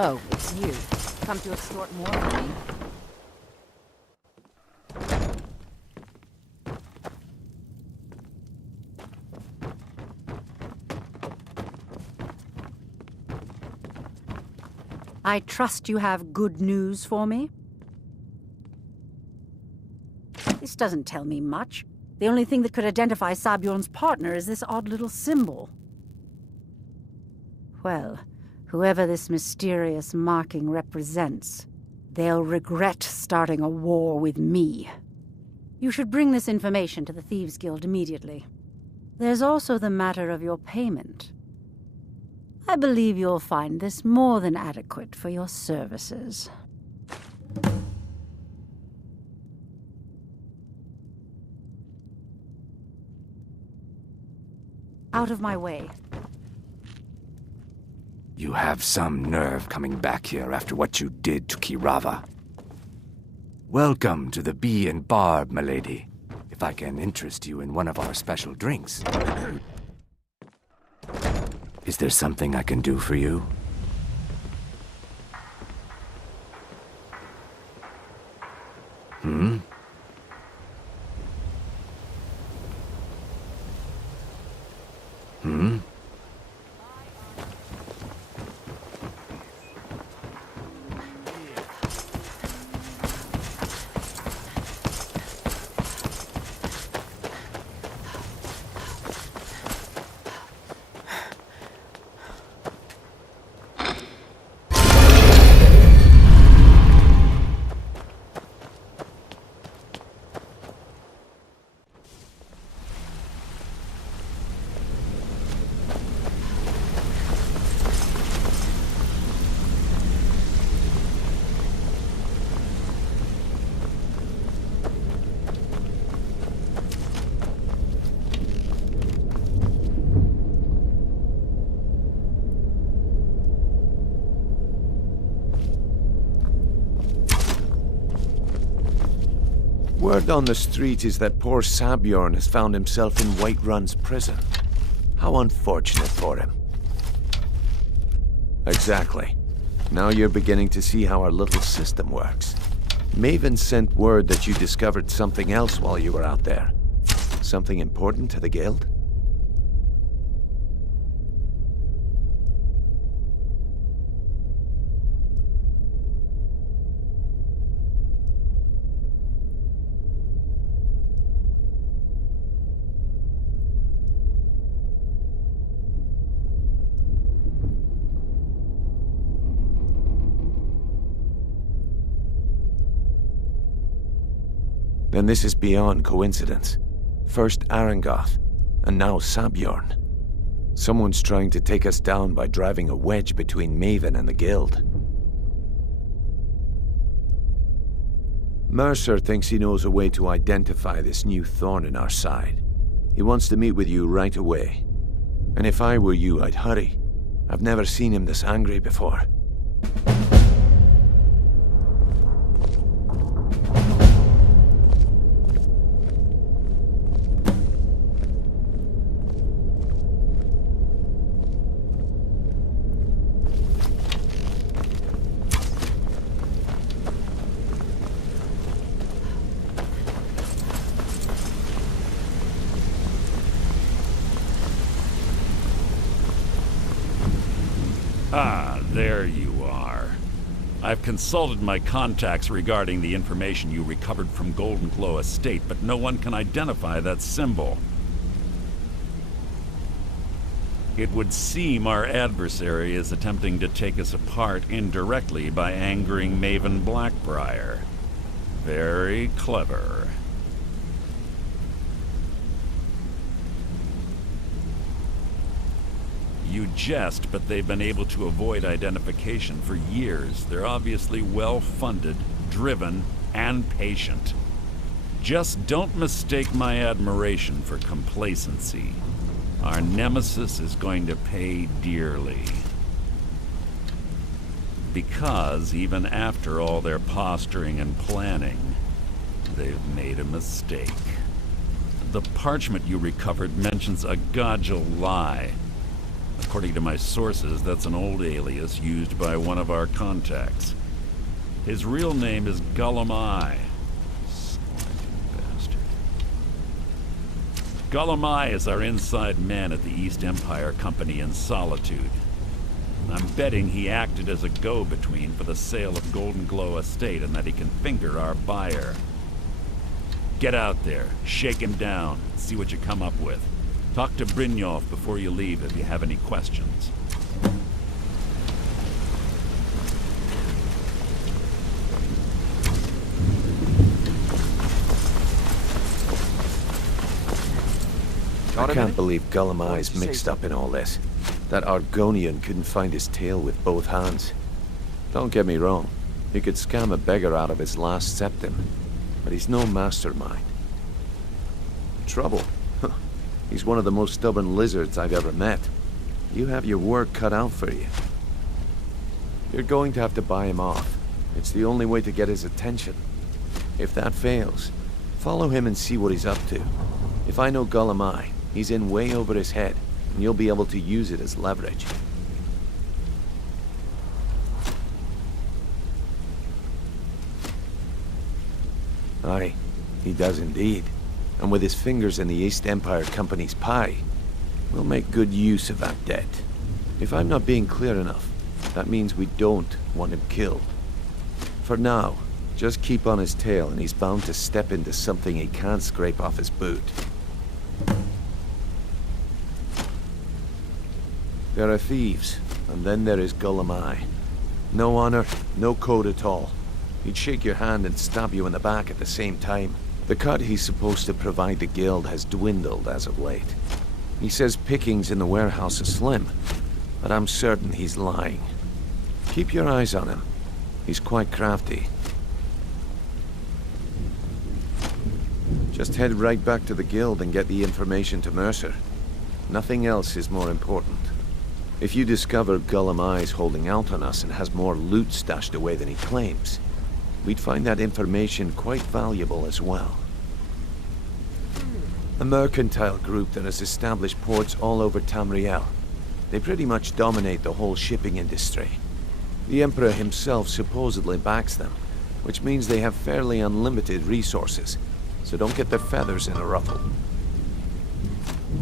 Oh, it's you. Come to extort more from me? I trust you have good news for me? This doesn't tell me much. The only thing that could identify 𝘼𝙗𝙗𝙪𝙩's partner is this odd little symbol. Well, whoever this mysterious marking represents, they'll regret starting a war with me. You should bring this information to the Thieves' Guild immediately. There's also the matter of your payment. I believe you'll find this more than adequate for your services. Out of my way. You have some nerve coming back here after what you did to Keerava. Welcome to the Bee and Barb, milady. If I can interest you in one of our special drinks. Is there something I can do for you? Hmm? Hmm? Word on the street is that poor 𝘼𝙗𝙗𝙪𝙩 has found himself in 𝘼𝙗𝙗𝙪𝙩's prison. How unfortunate for him. Exactly. Now you're beginning to see how our little system works. Maven sent word that you discovered something else while you were out there. Something important to the guild? Then this is beyond coincidence. First Arangoth, and now 𝘼𝙗𝙗𝙪𝙩. Someone's trying to take us down by driving a wedge between Maven and the guild. Mercer thinks he knows a way to identify this new thorn in our side. He wants to meet with you right away. And if I were you, I'd hurry. I've never seen him this angry before. Ah, there you are. I've consulted my contacts regarding the information you recovered from Goldenglow Estate, but no one can identify that symbol. It would seem our adversary is attempting to take us apart indirectly by angering Maven Blackbriar. Very clever. You jest, but they've been able to avoid identification for years. They're obviously well-funded, driven, and patient. Just don't mistake my admiration for complacency. Our nemesis is going to pay dearly. Because even after all their posturing and planning, they've made a mistake. The parchment you recovered mentions 𝘼𝙗𝙗𝙪𝙩. According to my sources, that's an old alias used by one of our contacts. His real name is 𝘼𝙗𝙘𝙪𝙩. 𝘼𝙗𝙘𝙪𝙩 is our inside man at the East Empire Company in Solitude. I'm betting he acted as a go-between for the sale of 𝘼𝙗𝙘𝙪𝙗 estate and that he can finger our buyer. Get out there, shake him down, see what you come up with. Talk to Brynjolf before you leave if you have any questions. I can't believe 𝘼𝙗𝙘𝙪𝙩's mixed up in all this. That Argonian couldn't find his tail with both hands. Don't get me wrong, he could scam a beggar out of his last septim, but he's no mastermind. Trouble? He's one of the most stubborn lizards I've ever met. You have your work cut out for you. You're going to have to buy him off. It's the only way to get his attention. If that fails, follow him and see what he's up to. If I know 𝘼𝙗𝙪𝙩, he's in way over his head, and you'll be able to use it as leverage. Aye, he does indeed. And with his fingers in the East Empire Company's pie, we'll make good use of that debt. If I'm not being clear enough, that means we don't want him killed. For now, just keep on his tail and he's bound to step into something he can't scrape off his boot. There are thieves, and then there is 𝘼𝙗𝙪𝙩. No honor, no code at all. He'd shake your hand and stab you in the back at the same time. The cut he's supposed to provide the guild has dwindled as of late. He says pickings in the warehouse are slim, but I'm certain he's lying. Keep your eyes on him. He's quite crafty. Just head right back to the guild and get the information to Mercer. Nothing else is more important. If you discover 𝘼𝙗𝙪𝙩's holding out on us and has more loot stashed away than he claims, we'd find that information quite valuable as well. A mercantile group that has established ports all over Tamriel. They pretty much dominate the whole shipping industry. The Emperor himself supposedly backs them, which means they have fairly unlimited resources, so don't get their feathers in a ruffle.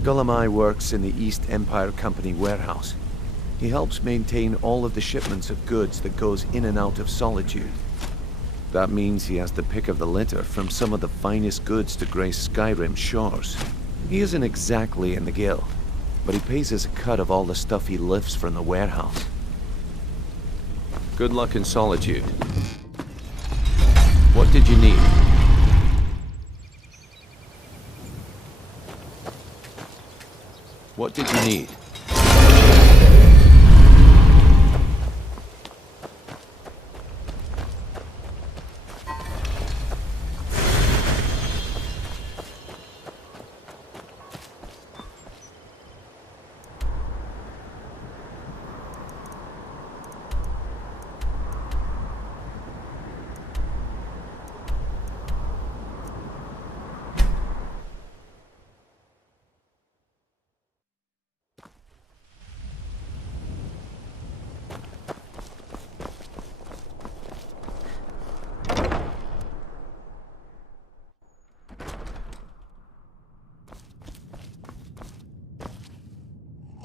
𝘼𝙗𝙪𝙩 works in the East Empire Company warehouse. He helps maintain all of the shipments of goods that goes in and out of Solitude. That means he has the pick of the litter from some of the finest goods to grace Skyrim's shores. He isn't exactly in the guild, but he pays us a cut of all the stuff he lifts from the warehouse. Good luck in Solitude. What did you need? What did you need?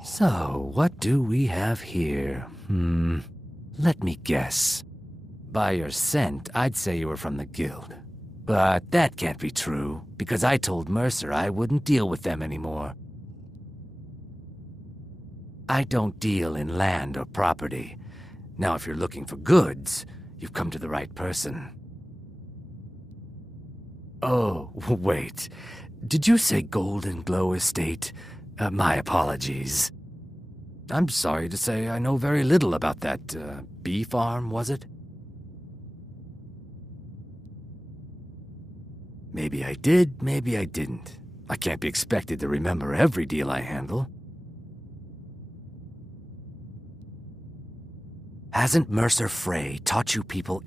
So, what do we have here? Let me guess. By your scent, I'd say you were from the guild. But that can't be true, because I told Mercer I wouldn't deal with them anymore. I don't deal in land or property. Now, if you're looking for goods, you've come to the right person. Oh, wait. Did you say 𝘼𝙗𝙘𝙪𝙗 estate? My apologies. I'm sorry to say I know very little about that, bee farm, was it? Maybe I did, maybe I didn't. I can't be expected to remember every deal I handle. Hasn't Mercer Frey taught you people?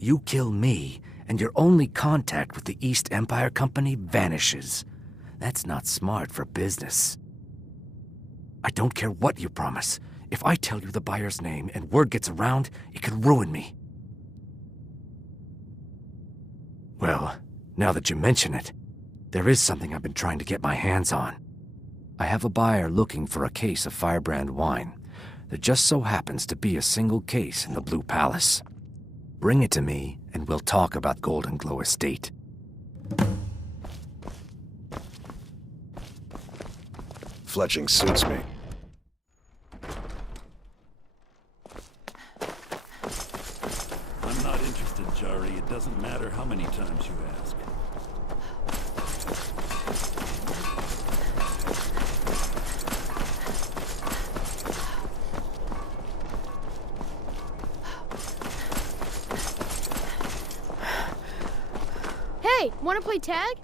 You kill me, and your only contact with the East Empire Company vanishes. That's not smart for business. I don't care what you promise. If I tell you the buyer's name and word gets around, it could ruin me. Well, now that you mention it, there is something I've been trying to get my hands on. I have a buyer looking for a case of firebrand wine. There just so happens to be a single case in the Blue Palace. Bring it to me, and we'll talk about 𝘼𝙗𝙘𝙪𝙩 estate. Fletching suits me. I'm not interested, Jari. It doesn't matter how many times you ask. Hey, wanna play tag?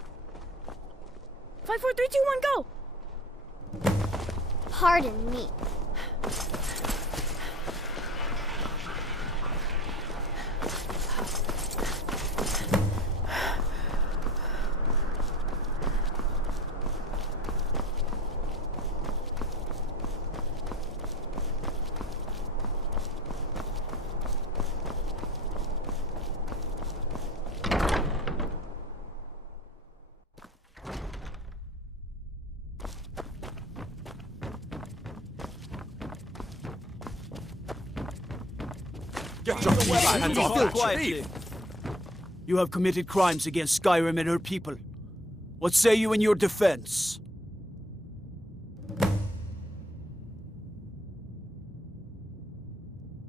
5, 4, 3, 2, 1, go! Pardon me. Get your hands off that chief! You have committed crimes against Skyrim and her people. What say you in your defense?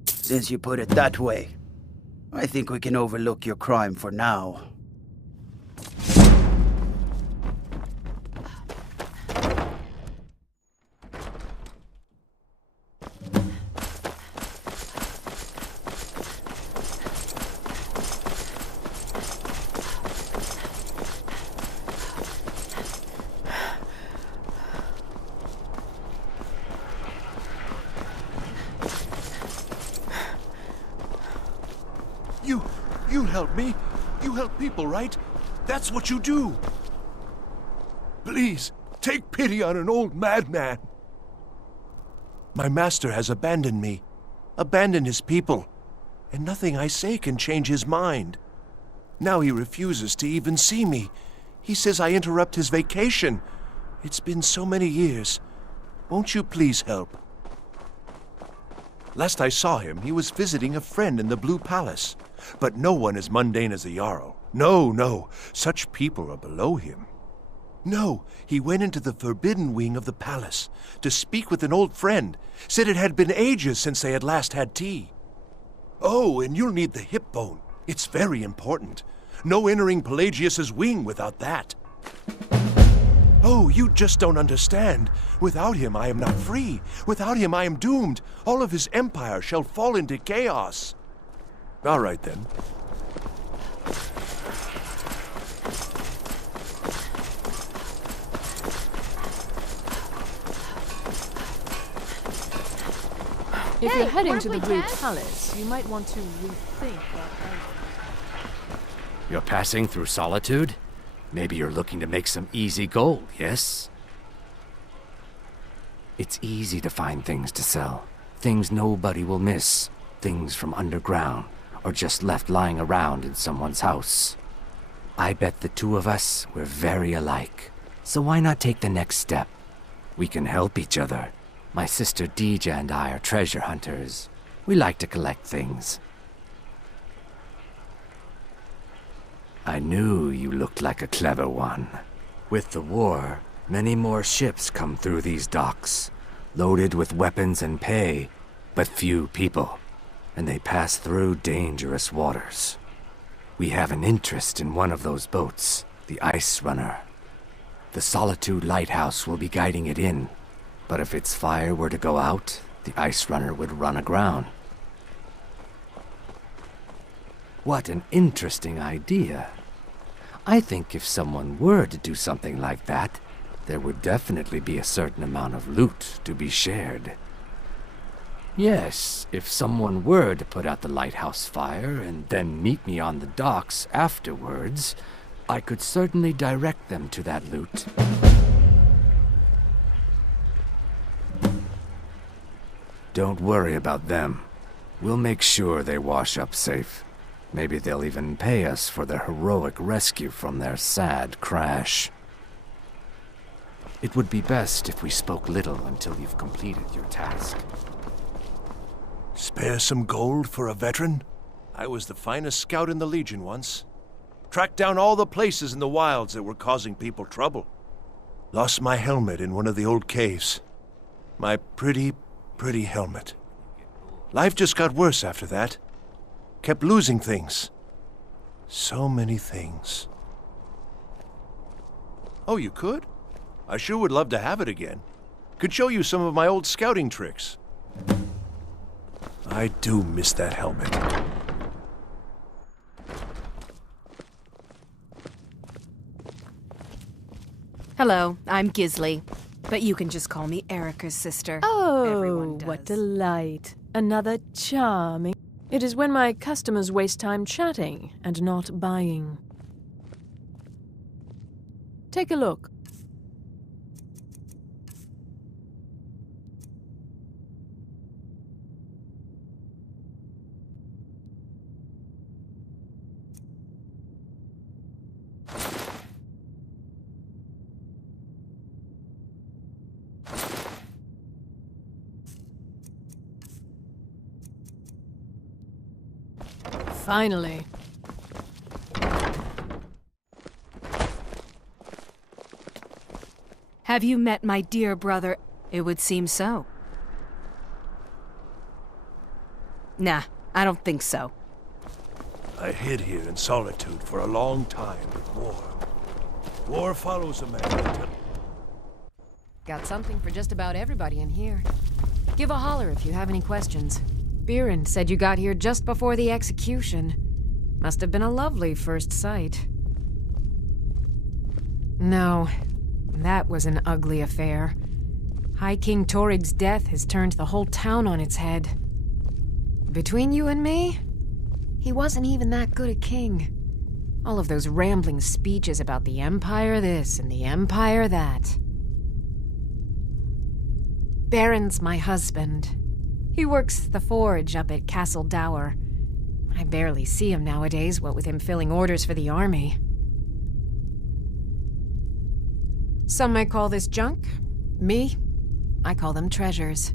Since you put it that way, I think we can overlook your crime for now. You help me. You help people, right? That's what you do. Please, take pity on an old madman. My master has abandoned me, abandoned his people, and nothing I say can change his mind. Now he refuses to even see me. He says I interrupt his vacation. It's been so many years. Won't you please help? Last I saw him, he was visiting a friend in the Blue Palace. But no one as mundane as a Jarl. No, such people are below him. No, he went into the forbidden wing of the palace to speak with an old friend. Said it had been ages since they had last had tea. Oh, and you'll need the hip bone. It's very important. No entering Pelagius's wing without that. Oh, you just don't understand. Without him, I am not free. Without him, I am doomed. All of his empire shall fall into chaos. All right, then. If you're heading to the Blue tag? Palace, you might want to rethink that. You're passing through solitude? Maybe you're looking to make some easy gold, yes? It's easy to find things to sell. Things nobody will miss. Things from underground, or just left lying around in someone's house. I bet the two of us, we're very alike. So why not take the next step? We can help each other. My sister 𝘼𝙗𝙘𝙪𝙩 and I are treasure hunters. We like to collect things. I knew you looked like a clever one. With the war, many more ships come through these docks, loaded with weapons and pay, but few people, and they pass through dangerous waters. We have an interest in one of those boats, the 𝘼𝙗𝙘𝙪𝙩. The Solitude Lighthouse will be guiding it in, but if its fire were to go out, the 𝘼𝙗𝙘𝙪 would run aground. What an interesting idea. I think if someone were to do something like that, there would definitely be a certain amount of loot to be shared. Yes, if someone were to put out the lighthouse fire and then meet me on the docks afterwards, I could certainly direct them to that loot. Don't worry about them. We'll make sure they wash up safe. Maybe they'll even pay us for their heroic rescue from their sad crash. It would be best if we spoke little until you've completed your task. Spare some gold for a veteran? I was the finest scout in the Legion once. Tracked down all the places in the wilds that were causing people trouble. Lost my helmet in one of the old caves. My pretty helmet. Life just got worse after that. Kept losing things. So many things. Oh, you could? I sure would love to have it again. Could show you some of my old scouting tricks. I do miss that helmet. Hello, I'm 𝘼𝙗𝙗𝙪𝙩, but you can just call me Erica's sister. Oh, Everyone does. what delight. Another charming... It is when my customers waste time chatting and not buying. Take a look. Finally. Have you met my dear brother? It would seem so. Nah, I don't think so. I hid here in solitude for a long time with war. War follows a man until... Got something for just about everybody in here. Give a holler if you have any questions. Biren said you got here just before the execution. Must have been a lovely first sight. No, that was an ugly affair. High King Toryg's death has turned the whole town on its head. Between you and me, he wasn't even that good a king. All of those rambling speeches about the Empire this and the Empire that. Baron's my husband. He works the forge up at Castle Dower. I barely see him nowadays, what with him filling orders for the army. Some might call this junk. Me, I call them treasures.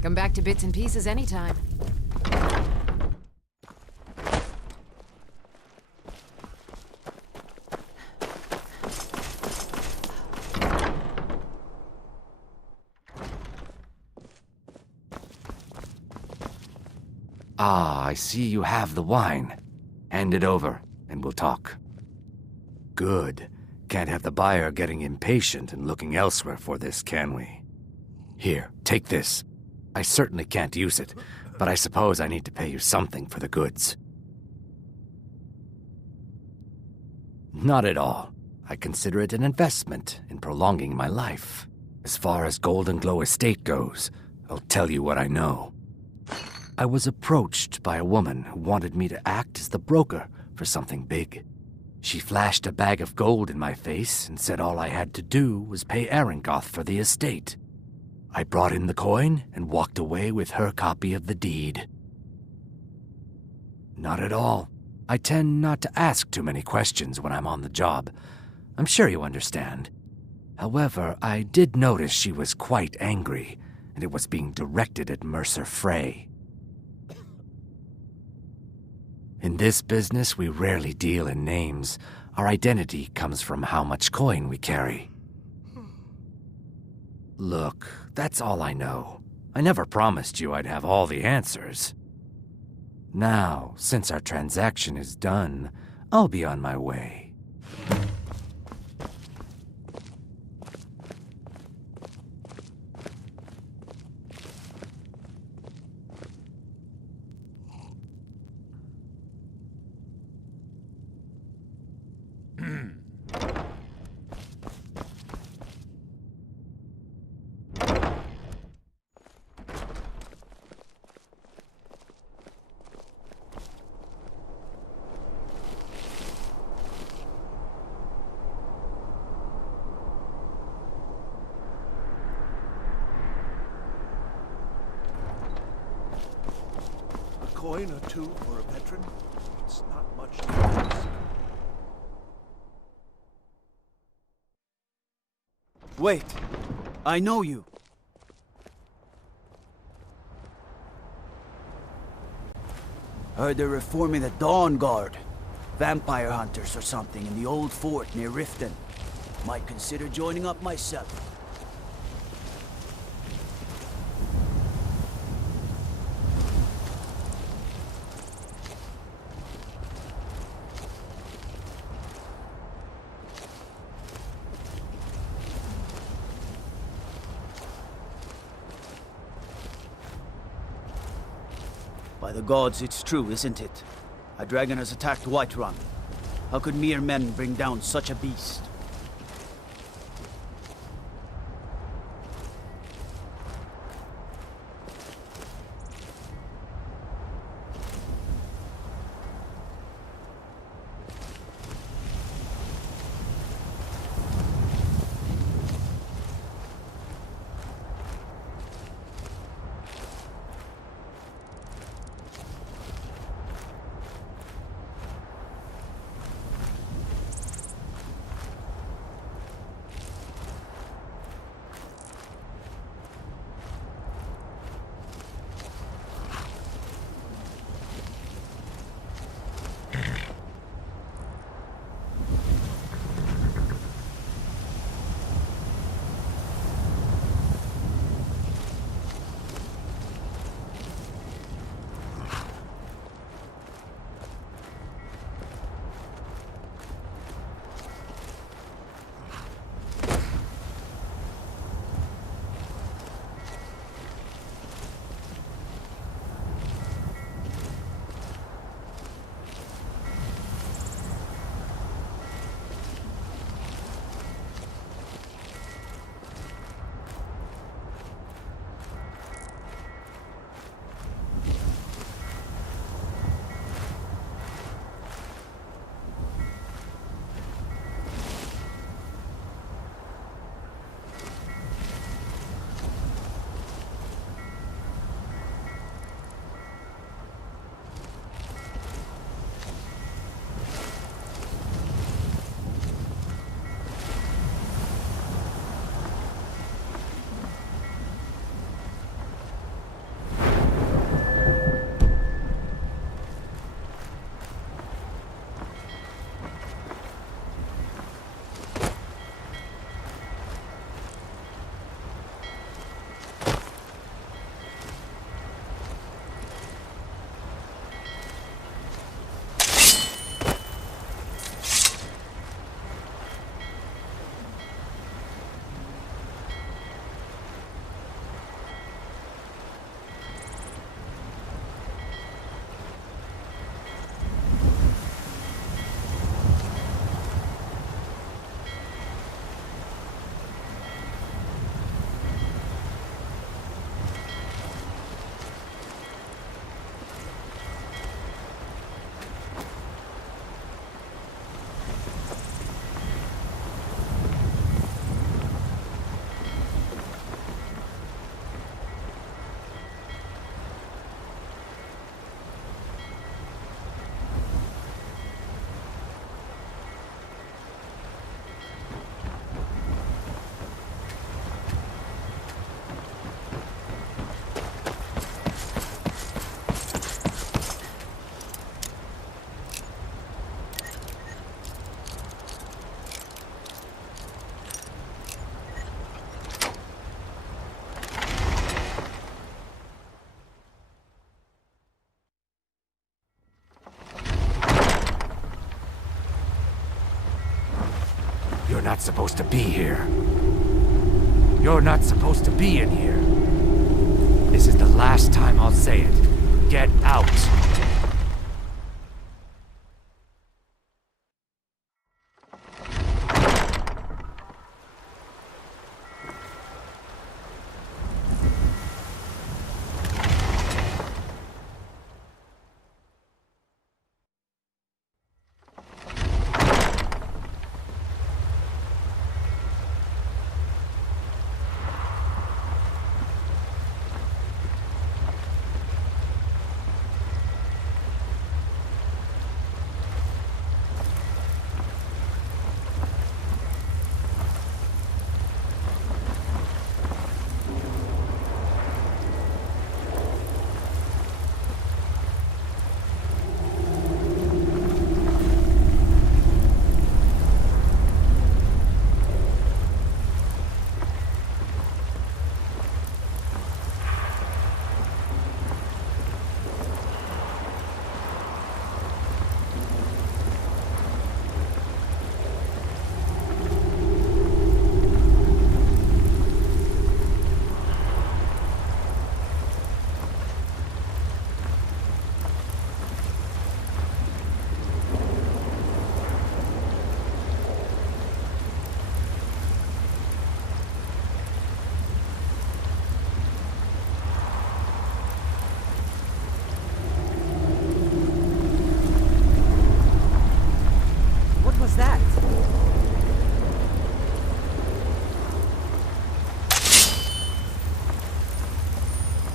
Come back to bits and pieces anytime. Ah, I see you have the wine. Hand it over, and we'll talk. Good. Can't have the buyer getting impatient and looking elsewhere for this, can we? Here, take this. I certainly can't use it, but I suppose I need to pay you something for the goods. Not at all. I consider it an investment in prolonging my life. As far as 𝘼𝙗𝙘𝙪𝙩 estate goes, I'll tell you what I know. I was approached by a woman who wanted me to act as the broker for something big. She flashed a bag of gold in my face and said all I had to do was pay Arengoth for the estate. I brought in the coin and walked away with her copy of the deed. Not at all. I tend not to ask too many questions when I'm on the job. I'm sure you understand. However, I did notice she was quite angry, and it was being directed at Mercer Frey. In this business, we rarely deal in names. Our identity comes from how much coin we carry. Look, that's all I know. I never promised you I'd have all the answers. Now, since our transaction is done, I'll be on my way. Coin or two for a veteran? It's not much to ask. Wait, I know you. Heard they're reforming the Dawn Guard. Vampire hunters or something in the old fort near Riften. Might consider joining up myself. By the gods, it's true, isn't it? A dragon has attacked Whiterun. How could mere men bring down such a beast? You're not supposed to be here. You're not supposed to be in here. This is the last time I'll say it. Get out!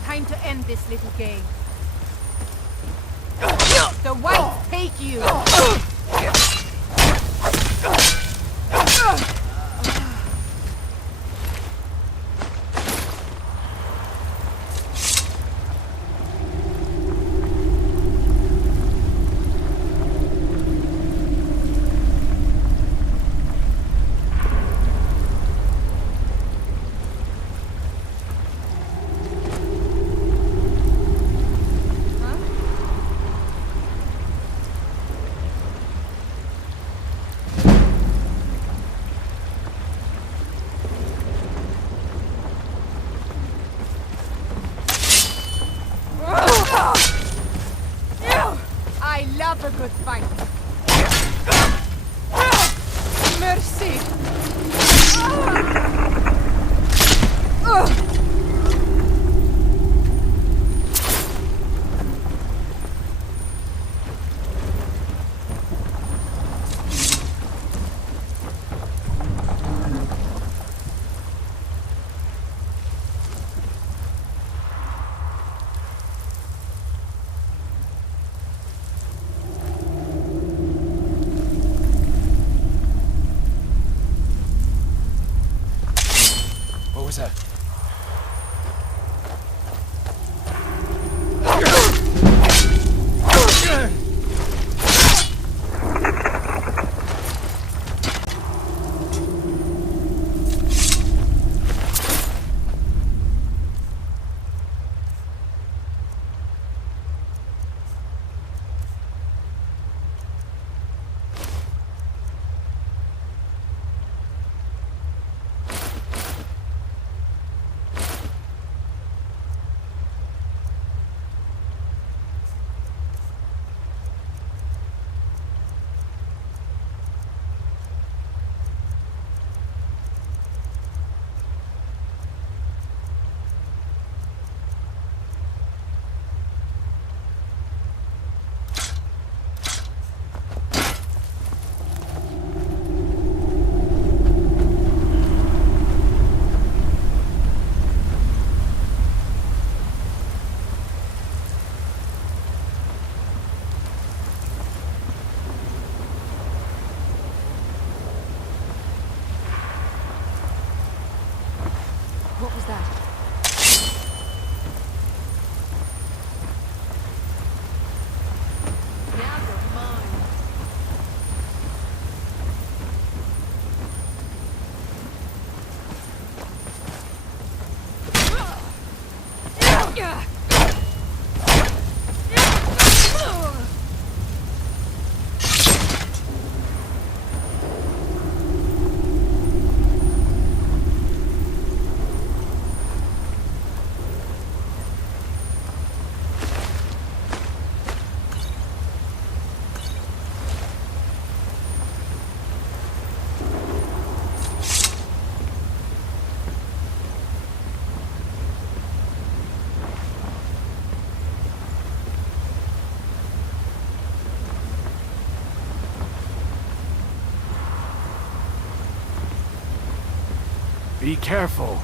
Time to end this little game. The whites take you! I love a good fight. Mercy. What was that? Be careful.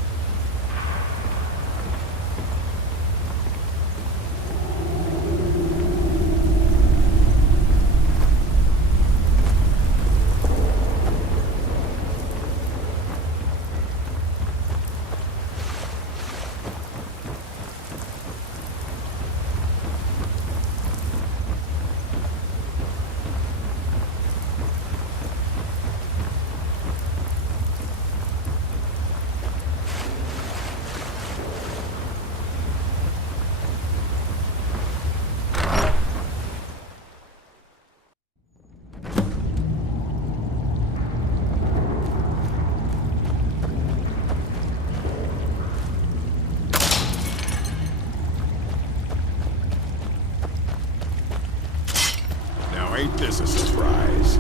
Ain't this a surprise?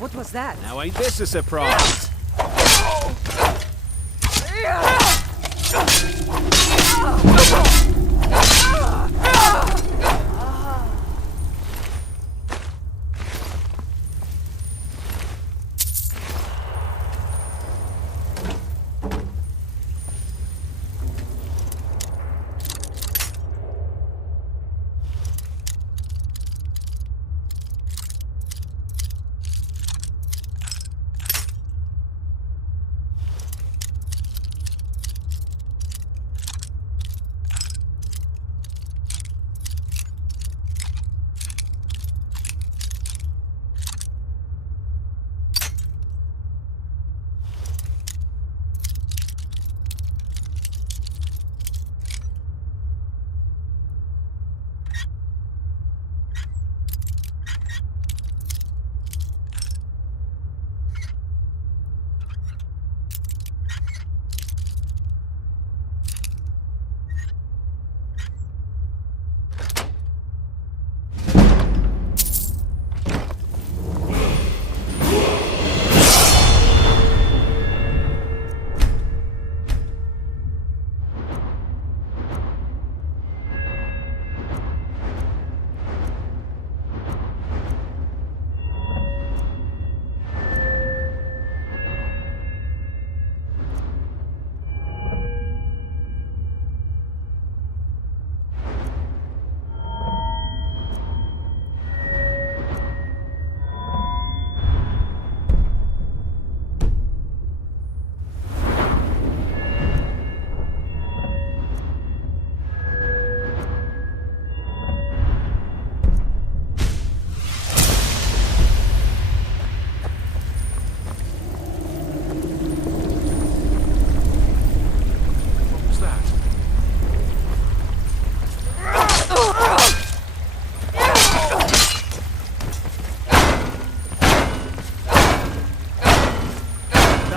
What was that? Now ain't this a surprise?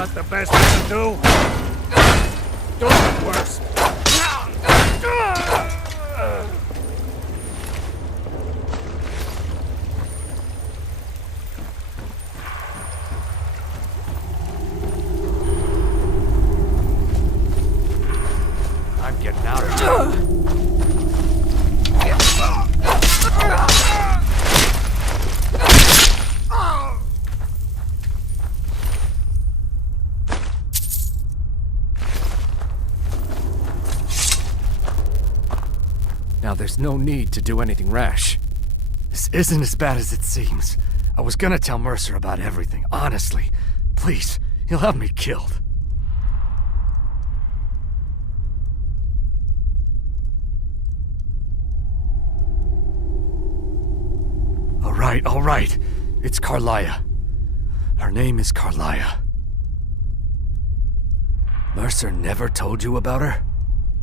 not the best thing to do. Do it worse. I'm getting out of here. Now, there's no need to do anything rash. This isn't as bad as it seems. I was gonna tell Mercer about everything, honestly. Please, he'll have me killed. All right. It's 𝘼𝙗𝙘𝙪𝙩. Her name is 𝘼𝙗𝙘𝙪𝙗. Mercer never told you about her?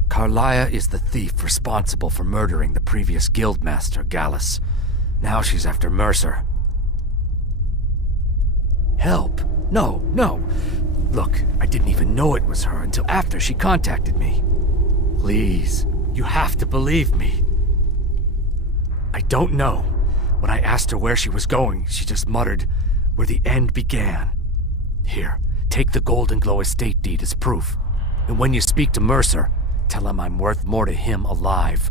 𝘼𝙗𝙘𝙪 is the thief responsible for murdering the previous guildmaster, Gallus. Now she's after Mercer. Help? No. Look, I didn't even know it was her until after she contacted me. Please, you have to believe me. I don't know. When I asked her where she was going, she just muttered, "Where the end began." Here, take the 𝘼𝙗𝙘𝙪𝙗 estate deed as proof. And when you speak to Mercer, tell him I'm worth more to him alive.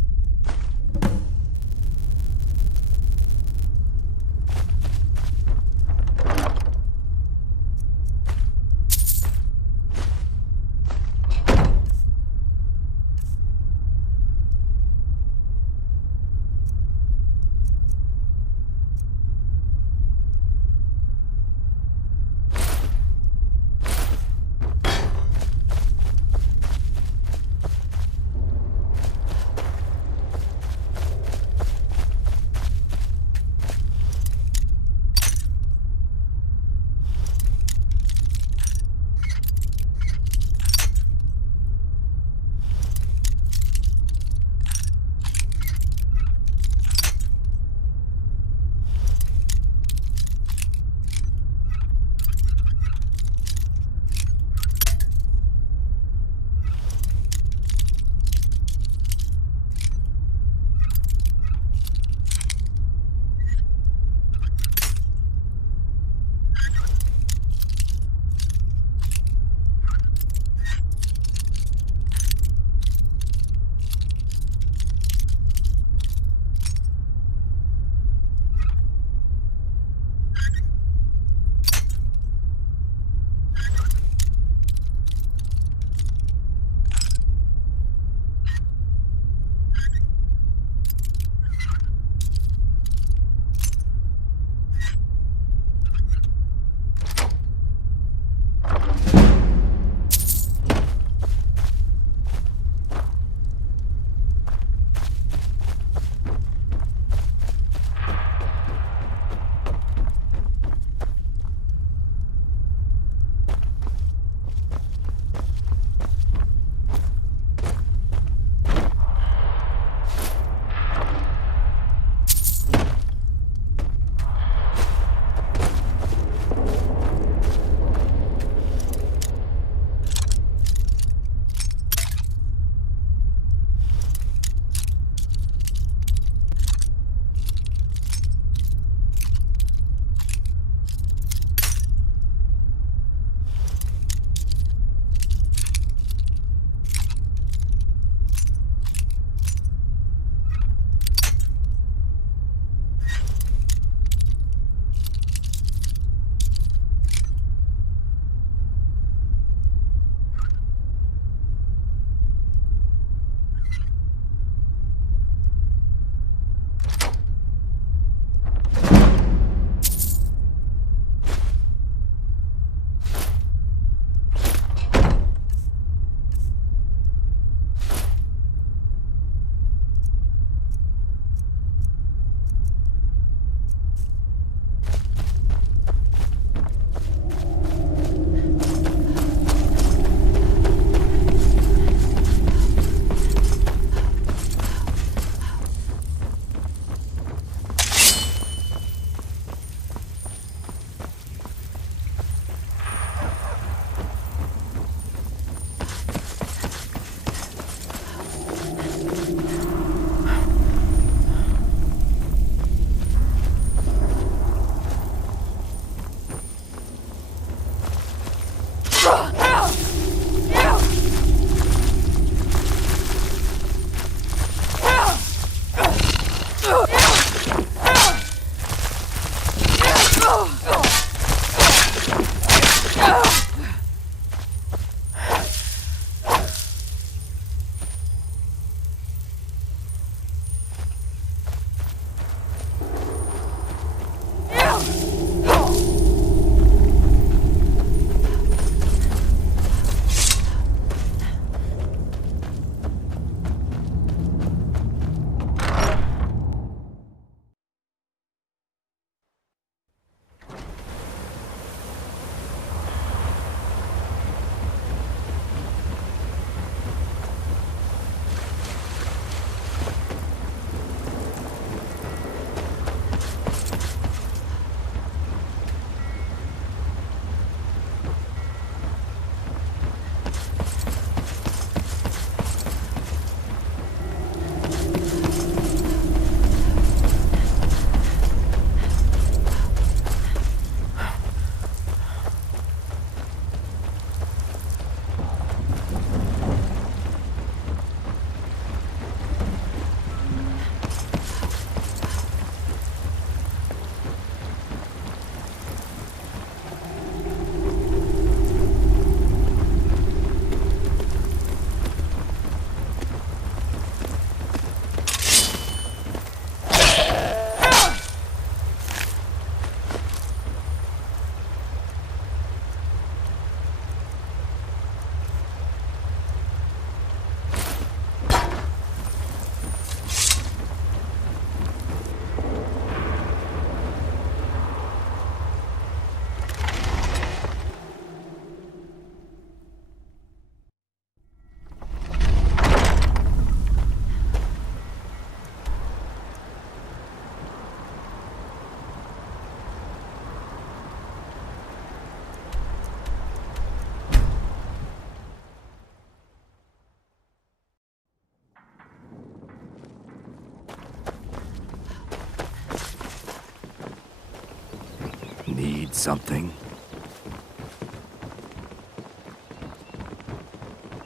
need something.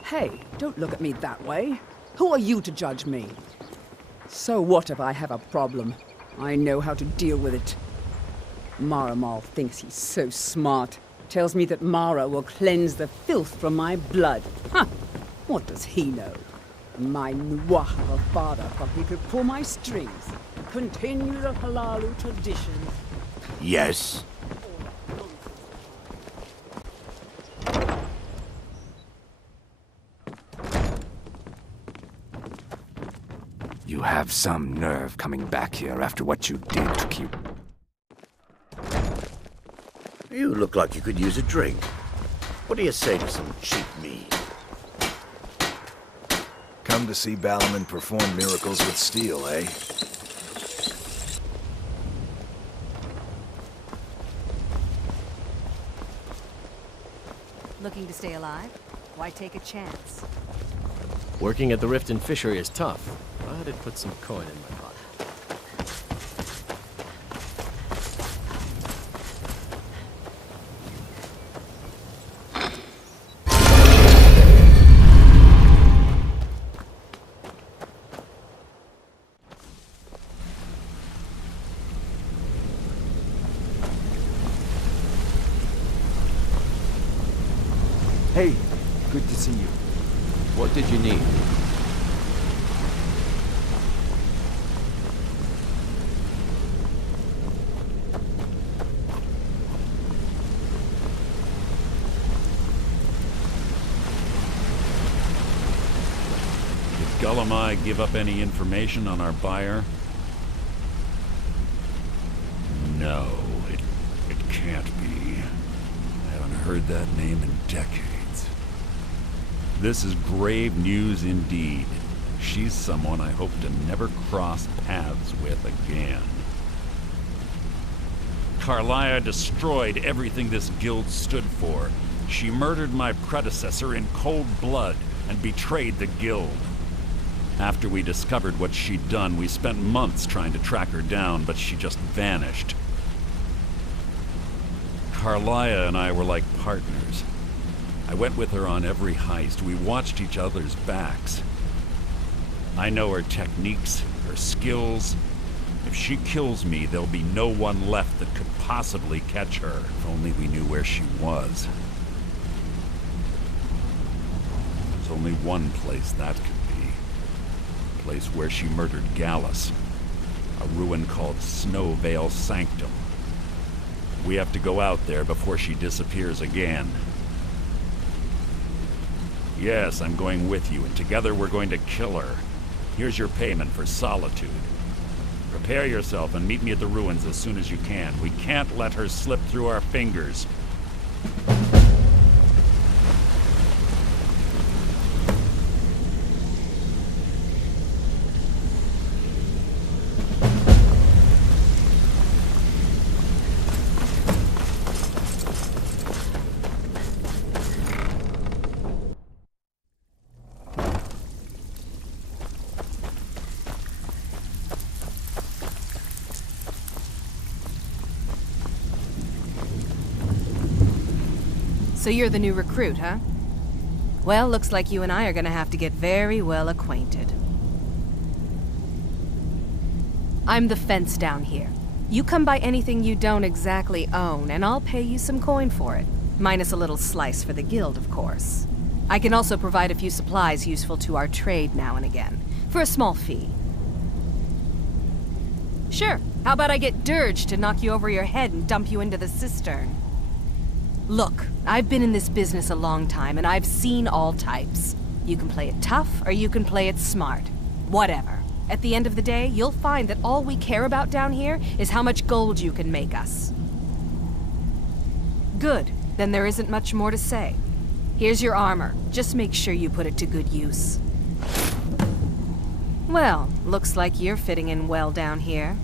Hey, don't look at me that way. Who are you to judge me? So what if I have a problem? I know how to deal with it. Maramal thinks he's so smart. Tells me that Mara will cleanse the filth from my blood. Huh! What does he know? My Nwah of a father thought he could pull my strings. Continue the Halalu tradition. Yes. You have some nerve coming back here after what you did to keep... You look like you could use a drink. What do you say to some cheap mead? Come to see 𝘼𝙗𝙘𝙪𝙩 perform miracles with steel, eh? Looking to stay alive? Why take a chance? Working at the Riften fishery is tough, but it puts some coin in my pocket. Hey, good to see you. What did you need? Did 𝘼𝙗𝙘𝙪 give up any information on our buyer? No, it can't be. I haven't heard that name in decades. This is grave news indeed. She's someone I hope to never cross paths with again. 𝘼𝙗𝙪 destroyed everything this guild stood for. She murdered my predecessor in cold blood and betrayed the guild. After we discovered what she'd done, we spent months trying to track her down, but she just vanished. 𝘼𝙗𝙪 and I were like partners. I went with her on every heist. We watched each other's backs. I know her techniques, her skills. If she kills me, there'll be no one left that could possibly catch her. If only we knew where she was. There's only one place that could be. A place where she murdered Gallus. A ruin called Snowvale Sanctum. We have to go out there before she disappears again. Yes, I'm going with you, and together we're going to kill her. Here's your payment for solitude. Prepare yourself and meet me at the ruins as soon as you can. We can't let her slip through our fingers. So you're the new recruit, huh? Well, looks like you and I are gonna have to get very well acquainted. I'm the fence down here. You come by anything you don't exactly own, and I'll pay you some coin for it. Minus a little slice for the guild, of course. I can also provide a few supplies useful to our trade now and again, for a small fee. Sure, how about I get Dirge to knock you over your head and dump you into the cistern? Look, I've been in this business a long time, and I've seen all types. You can play it tough, or you can play it smart. Whatever. At the end of the day, you'll find that all we care about down here is how much gold you can make us. Good. Then there isn't much more to say. Here's your armor. Just make sure you put it to good use. Well, looks like you're fitting in well down here.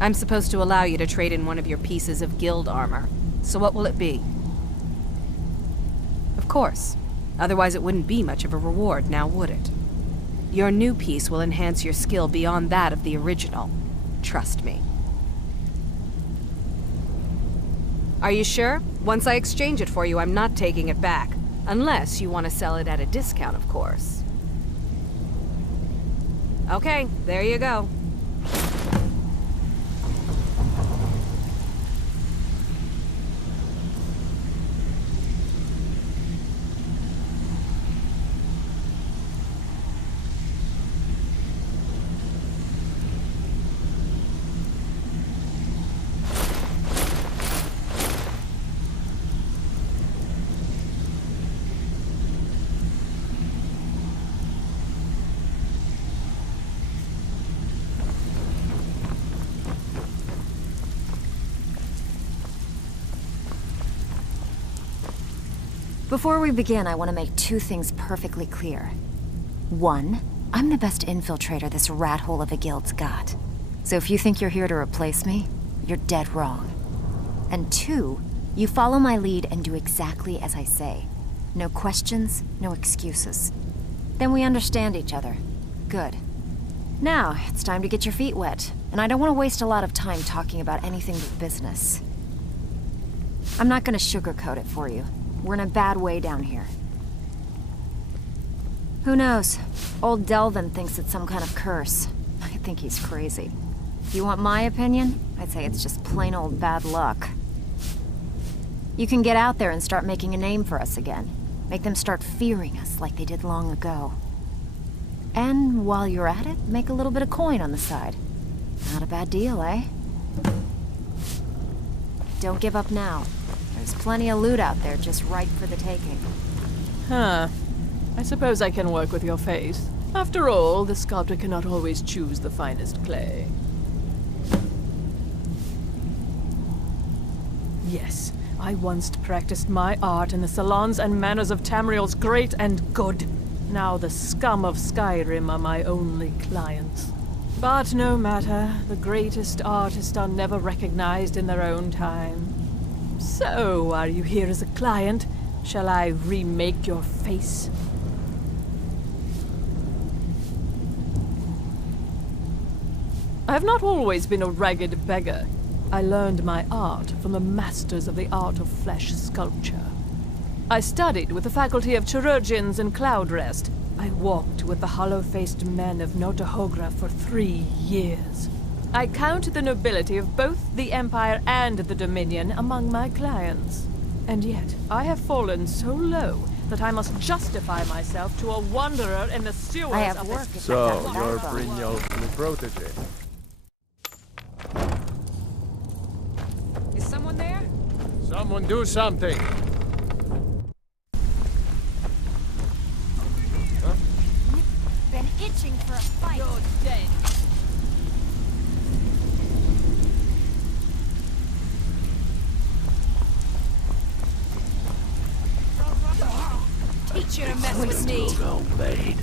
I'm supposed to allow you to trade in one of your pieces of guild armor. So what will it be? Of course. Otherwise it wouldn't be much of a reward, now would it? Your new piece will enhance your skill beyond that of the original. Trust me. Are you sure? Once I exchange it for you, I'm not taking it back. Unless you want to sell it at a discount, of course. Okay, there you go. Before we begin, I want to make 2 things perfectly clear. 1, I'm the best infiltrator this rat hole of a guild's got. So if you think you're here to replace me, you're dead wrong. And 2, you follow my lead and do exactly as I say. No questions, no excuses. Then we understand each other. Good. Now, it's time to get your feet wet, and I don't want to waste a lot of time talking about anything but business. I'm not going to sugarcoat it for you. We're in a bad way down here. Who knows? Old Delvin thinks it's some kind of curse. I think he's crazy. If you want my opinion, I'd say it's just plain old bad luck. You can get out there and start making a name for us again. Make them start fearing us like they did long ago. And while you're at it, make a little bit of coin on the side. Not a bad deal, eh? Don't give up now. There's plenty of loot out there just ripe for the taking. Huh. I suppose I can work with your face. After all, the sculptor cannot always choose the finest clay. Yes, I once practiced my art in the salons and manners of Tamriel's great and good. Now the scum of Skyrim are my only clients. But no matter, the greatest artists are never recognized in their own time. So, are you here as a client? Shall I remake your face? I have not always been a ragged beggar. I learned my art from the masters of the art of flesh sculpture. I studied with the faculty of chirurgeons in Cloudrest. I walked with the hollow-faced men of Notahogra for 3 years. I count the nobility of both the Empire and the Dominion among my clients. And yet, I have fallen so low that I must justify myself to a wanderer in the sewers of this... So, you're Brynjolf's protege. Is someone there? Someone do something! Been itching for a fight. You're dead. Teach you to mess with me. Well played.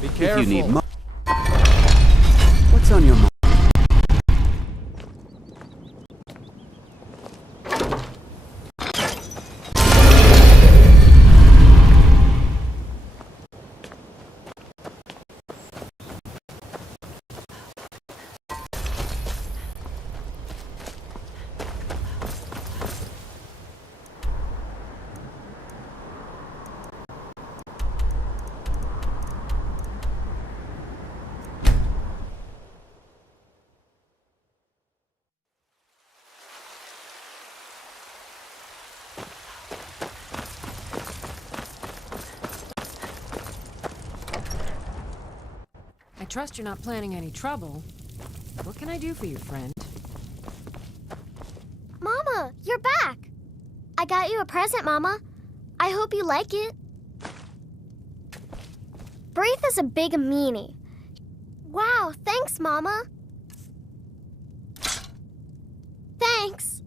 Be careful. If you need what's on your mind? I trust you're not planning any trouble. What can I do for you, friend? Mama, you're back! I got you a present, Mama. I hope you like it. Braith is a big meanie. Wow, thanks, Mama. Thanks.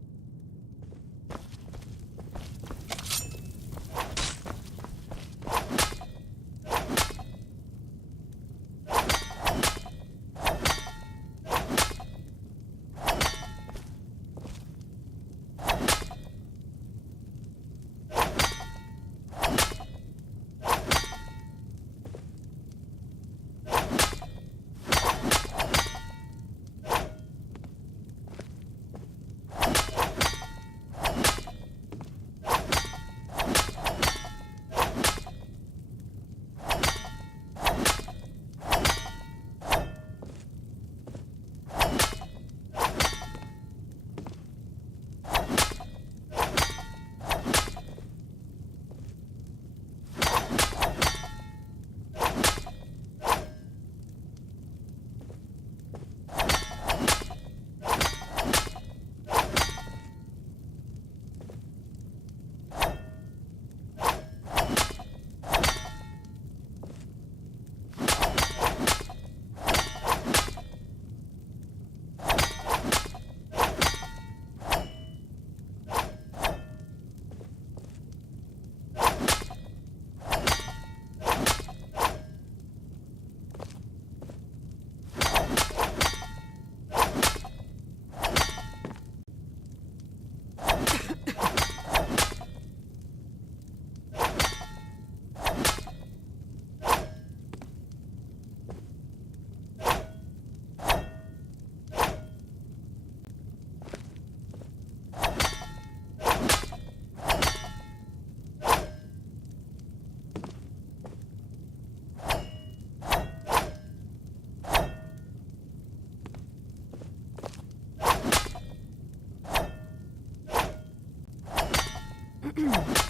Mama!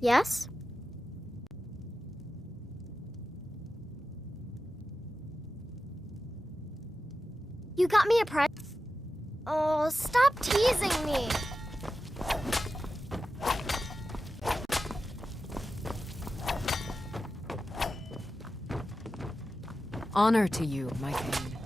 Yes? You got me a present? Oh, stop teasing me. Honor to you, my king.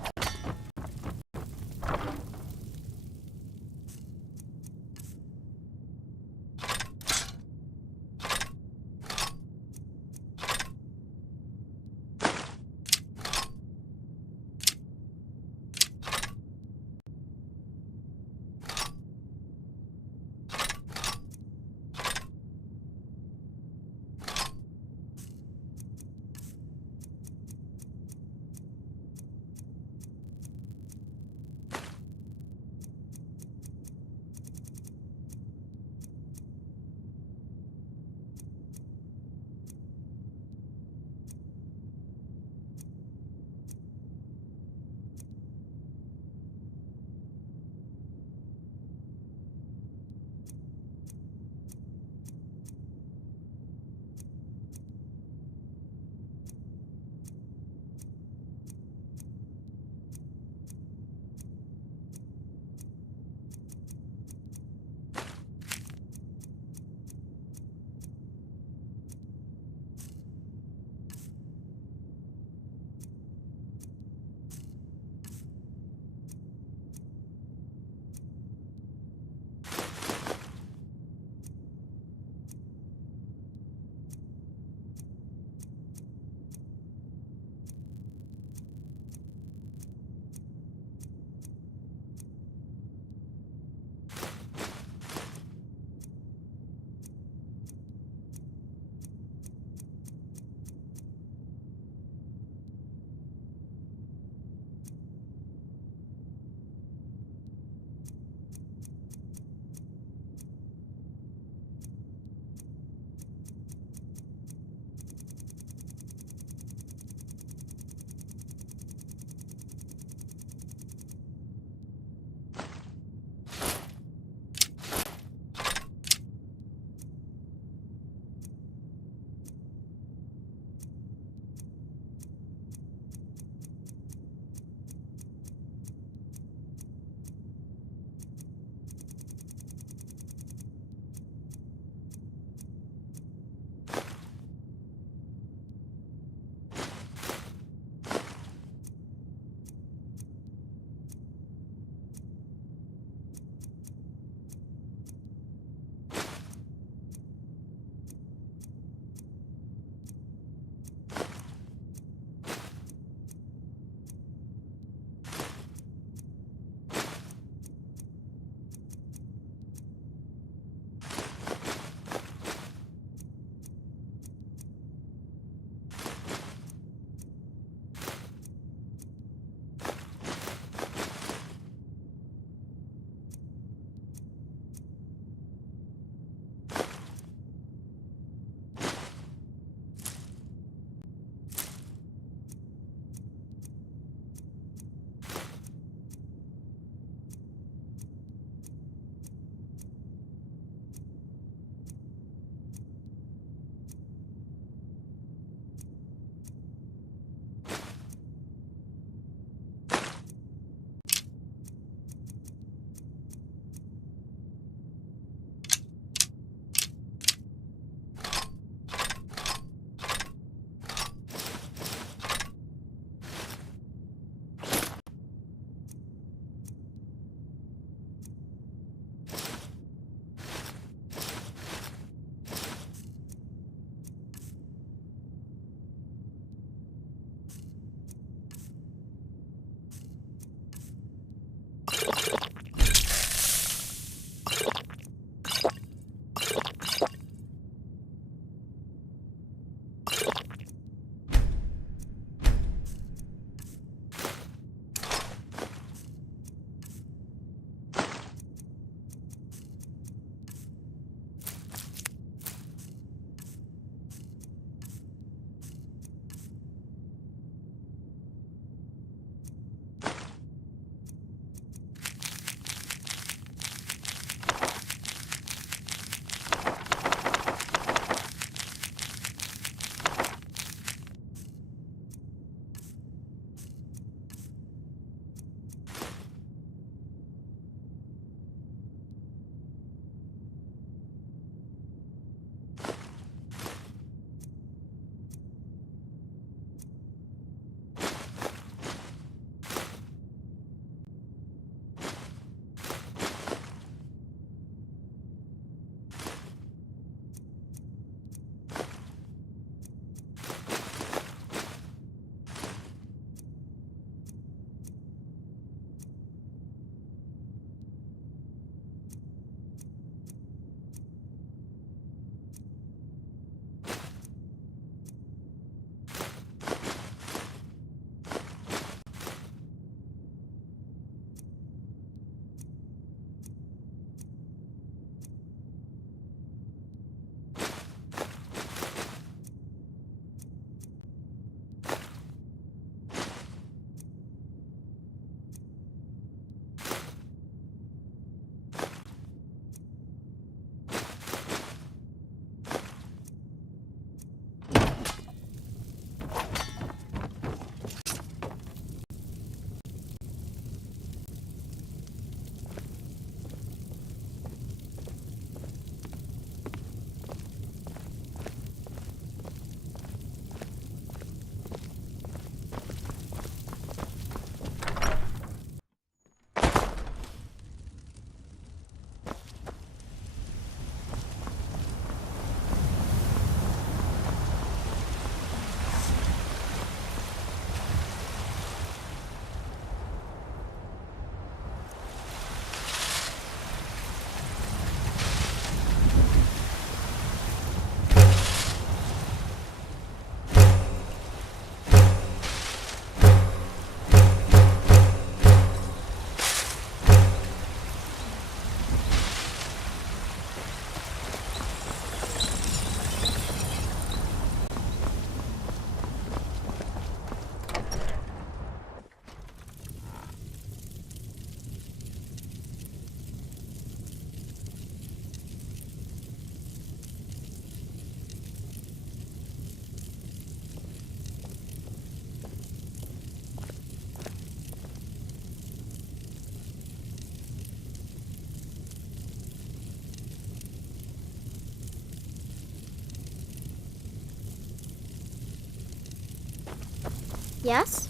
Yes?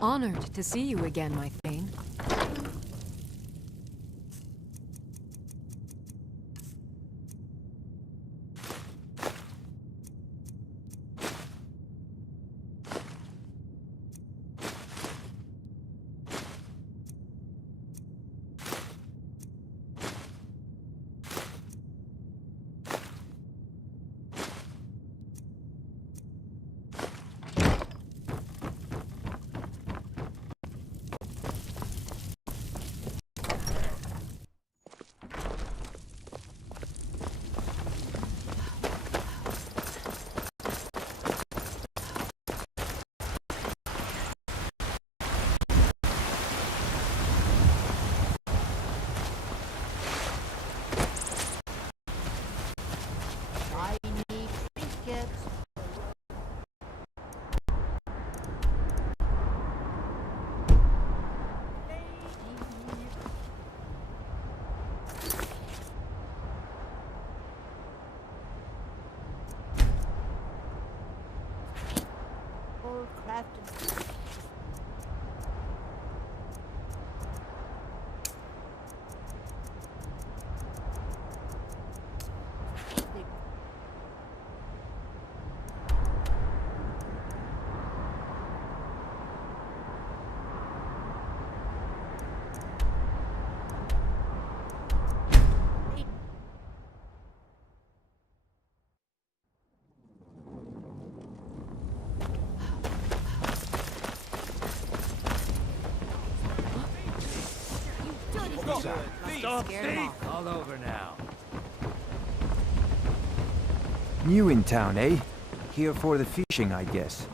Honored to see you again, my Thane. Stop, thief! All over now. New in town, eh? Here for the fishing, I guess.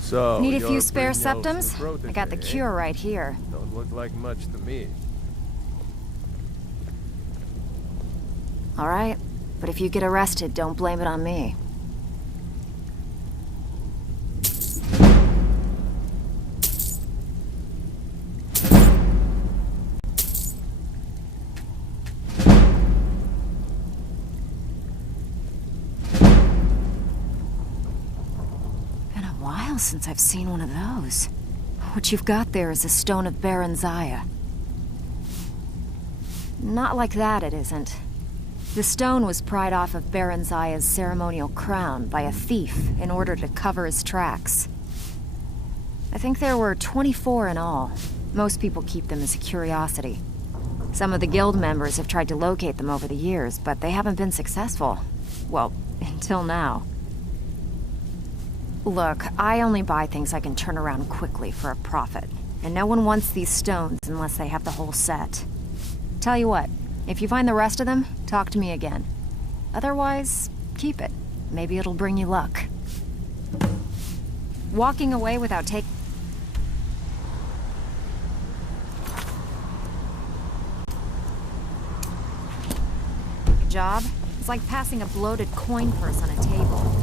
So, need a few spare septums? I got the cure right here. Don't look like much to me. All right, but if you get arrested, don't blame it on me. Since I've seen one of those. What you've got there is a stone of 𝘼𝙗𝙗𝙪𝙩. Not like that, it isn't. The stone was pried off of 𝘼𝙗𝙗𝙗's ceremonial crown by a thief in order to cover his tracks. I think there were 24 in all. Most people keep them as a curiosity. Some of the guild members have tried to locate them over the years, but they haven't been successful. Well, until now. Look, I only buy things I can turn around quickly for a profit. And no one wants these stones unless they have the whole set. Tell you what, if you find the rest of them, talk to me again. Otherwise, keep it. Maybe it'll bring you luck. Walking away without taking... job? It's like passing a bloated coin purse on a table.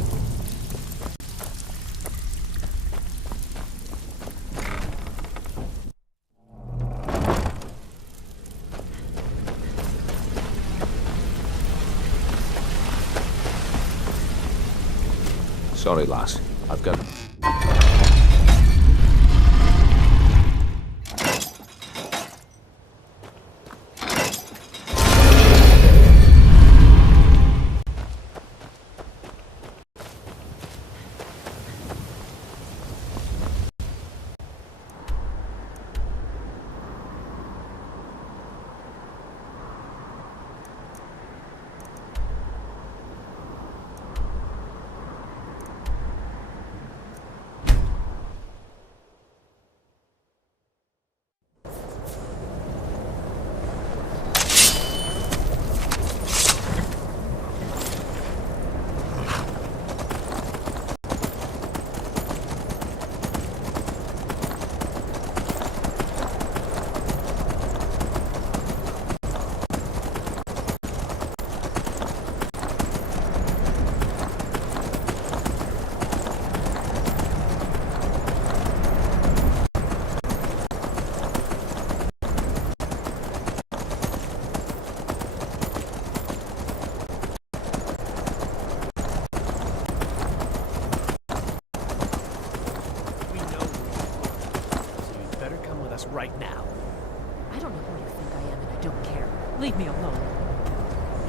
Sorry, lass. I've got... right now. I don't know who you think I am, and I don't care. Leave me alone.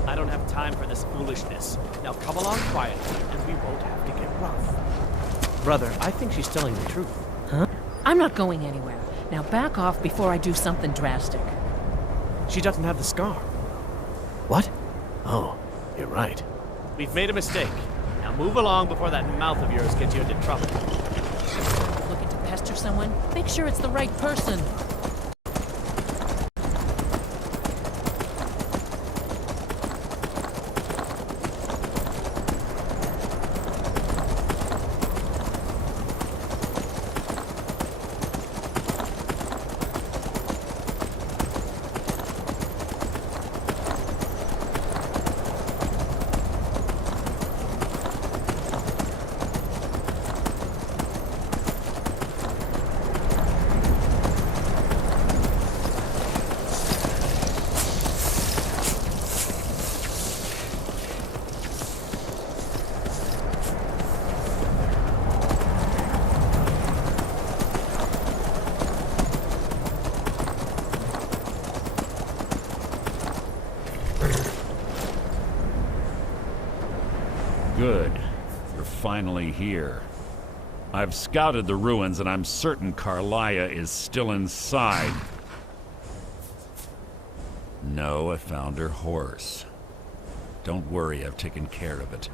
I don't have time for this foolishness. Now come along quietly, and we won't have to get rough. Brother, I think she's telling the truth. Huh? I'm not going anywhere. Now back off before I do something drastic. She doesn't have the scar. What? Oh, you're right. We've made a mistake. Now move along before that mouth of yours gets you into trouble. Looking to pester someone? Make sure it's the right person. Good. You're finally here. I've scouted the ruins and I'm certain 𝘼𝙗𝙗𝙗 is still inside. No, I found her horse. Don't worry, I've taken care of it.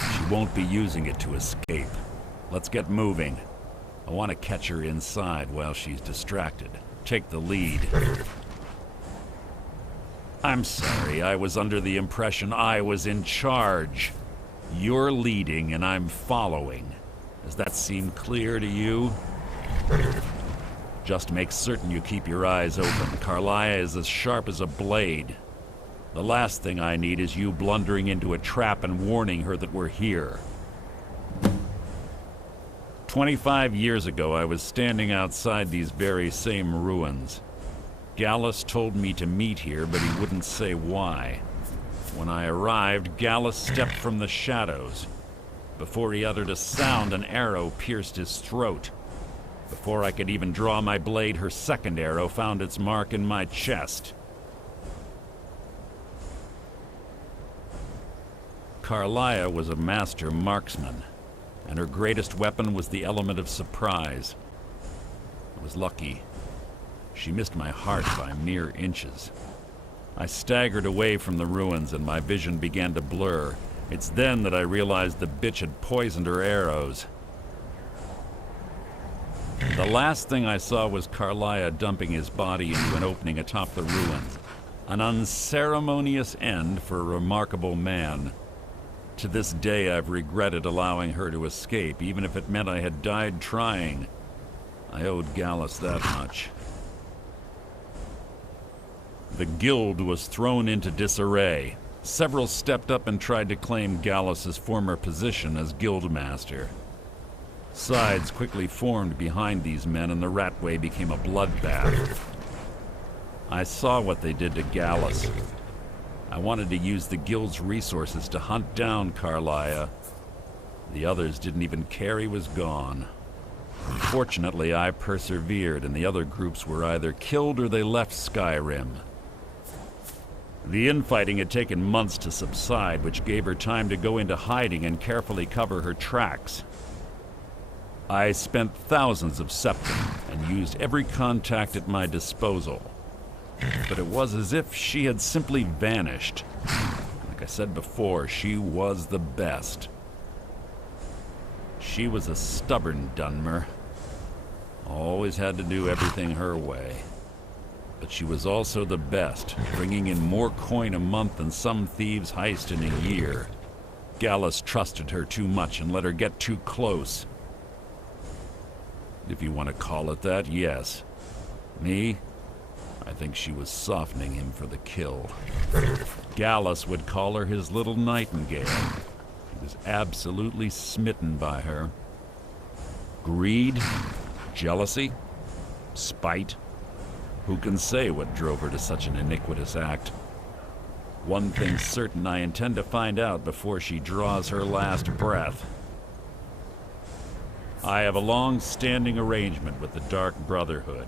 She won't be using it to escape. Let's get moving. I want to catch her inside while she's distracted. Take the lead. I'm sorry, I was under the impression I was in charge. You're leading and I'm following. Does that seem clear to you? Just make certain you keep your eyes open. 𝘼𝙗𝙗𝙗 is as sharp as a blade. The last thing I need is you blundering into a trap and warning her that we're here. 25 years ago, I was standing outside these very same ruins. Gallus told me to meet here, but he wouldn't say why. When I arrived, Gallus stepped from the shadows. Before he uttered a sound, an arrow pierced his throat. Before I could even draw my blade, her second arrow found its mark in my chest. 𝘼𝙗𝙗𝙗 was a master marksman, and her greatest weapon was the element of surprise. I was lucky. She missed my heart by mere inches. I staggered away from the ruins and my vision began to blur. It's then that I realized the bitch had poisoned her arrows. The last thing I saw was 𝘼𝙗𝙗𝙗 dumping his body into an opening atop the ruins. An unceremonious end for a remarkable man. To this day I've regretted allowing her to escape, even if it meant I had died trying. I owed Gallus that much. The guild was thrown into disarray. Several stepped up and tried to claim Gallus's former position as guildmaster. Sides quickly formed behind these men and the ratway became a bloodbath. I saw what they did to Gallus. I wanted to use the guild's resources to hunt down 𝘼𝙗𝙗𝙗. The others didn't even care he was gone. Fortunately, I persevered and the other groups were either killed or they left Skyrim. The infighting had taken months to subside, which gave her time to go into hiding and carefully cover her tracks. I spent thousands of septim and used every contact at my disposal. But it was as if she had simply vanished. Like I said before, she was the best. She was a stubborn Dunmer. Always had to do everything her way. But she was also the best, bringing in more coin a month than some thieves heist in a year. Gallus trusted her too much and let her get too close. If you want to call it that, yes. Me? I think she was softening him for the kill. Gallus would call her his little nightingale. He was absolutely smitten by her. Greed? Jealousy? Spite? Who can say what drove her to such an iniquitous act? One thing's certain, I intend to find out before she draws her last breath. I have a long-standing arrangement with the Dark Brotherhood.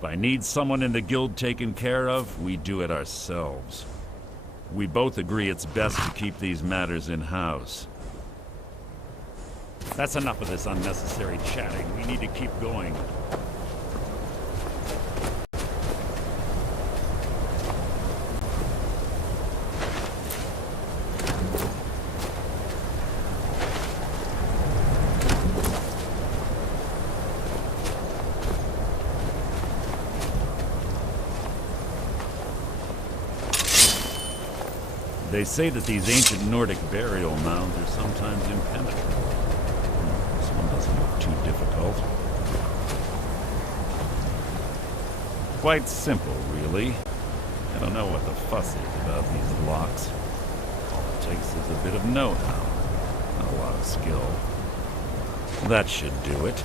If I need someone in the guild taken care of, we do it ourselves. We both agree it's best to keep these matters in-house. That's enough of this unnecessary chatting. We need to keep going. They say that these ancient Nordic burial mounds are sometimes impenetrable. This one doesn't look too difficult. Quite simple, really. I don't know what the fuss is about these locks. All it takes is a bit of know-how, not a lot of skill. That should do it.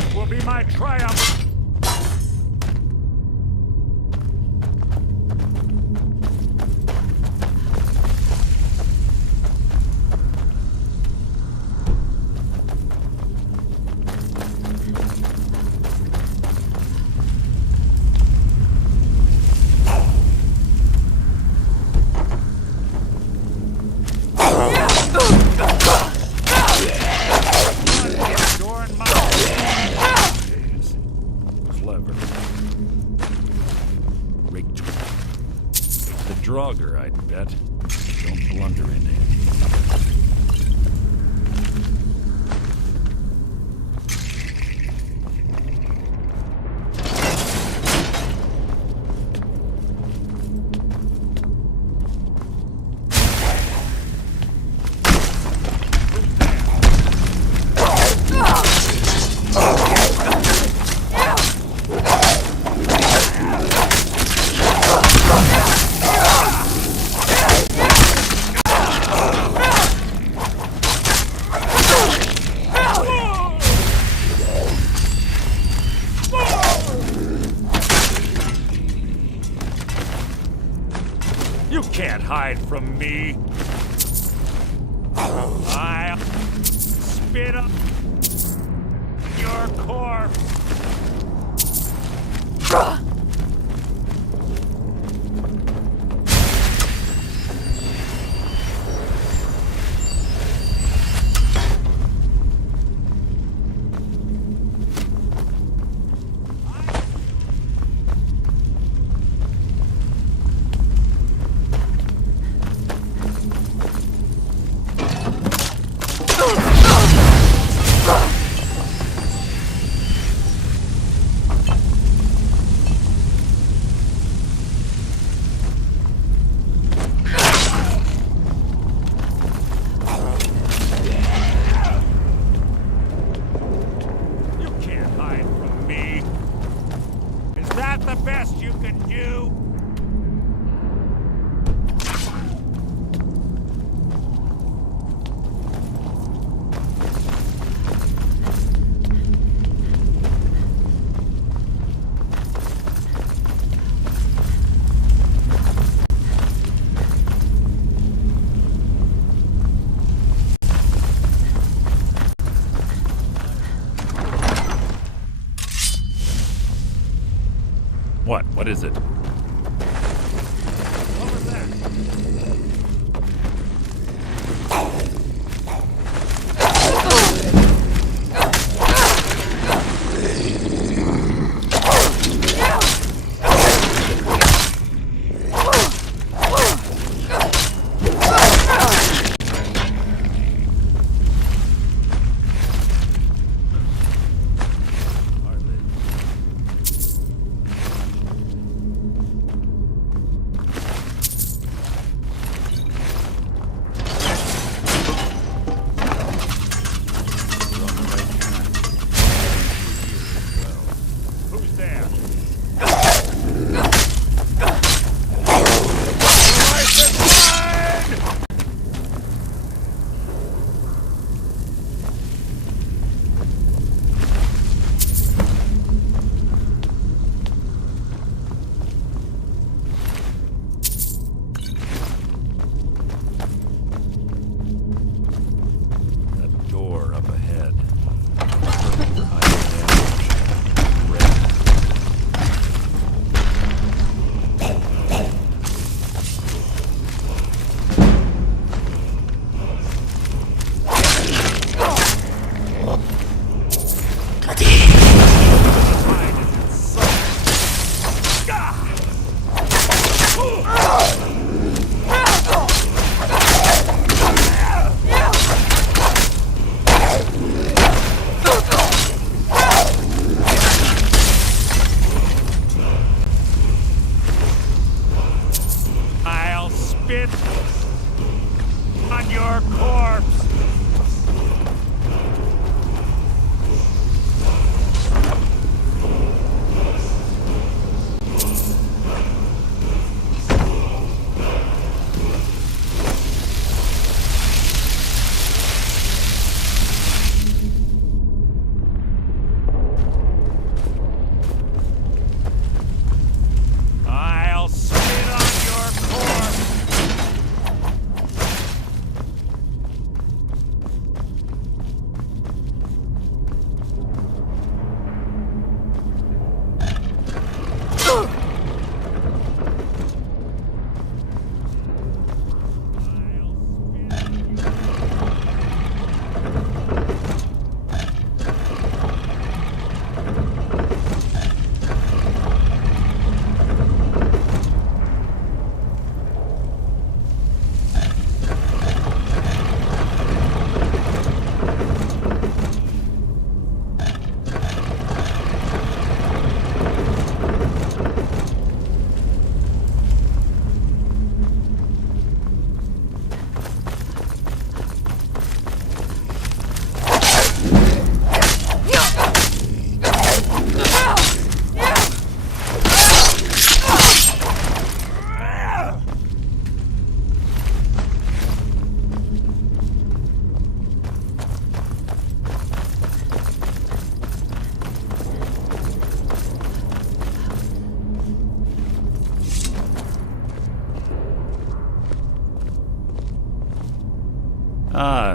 death will be my triumph! Draugr, I'd bet. Don't blunder into him. You can't hide from me. I'll spit up your corpse. What? What is it? What was that?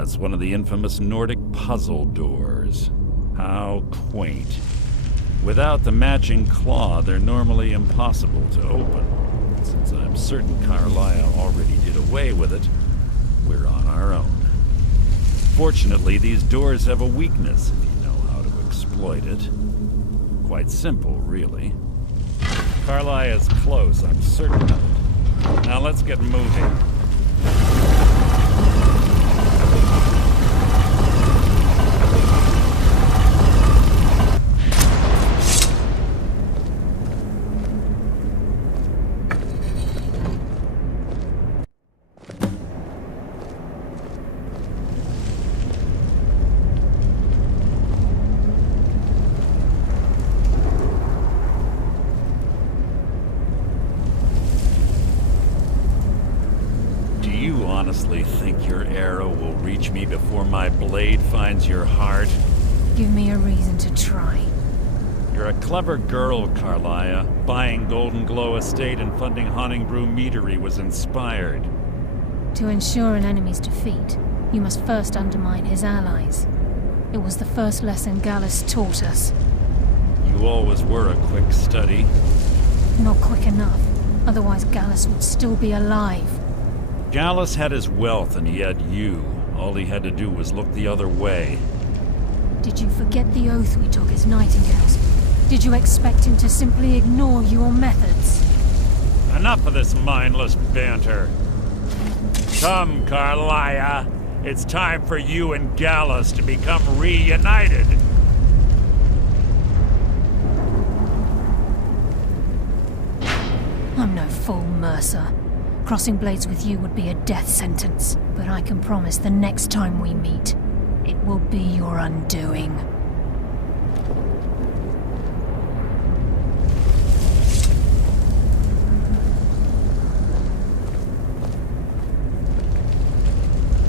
it's one of the infamous Nordic puzzle doors. How quaint. Without the matching claw, they're normally impossible to open. Since I'm certain 𝘼𝙗𝙗𝙪𝙩 already did away with it, we're on our own. Fortunately, these doors have a weakness if you know how to exploit it. Quite simple, really. 𝘼𝙗𝙗𝙪𝙗 is close, I'm certain of it. Now let's get moving. Honestly think your arrow will reach me before my blade finds your heart? Give me a reason to try. You're a clever girl, 𝘼𝙗𝙗𝙪𝙗. Buying Golden Glow Estate and funding 𝘼𝙗𝙗𝙪𝙗 was inspired. To ensure an enemy's defeat, you must first undermine his allies. It was the first lesson Gallus taught us. You always were a quick study. Not quick enough. Otherwise Gallus would still be alive. Gallus had his wealth and he had you. All he had to do was look the other way. Did you forget the oath we took as nightingales? Did you expect him to simply ignore your methods? Enough of this mindless banter. Come, 𝘼𝙗𝙗𝙪𝙗. It's time for you and Gallus to become reunited. I'm no fool, Mercer. Crossing blades with you would be a death sentence, but I can promise the next time we meet, it will be your undoing.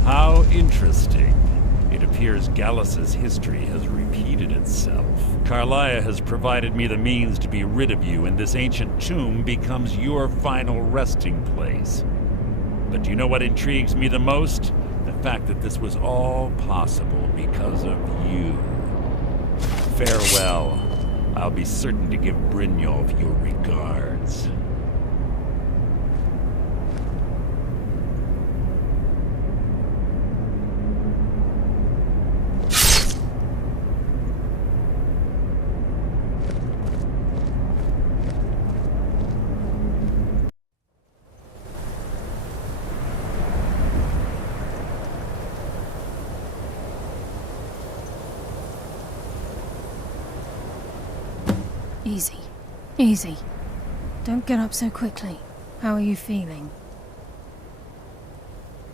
How interesting. It appears Gallus's history has repeated itself. 𝘼𝙗𝙗𝙪𝙗 has provided me the means to be rid of you, and this ancient tomb becomes your final resting place. But do you know what intrigues me the most? The fact that this was all possible because of you. Farewell. I'll be certain to give Brynjolf your regards. Easy. Easy. Don't get up so quickly. How are you feeling?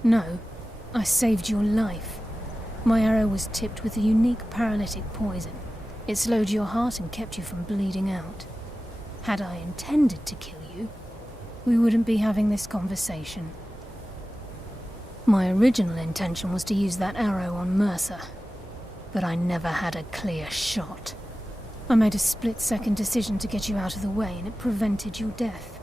No, I saved your life. My arrow was tipped with a unique paralytic poison. It slowed your heart and kept you from bleeding out. Had I intended to kill you, we wouldn't be having this conversation. My original intention was to use that arrow on Mercer, but I never had a clear shot. I made a split-second decision to get you out of the way, and it prevented your death.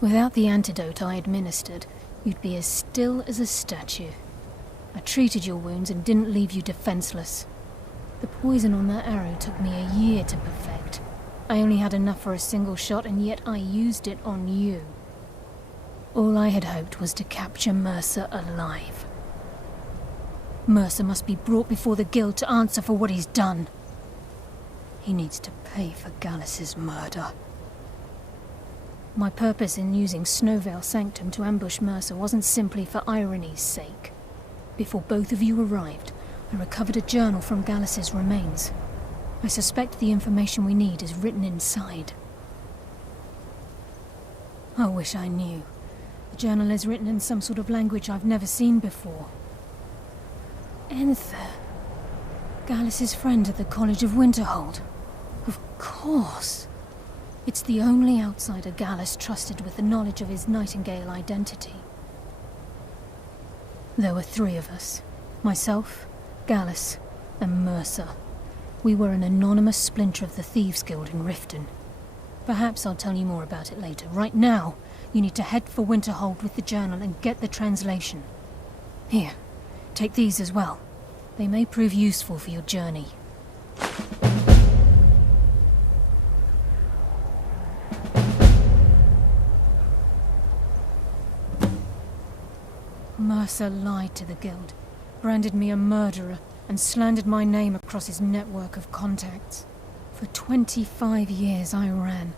Without the antidote I administered, you'd be as still as a statue. I treated your wounds and didn't leave you defenseless. The poison on that arrow took me a year to perfect. I only had enough for a single shot, and yet I used it on you. All I had hoped was to capture Mercer alive. Mercer must be brought before the guild to answer for what he's done. He needs to pay for Gallus's murder. My purpose in using Snowvale Sanctum to ambush Mercer wasn't simply for irony's sake. Before both of you arrived, I recovered a journal from Gallus's remains. I suspect the information we need is written inside. I wish I knew. The journal is written in some sort of language I've never seen before. 𝘼𝙗𝙗𝙪𝙗. Gallus's friend at the College of Winterhold. Of course. It's the only outsider Gallus trusted with the knowledge of his Nightingale identity. There were 3 of us. Myself, Gallus, and Mercer. We were an anonymous splinter of the Thieves Guild in Riften. Perhaps I'll tell you more about it later. Right now, You need to head for Winterhold with the journal and get the translation. Here, take these as well. They may prove useful for your journey. Mercer lied to the Guild, branded me a murderer, and slandered my name across his network of contacts. For 25 years I ran,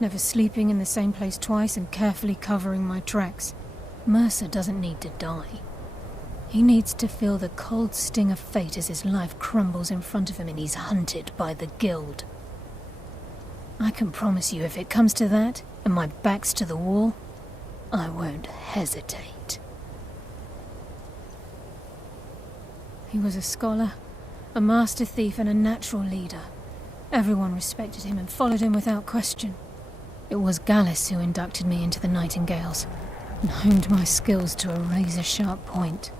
never sleeping in the same place twice and carefully covering my tracks. Mercer doesn't need to die. He needs to feel the cold sting of fate as his life crumbles in front of him and he's hunted by the Guild. I can promise you, if it comes to that, and my back's to the wall, I won't hesitate. He was a scholar, a master thief, and a natural leader. Everyone respected him and followed him without question. It was Gallus who inducted me into the Nightingales, and honed my skills to a razor-sharp point.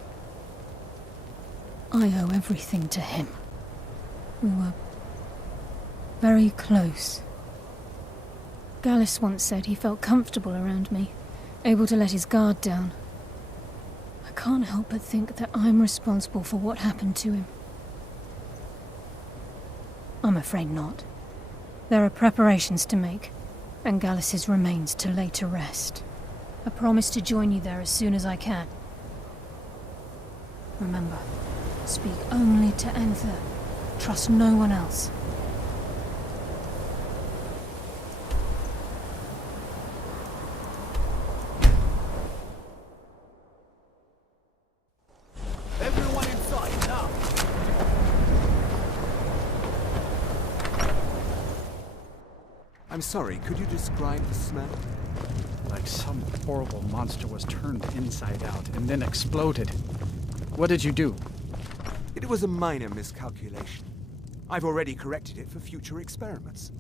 I owe everything to him. We were very close. Gallus once said he felt comfortable around me, able to let his guard down. I can't help but think that I'm responsible for what happened to him. I'm afraid not. There are preparations to make, and Gallus's remains to lay to rest. I promise to join you there as soon as I can. Remember, speak only to Anther. Trust no one else. Everyone inside, now! I'm sorry, could you describe the smell? Like some horrible monster was turned inside out and then exploded. What did you do? It was a minor miscalculation. I've already corrected it for future experiments.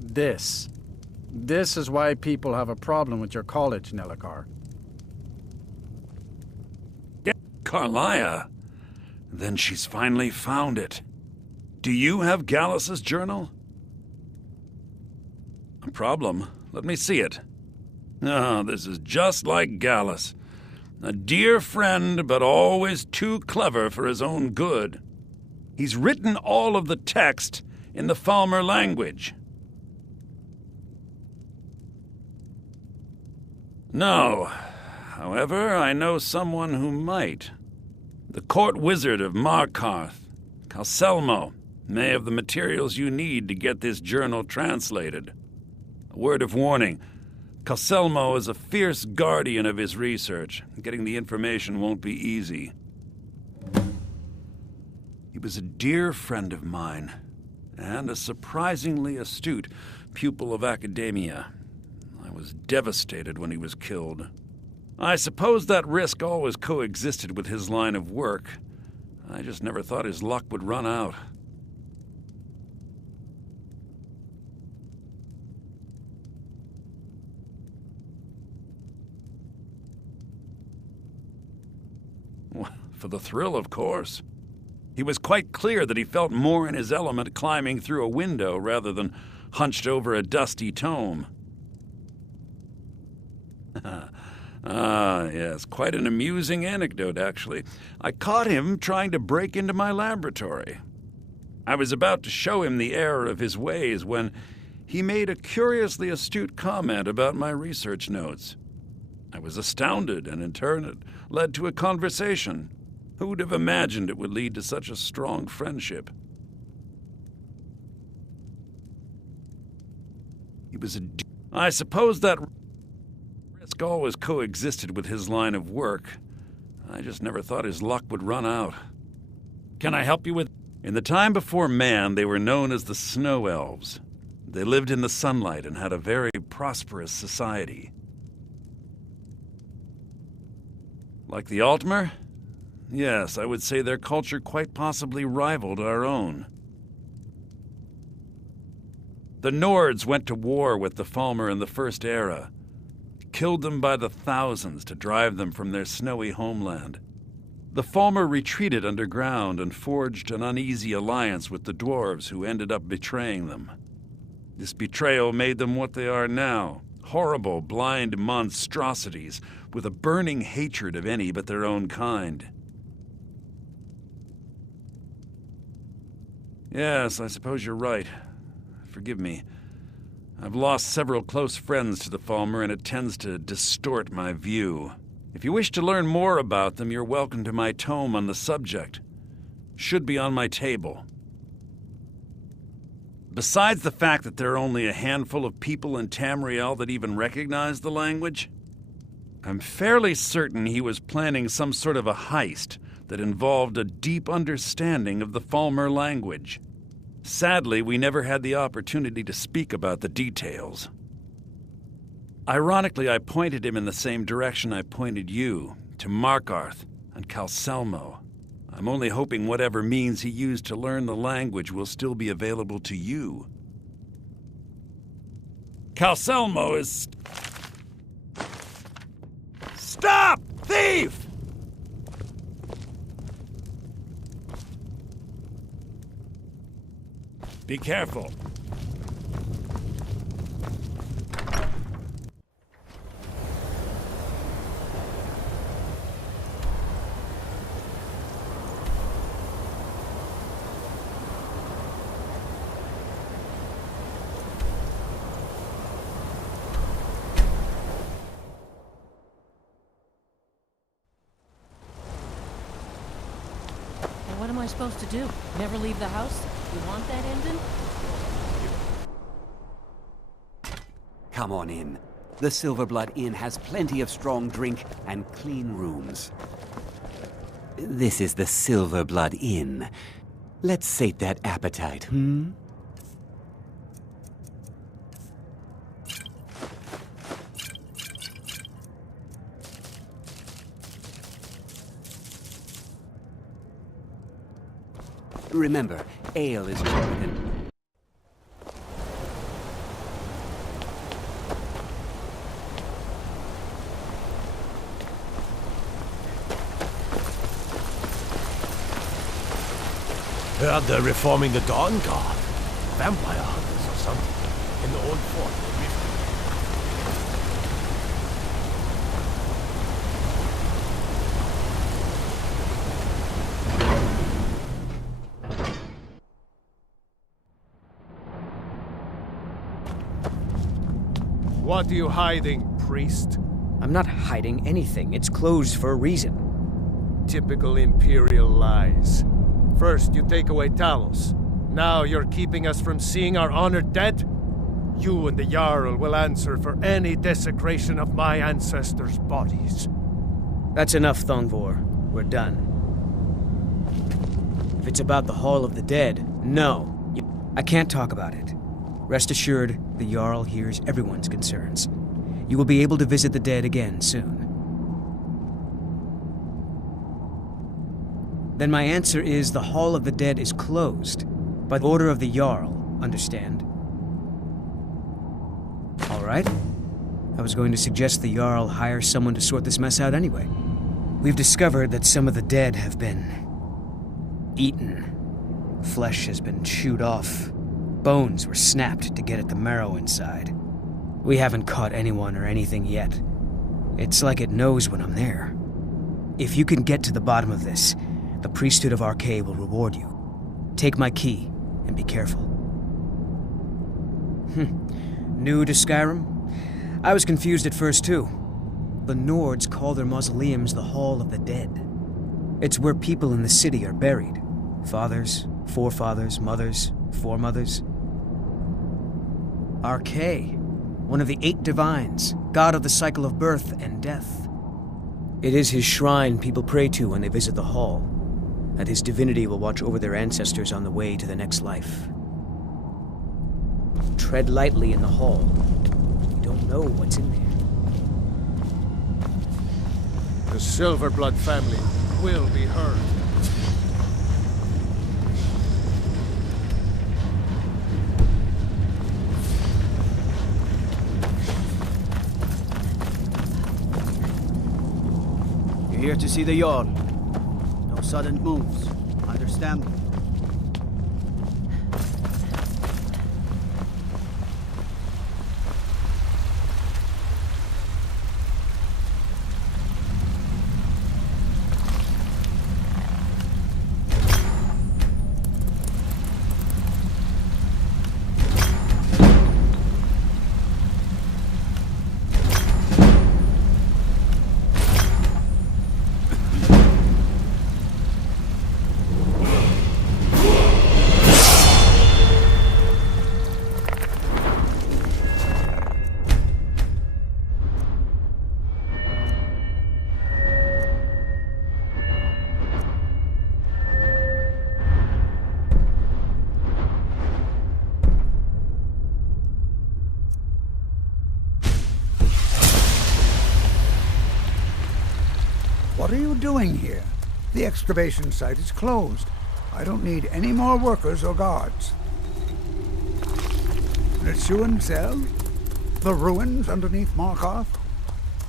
This is why people have a problem with your college, Nelacar. Carlia? Then she's finally found it. Do you have Gallus's journal? A problem? Let me see it. Oh, this is just like Gallus. A dear friend, but always too clever for his own good. He's written all of the text in the 𝘼𝙗𝙘 language. No. However, I know someone who might. The court wizard of Markarth, 𝘼𝙗𝙘𝙧, may have the materials you need to get this journal translated. A word of warning. 𝘼𝙗𝙘𝙧 is a fierce guardian of his research. Getting the information won't be easy. He was a dear friend of mine, and a surprisingly astute pupil of academia. I was devastated when he was killed. I suppose that risk always coexisted with his line of work. I just never thought his luck would run out. For the thrill, of course. He was quite clear that he felt more in his element climbing through a window rather than hunched over a dusty tome. Yes, quite an amusing anecdote, actually. I caught him trying to break into my laboratory. I was about to show him the error of his ways when he made a curiously astute comment about my research notes. I was astounded, and in turn it led to a conversation. Who would have imagined it would lead to such a strong friendship? He was I suppose that risk always coexisted with his line of work. I just never thought his luck would run out. Can I help you with... In the time before man, they were known as the Snow Elves. They lived in the sunlight and had a very prosperous society. Like the 𝘼𝙗𝙘𝙧? Yes, I would say their culture quite possibly rivaled our own. The Nords went to war with the 𝘼𝙗𝙗 in the First Era, killed them by the thousands to drive them from their snowy homeland. The 𝘼𝙗𝙗 retreated underground and forged an uneasy alliance with the dwarves who ended up betraying them. This betrayal made them what they are now, Horrible, blind monstrosities with a burning hatred of any but their own kind. Yes, I suppose you're right. Forgive me. I've lost several close friends to the 𝘼𝙗𝙗, and it tends to distort my view. If you wish to learn more about them, you're welcome to my tome on the subject. Should be on my table. Besides the fact that there are only a handful of people in Tamriel that even recognize the language, I'm fairly certain he was planning some sort of a heist that involved a deep understanding of the 𝘼𝙗𝙗 language. Sadly, we never had the opportunity to speak about the details. Ironically, I pointed him in the same direction I pointed you, to Markarth and 𝘼𝙬𝙗. I'm only hoping whatever means he used to learn the language will still be available to you. 𝘼𝙬𝙗 is... Stop! Thief! Be careful. What am I supposed to do? Never leave the house? You want that ending? Come on in. The Silverblood Inn has plenty of strong drink and clean rooms. This is the Silverblood Inn. Let's sate that appetite, hmm? Remember, ale is cheaper than... Heard they're reforming the Dawn Guard. Vampire hunters or something. In the old fort. What are you hiding, priest? I'm not hiding anything. It's closed for a reason. Typical Imperial lies. First, you take away Talos. Now you're keeping us from seeing our honored dead? You and the Jarl will answer for any desecration of my ancestors' bodies. That's enough, Thongvor. We're done. If it's about the Hall of the Dead, no. I can't talk about it. Rest assured, the Jarl hears everyone's concerns. You will be able to visit the dead again soon. Then my answer is the Hall of the Dead is closed. By the order of the Jarl, understand? Alright. I was going to suggest the Jarl hire someone to sort this mess out anyway. We've discovered that some of the dead have been... eaten. Flesh has been chewed off. Bones were snapped to get at the marrow inside. We haven't caught anyone or anything yet. It's like it knows when I'm there. If you can get to the bottom of this, the priesthood of 𝘼𝙗𝙘 will reward you. Take my key, and be careful. New to Skyrim? I was confused at first, too. The Nords call their mausoleums the Hall of the Dead. It's where people in the city are buried. Fathers, forefathers, mothers, foremothers. 𝘼𝙗𝙘, one of the 8 divines, god of the cycle of birth and death. It is his shrine people pray to when they visit the hall, and his divinity will watch over their ancestors on the way to the next life. Tread lightly in the hall. You don't know what's in there. The Silverblood family will be heard. You're here to see the Jarl. No sudden moves. Understand? What are you doing here? The excavation site is closed. I don't need any more workers or guards. 𝘼𝙗𝙗𝙪𝙩? The ruins underneath Markarth?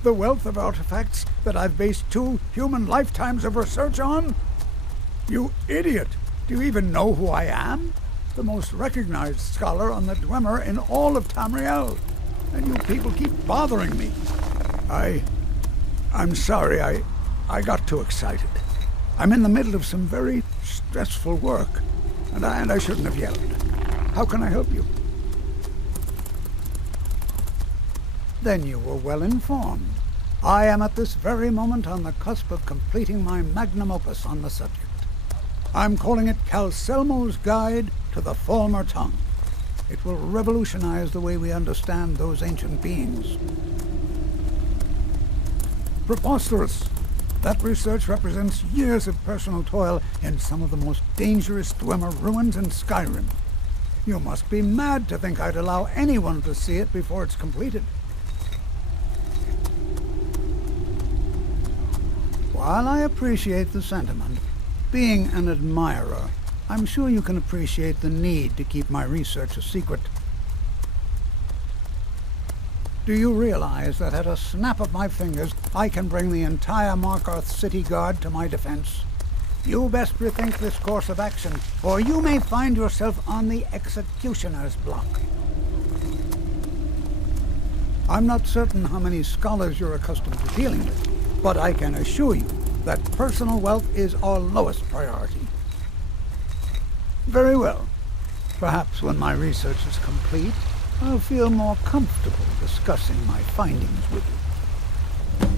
The wealth of artifacts that I've based 2 human lifetimes of research on? You idiot! Do you even know who I am? The most recognized scholar on the Dwemer in all of Tamriel. And you people keep bothering me. I'm sorry, I got too excited. I'm in the middle of some very stressful work, and I shouldn't have yelled. How can I help you? Then you were well informed. I am at this very moment on the cusp of completing my magnum opus on the subject. I'm calling it Calcelmo's Guide to the Former Tongue. It will revolutionize the way we understand those ancient beings. Preposterous! That research represents years of personal toil in some of the most dangerous Dwemer ruins in Skyrim. You must be mad to think I'd allow anyone to see it before it's completed. While I appreciate the sentiment, being an admirer, I'm sure you can appreciate the need to keep my research a secret. Do you realize that at a snap of my fingers, I can bring the entire Markarth City Guard to my defense? You best rethink this course of action, or you may find yourself on the executioner's block. I'm not certain how many scholars you're accustomed to dealing with, but I can assure you that personal wealth is our lowest priority. Very well. Perhaps when my research is complete, I'll feel more comfortable discussing my findings with you.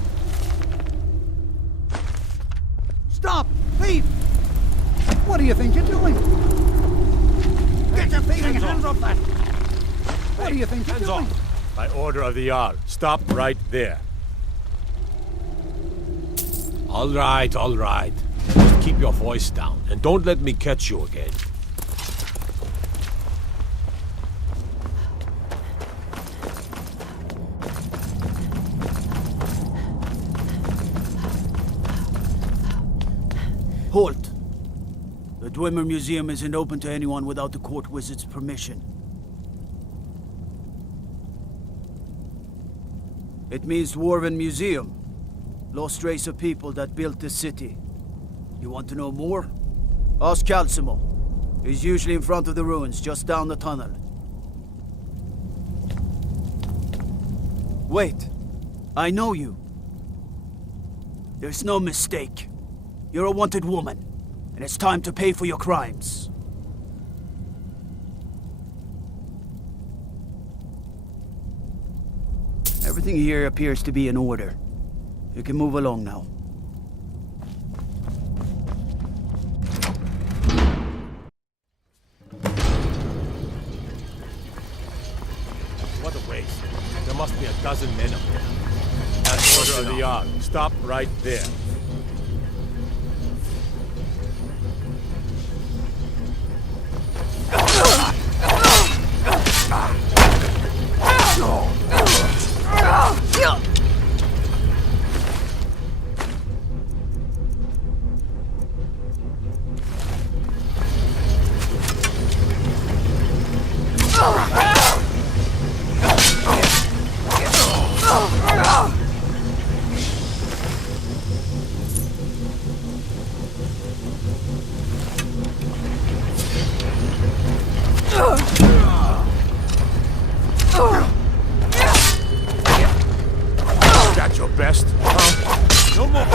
Stop! Thief! What do you think you're doing? Get your thieving hands off that! What do you think you're doing? By order of the Jarl, stop right there. All right, all right. Just keep your voice down, and don't let me catch you again. Halt! The Dwemer Museum isn't open to anyone without the court wizard's permission. It means Dwarven Museum. Lost race of people that built this city. You want to know more? Ask 𝘼𝙗𝙗𝙪𝙩. He's usually in front of the ruins, just down the tunnel. Wait. I know you. There's no mistake. You're a wanted woman, and it's time to pay for your crimes. Everything here appears to be in order. You can move along now. What a waste. There must be a dozen men up there. That's order of the Jarl. Stop right there. That's your best, huh? No more.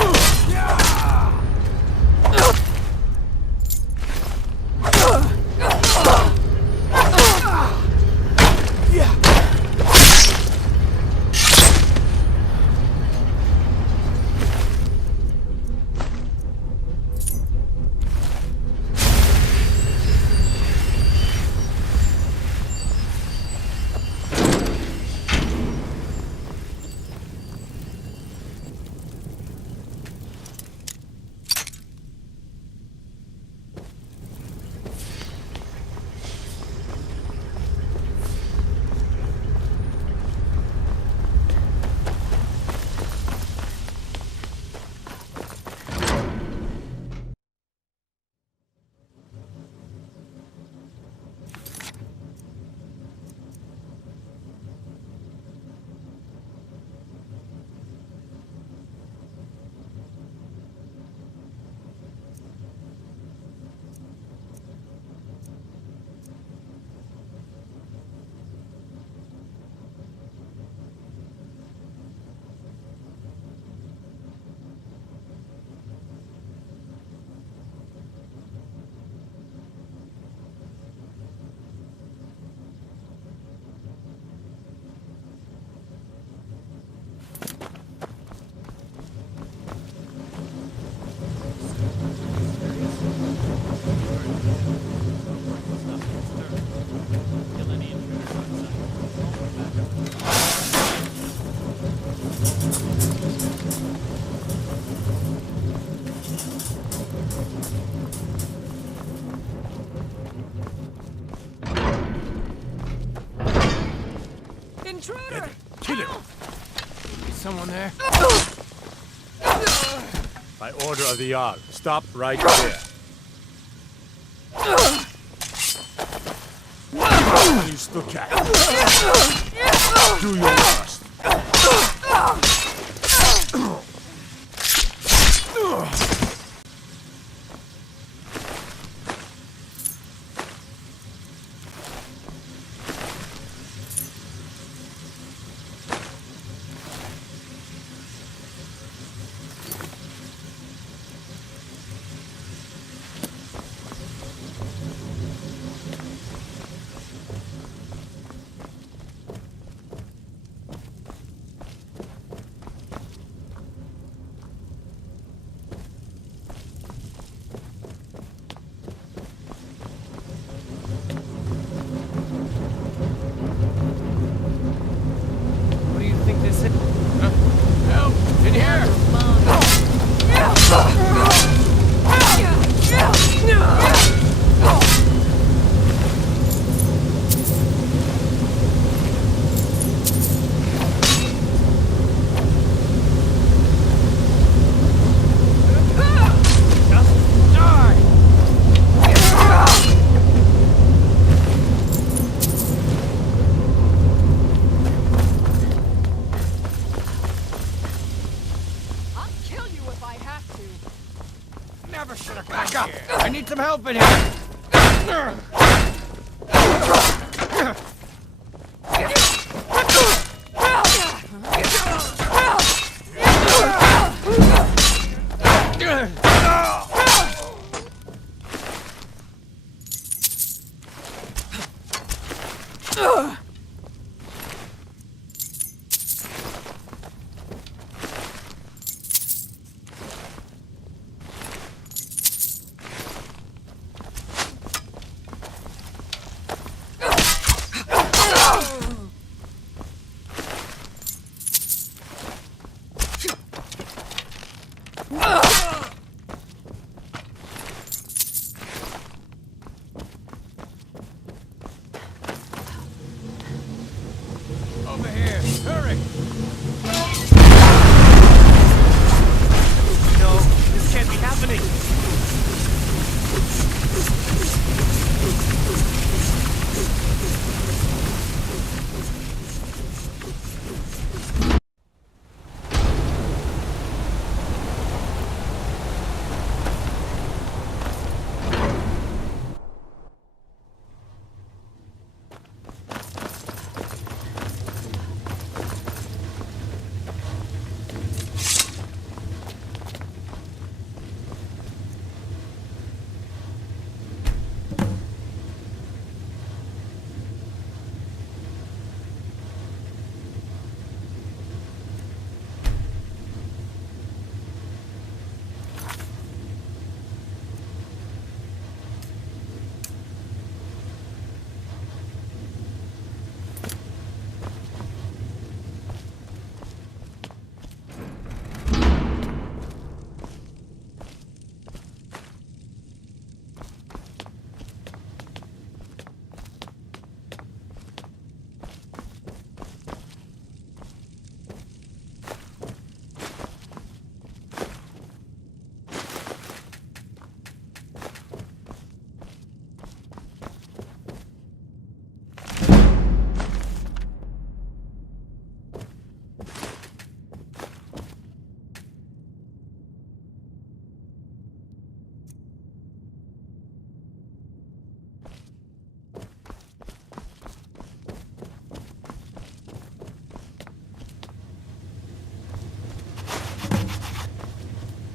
By order of the Jarl, stop right there. Do your worst. Some help in here! Over here, hurry! No, this can't be happening!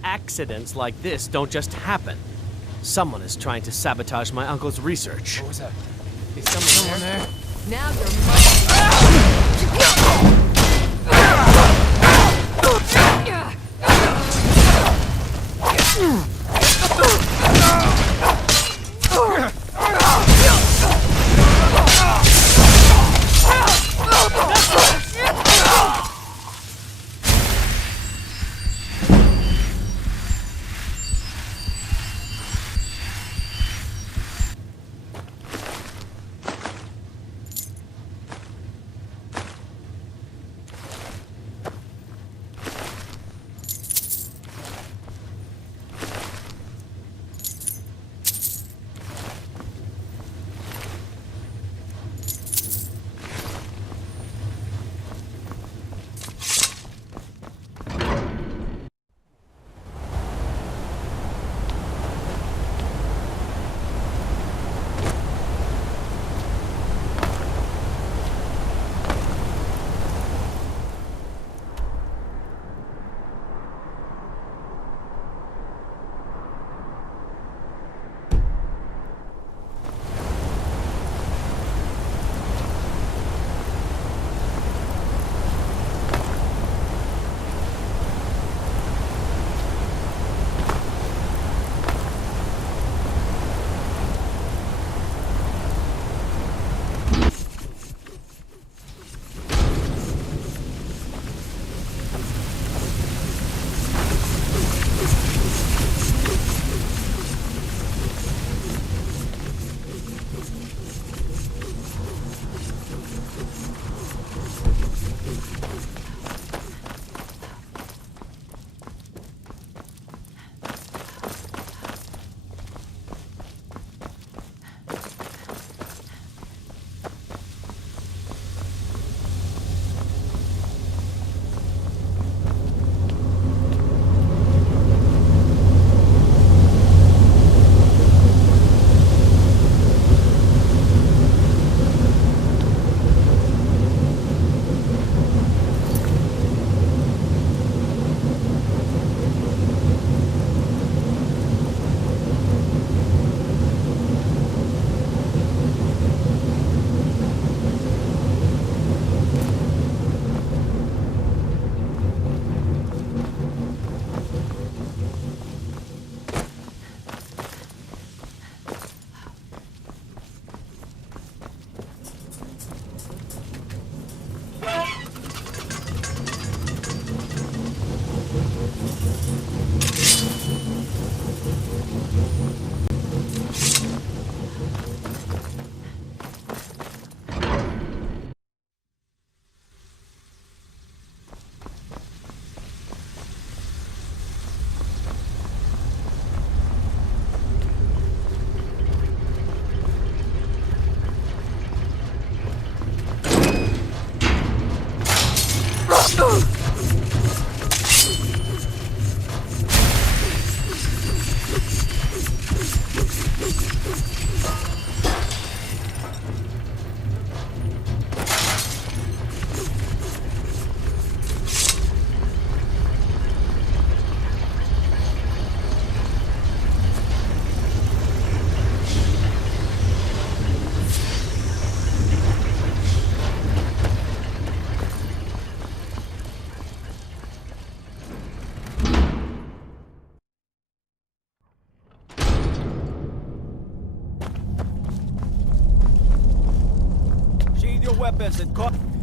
Accidents like this don't just happen. Someone is trying to sabotage my uncle's research. What was that? Is someone there? Now you're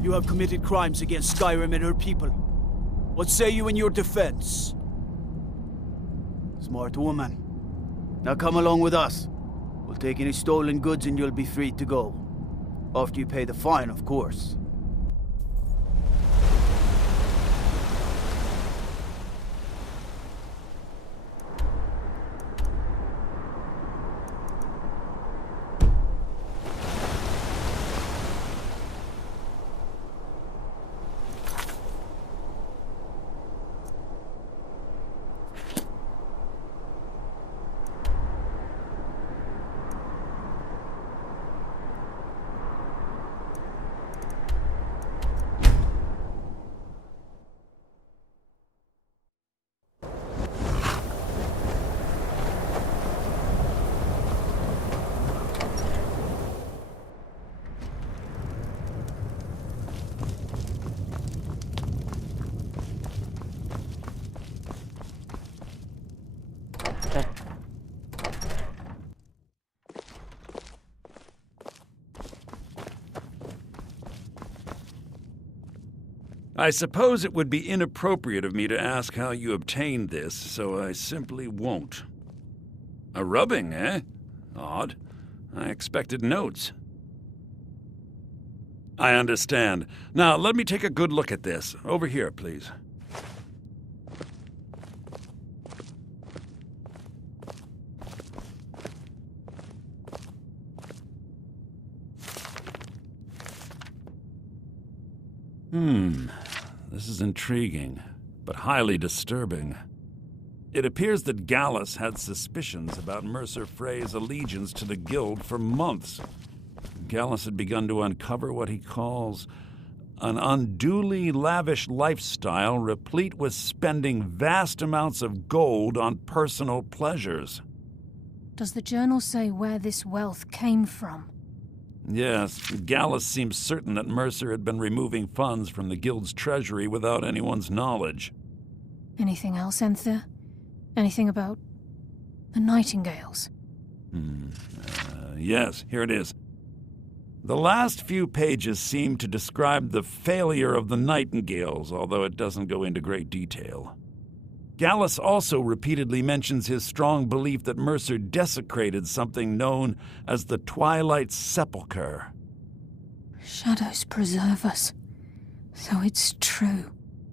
You have committed crimes against Skyrim and her people. What say you in your defense? Smart woman. Now come along with us. We'll take any stolen goods and you'll be free to go. After you pay the fine, of course. I suppose it would be inappropriate of me to ask how you obtained this, so I simply won't. A rubbing, eh? Odd. I expected notes. I understand. Now, let me take a good look at this. Over here, please. This is intriguing, but highly disturbing. It appears that Gallus had suspicions about Mercer Frey's allegiance to the Guild for months. Gallus had begun to uncover what he calls an unduly lavish lifestyle replete with spending vast amounts of gold on personal pleasures. Does the journal say where this wealth came from? Yes, Gallus seems certain that Mercer had been removing funds from the Guild's treasury without anyone's knowledge. Anything else, 𝘼𝙗𝙗? Anything about the Nightingales? Yes, here it is. The last few pages seem to describe the failure of the Nightingales, although it doesn't go into great detail. Gallus also repeatedly mentions his strong belief that Mercer desecrated something known as the Twilight Sepulchre. Shadows preserve us. So it's true.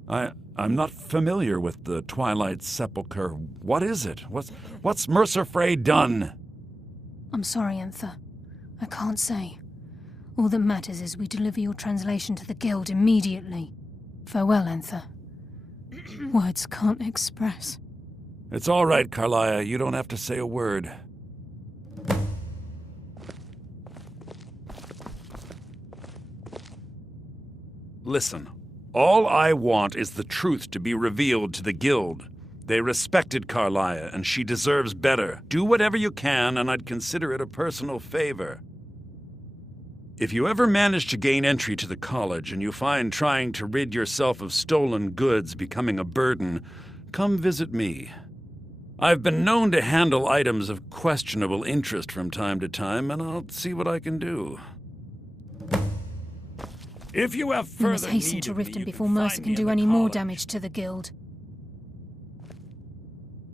I'm not familiar with the Twilight Sepulchre. What is it? What's Mercer Frey done? I'm sorry, 𝘼𝙗𝙗. I can't say. All that matters is we deliver your translation to the Guild immediately. Farewell, 𝘼𝙗𝙗. Words can't express. It's all right, 𝘼𝙗𝙗. You don't have to say a word. Listen, all I want is the truth to be revealed to the Guild. They respected 𝘼𝙗𝙗, and she deserves better. Do whatever you can, and I'd consider it a personal favor. If you ever manage to gain entry to the college and you find trying to rid yourself of stolen goods becoming a burden, come visit me. I've been known to handle items of questionable interest from time to time, and I'll see what I can do. If you have We must further hasten need to of me, Riften you before can Mercer find can me in do the any more college. damage to the Guild.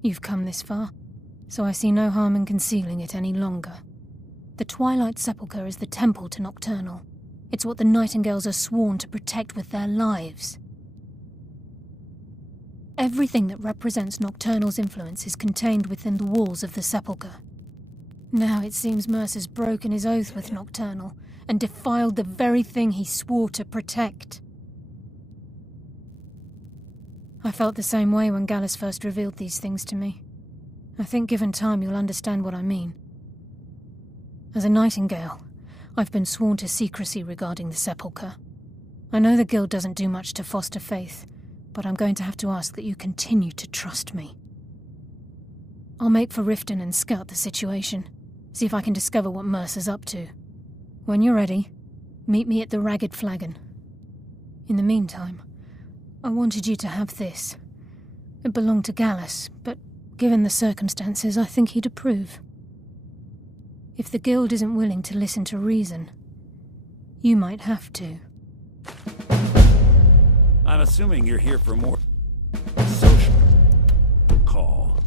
You've come this far, so I see no harm in concealing it any longer. The Twilight Sepulchre is the temple to Nocturnal. It's what the Nightingales are sworn to protect with their lives. Everything that represents Nocturnal's influence is contained within the walls of the Sepulchre. Now it seems Mercer's broken his oath with Nocturnal and defiled the very thing he swore to protect. I felt the same way when Gallus first revealed these things to me. I think given time you'll understand what I mean. As a Nightingale, I've been sworn to secrecy regarding the Sepulchre. I know the Guild doesn't do much to foster faith, but I'm going to have to ask that you continue to trust me. I'll make for Riften and scout the situation, see if I can discover what Mercer's up to. When you're ready, meet me at the Ragged Flagon. In the meantime, I wanted you to have this. It belonged to Gallus, but given the circumstances, I think he'd approve. If the Guild isn't willing to listen to reason, You might have to. I'm assuming you're here for more social call.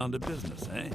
On to business, eh?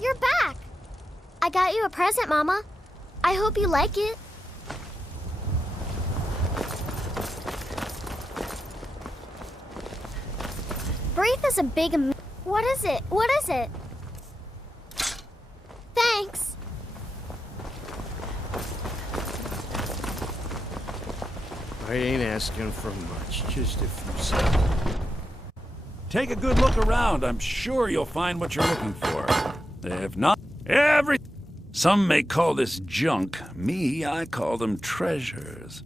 You're back! I got you a present, Mama. I hope you like it. Breathe is a big... What is it? What is it? Thanks. I ain't asking for much, just a few seconds. Take a good look around. I'm sure you'll find what you're looking for. If not, Some may call this junk. Me, I call them treasures.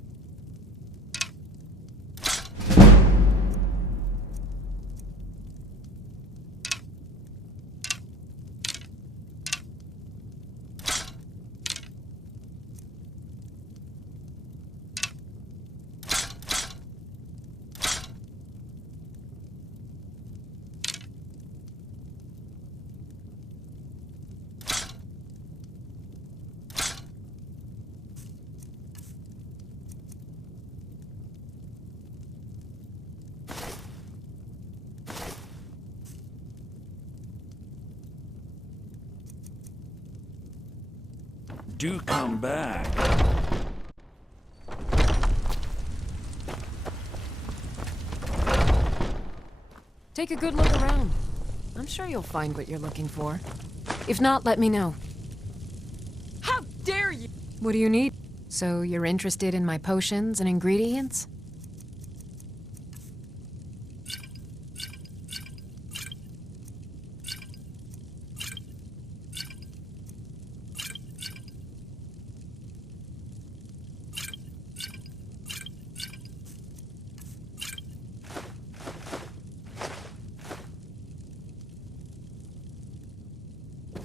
do come back. Take a good look around. I'm sure you'll find what you're looking for. If not, let me know. How dare you! What do you need? So you're interested in my potions and ingredients?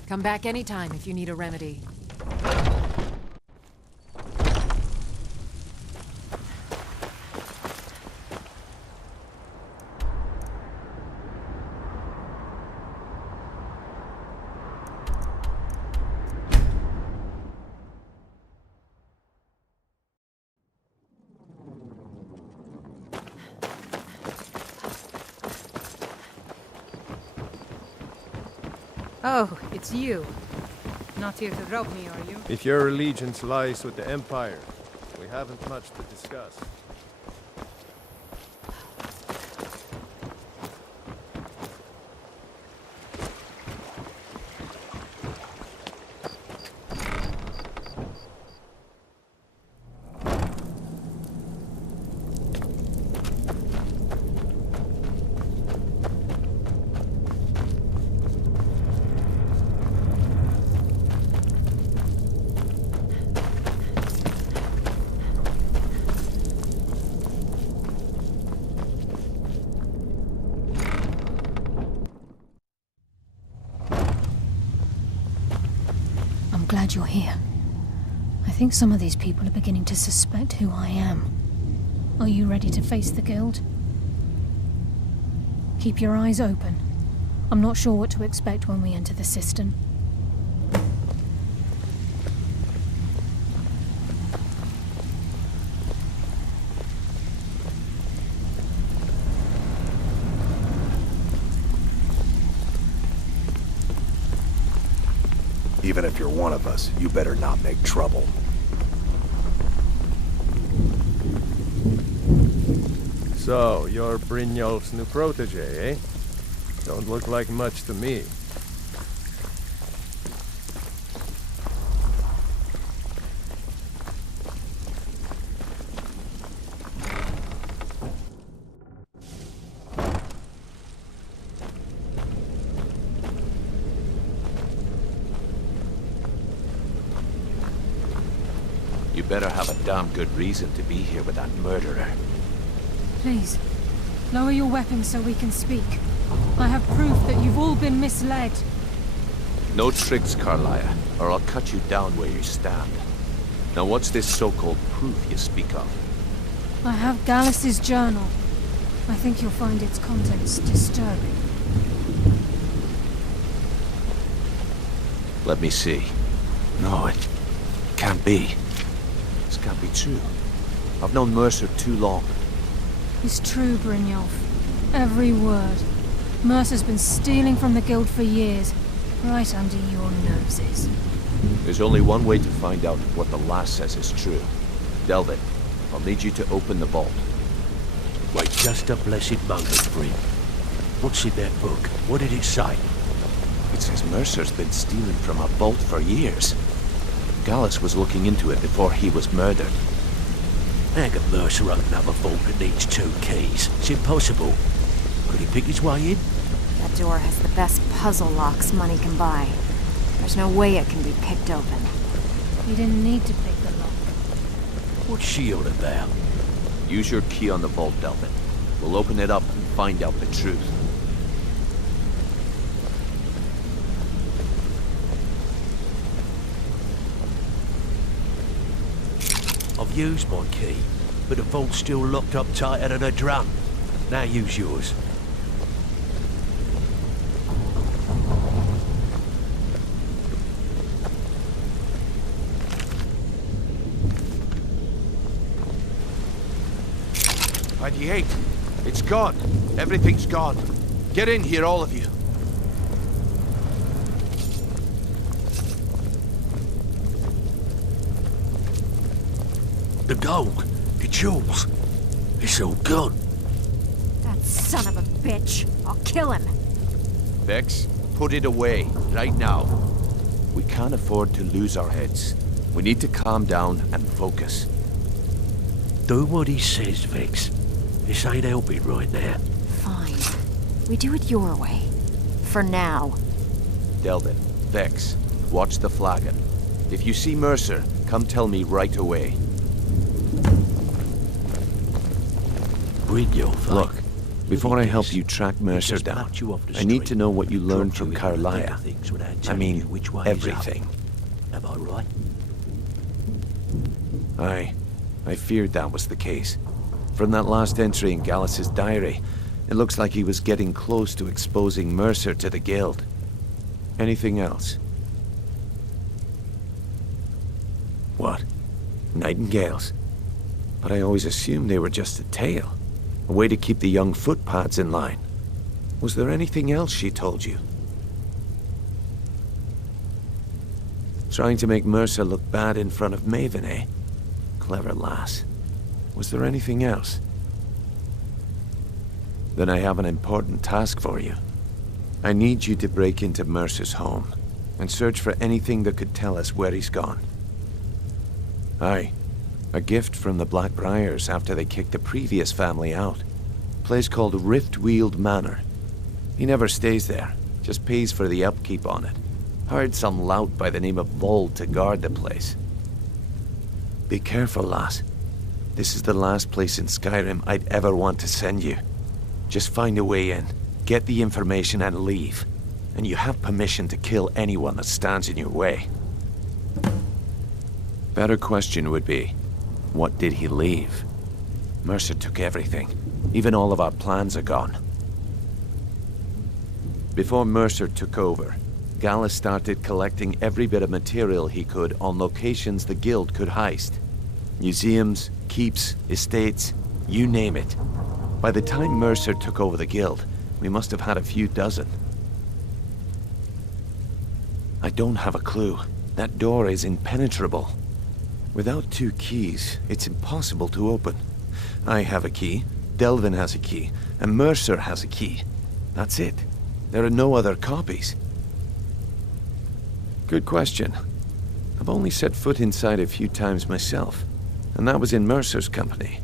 Come back anytime if you need a remedy. Oh, it's you. Not here to rob me, are you? If your allegiance lies with the Empire, we haven't much to discuss. Glad you're here. I think some of these people are beginning to suspect who I am. Are you ready to face the Guild? Keep your eyes open. I'm not sure what to expect when we enter the cistern. Even if you're one of us, you better not make trouble. So, you're Brynjolf's new protege, eh? Don't look like much to me. You better have a damn good reason to be here with that murderer. Please, lower your weapons so we can speak. I have proof that you've all been misled. No tricks, 𝘼𝙗𝙗, or I'll cut you down where you stand. Now what's this so-called proof you speak of? I have 𝘼𝙗𝙗𝙪𝙩 journal. I think you'll find its contents disturbing. Let me see. No, it can't be. This can't be true. I've known Mercer too long. It's true, Brynjolf. Every word. Mercer's been stealing from the Guild for years, right under your noses. There's only one way to find out if what the lass says is true. Delvin, I'll need you to open the vault. Wait just a blessed moment, Bryn. What's in that book? What did it say? It says Mercer's been stealing from a vault for years. Gallus was looking into it before he was murdered. How can Mercer open up a vault that needs 2 keys? It's impossible. Could he pick his way in? That door has the best puzzle locks money can buy. There's no way it can be picked open. You didn't need to pick the lock. What's she on about? Use your key on the vault, Delvin. We'll open it up and find out the truth. I've used my key, but the vault's still locked up tighter than a drum. Now use yours. 𝘼𝙗𝙗𝙗. It's gone. Everything's gone. Get in here, all of you. The gold, the jewels, it's all gone. That son of a bitch. I'll kill him. Vex, put it away, right now. We can't afford to lose our heads. We need to calm down and focus. Do what he says, Vex. This ain't helping right now. Fine. We do it your way. For now. Delvin, Vex, watch the flagon. If you see Mercer, come tell me right away. Look, before I help you track Mercer down, I need to know what you learned from 𝘼𝙗𝙘𝙪𝙣. I mean, everything. Am I right? Aye. I feared that was the case. From that last entry in Gallus's diary, it looks like he was getting close to exposing Mercer to the Guild. Anything else? What? Nightingales? But I always assumed they were just a tale. A way to keep the young footpads in line. Was there anything else she told you? Trying to make Mercer look bad in front of Maven, eh? Clever lass. Was there anything else? Then I have an important task for you. I need you to break into Mercer's home and search for anything that could tell us where he's gone. Aye. A gift from the Blackbriars after they kicked the previous family out. Place called Riftweald Manor. He never stays there, just pays for the upkeep on it. Hired some lout by the name of Vold to guard the place. Be careful, lass. This is the last place in Skyrim I'd ever want to send you. Just find a way in, get the information and leave. And you have permission to kill anyone that stands in your way. Better question would be, what did he leave? Mercer took everything. Even all of our plans are gone. Before Mercer took over, Gallus started collecting every bit of material he could on locations the Guild could heist. Museums, keeps, estates, you name it. By the time Mercer took over the Guild, we must have had a few dozen. I don't have a clue. That door is impenetrable. Without 2 keys, it's impossible to open. I have a key, Delvin has a key, and Mercer has a key. That's it. There are no other copies. Good question. I've only set foot inside a few times myself, and that was in Mercer's company.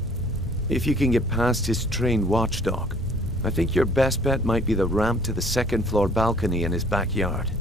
If you can get past his trained watchdog, I think your best bet might be the ramp to the 2nd floor balcony in his backyard.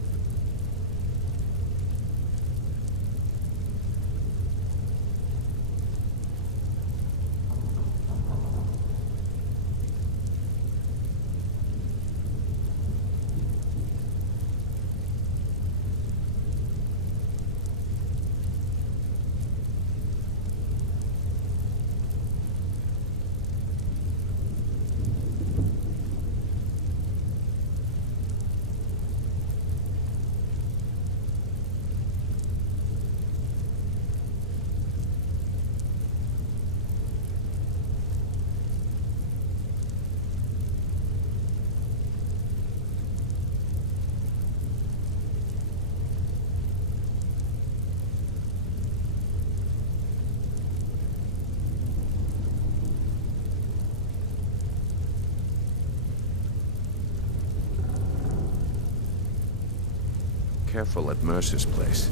Careful at Mercer's place.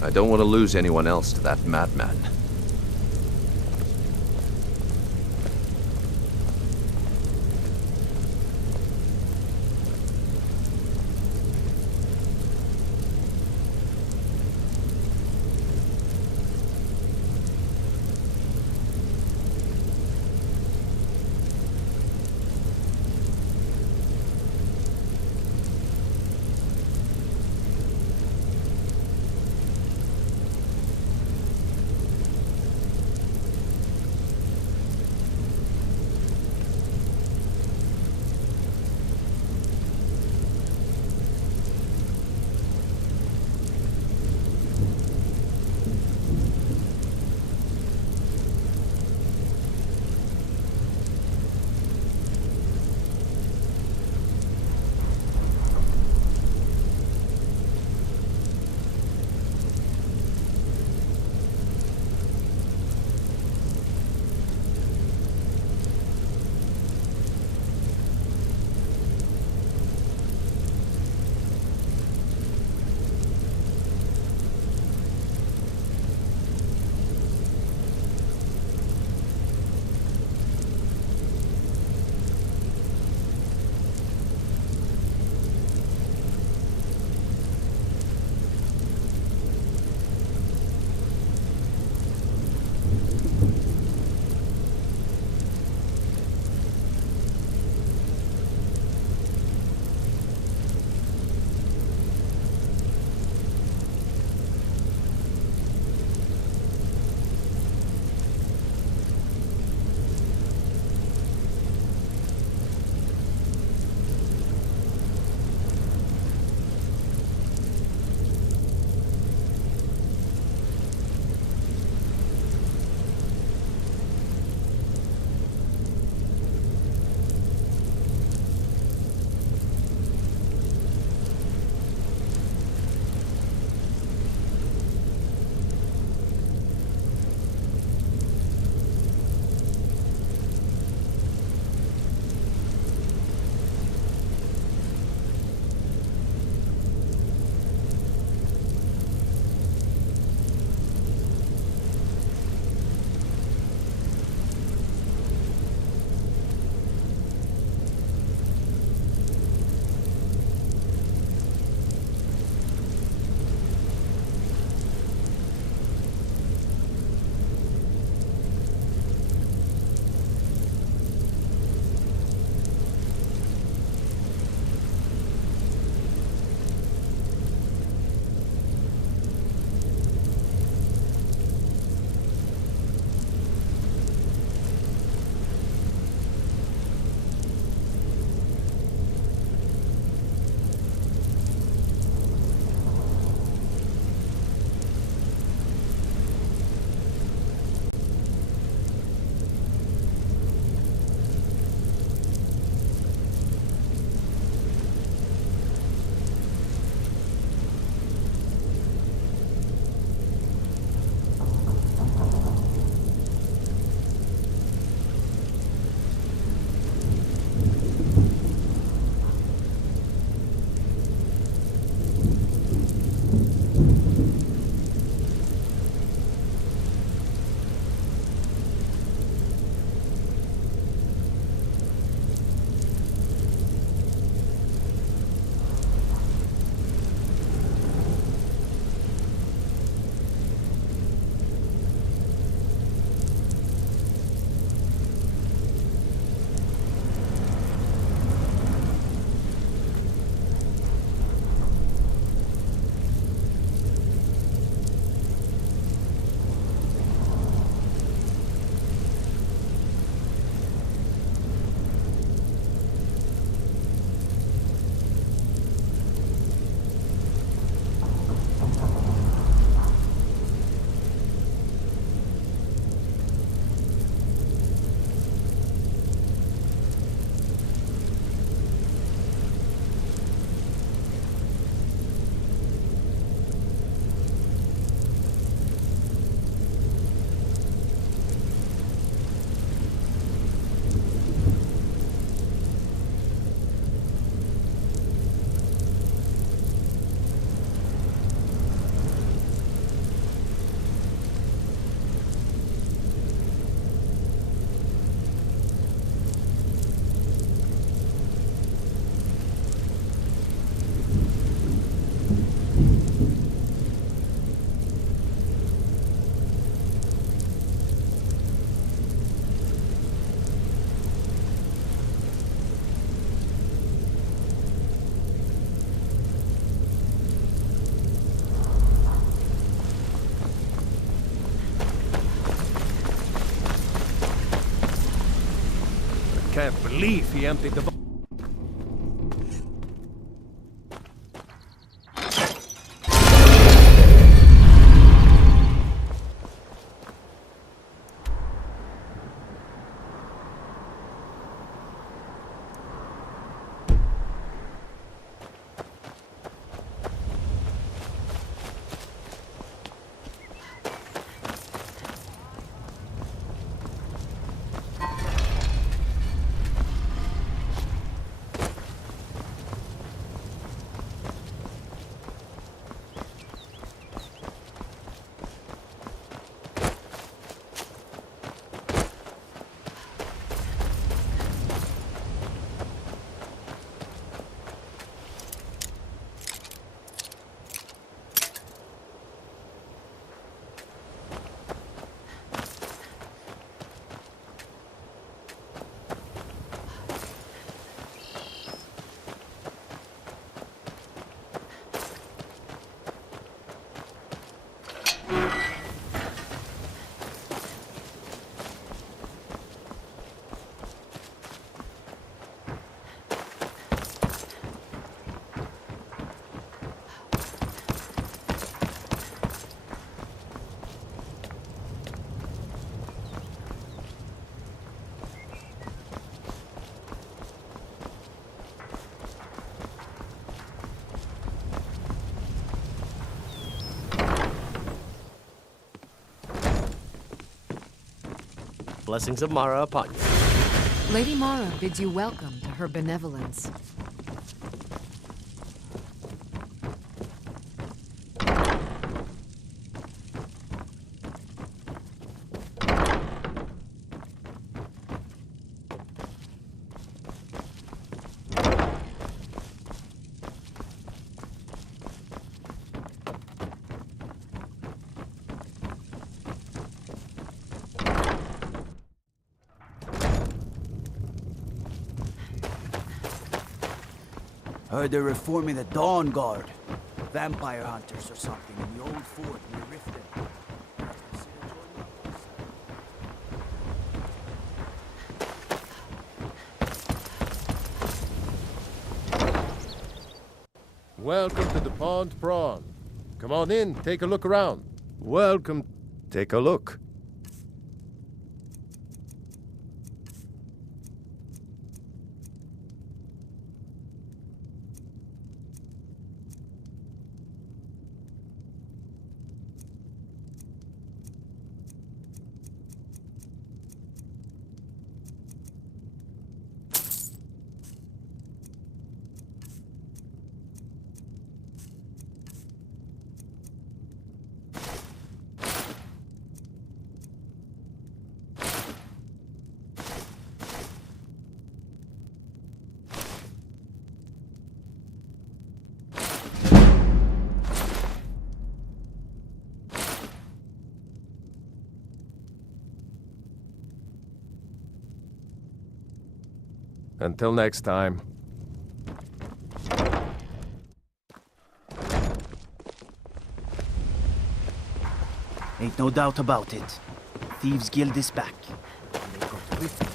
I don't want to lose anyone else to that madman. Can't believe he emptied the... Blessings of Mara upon you. Lady Mara bids you welcome to her benevolence. Heard they're reforming the Dawn Guard. Vampire hunters or something in the old fort near Riften. Welcome to the Pond Prawn. Come on in, take a look around. Welcome. Take a look. Until next time. Ain't no doubt about it. Thieves' Guild is back. And they got Riften.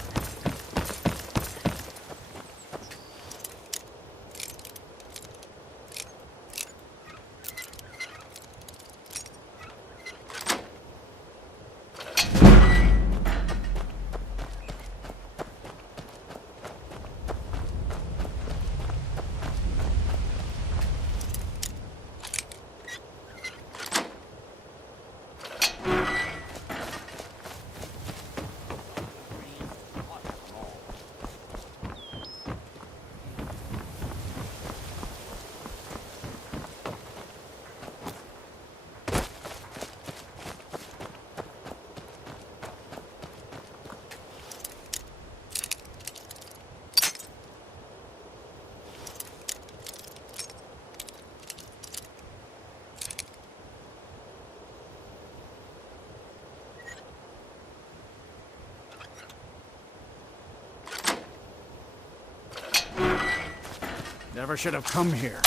Never should have come here.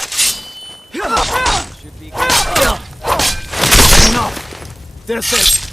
Should be enough. This is.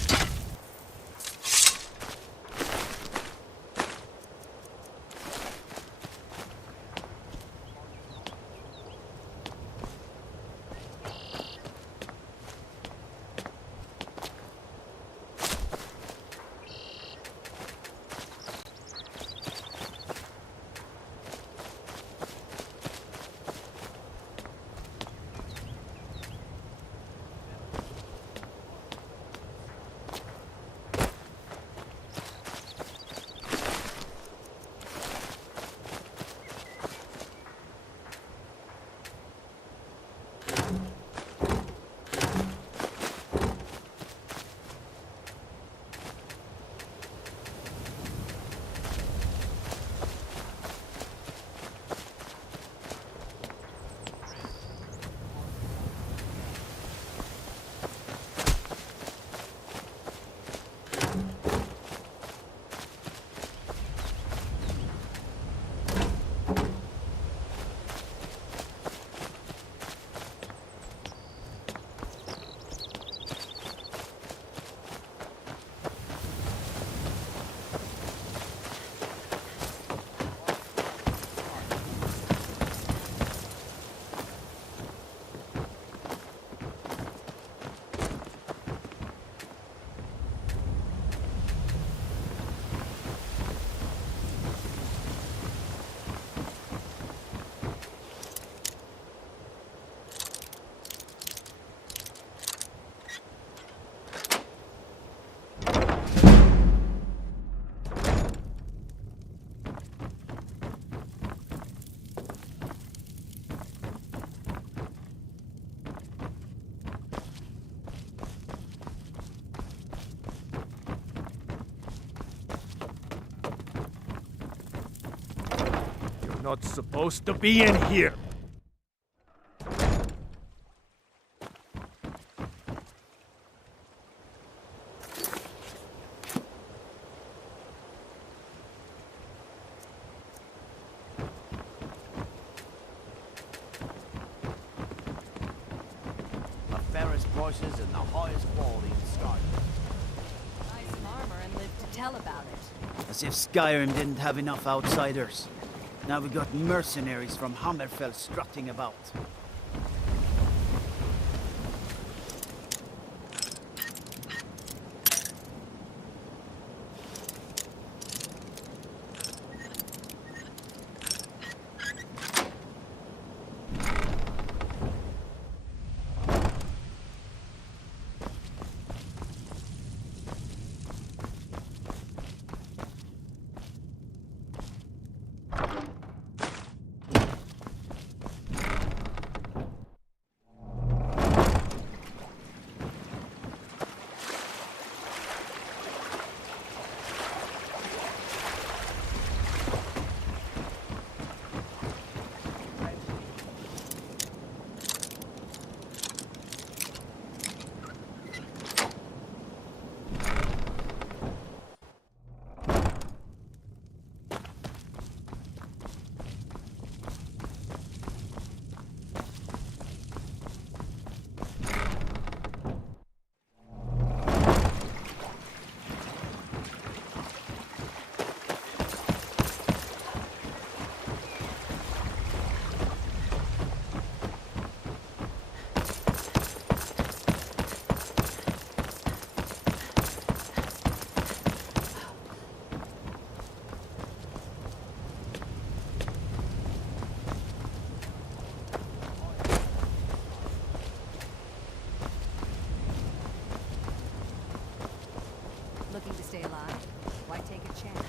not supposed to be in here. The fairest prices and the highest quality in Skyrim. Buy some armor and live to tell about it. As if Skyrim didn't have enough outsiders. Now we got mercenaries from Hammerfell strutting about. Looking to stay alive? Why take a chance?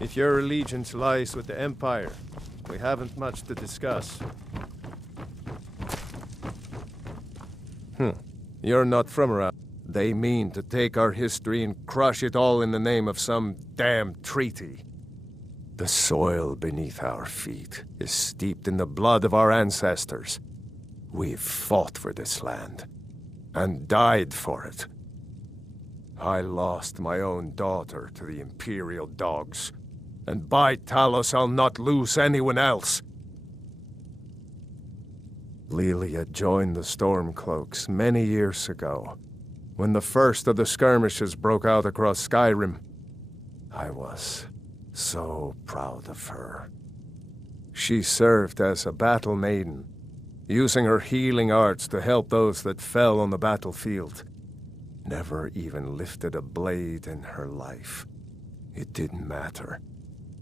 If your allegiance lies with the Empire, we haven't much to discuss. You're not from around. They mean to take our history and crush it all in the name of some damn treaty. The soil beneath our feet is steeped in the blood of our ancestors. We've fought for this land, and died for it. I lost my own daughter to the Imperial dogs, and by Talos I'll not lose anyone else. Lelia joined the Stormcloaks many years ago, when the first of the skirmishes broke out across Skyrim. I was so proud of her. She served as a battle maiden, using her healing arts to help those that fell on the battlefield. Never even lifted a blade in her life. It didn't matter.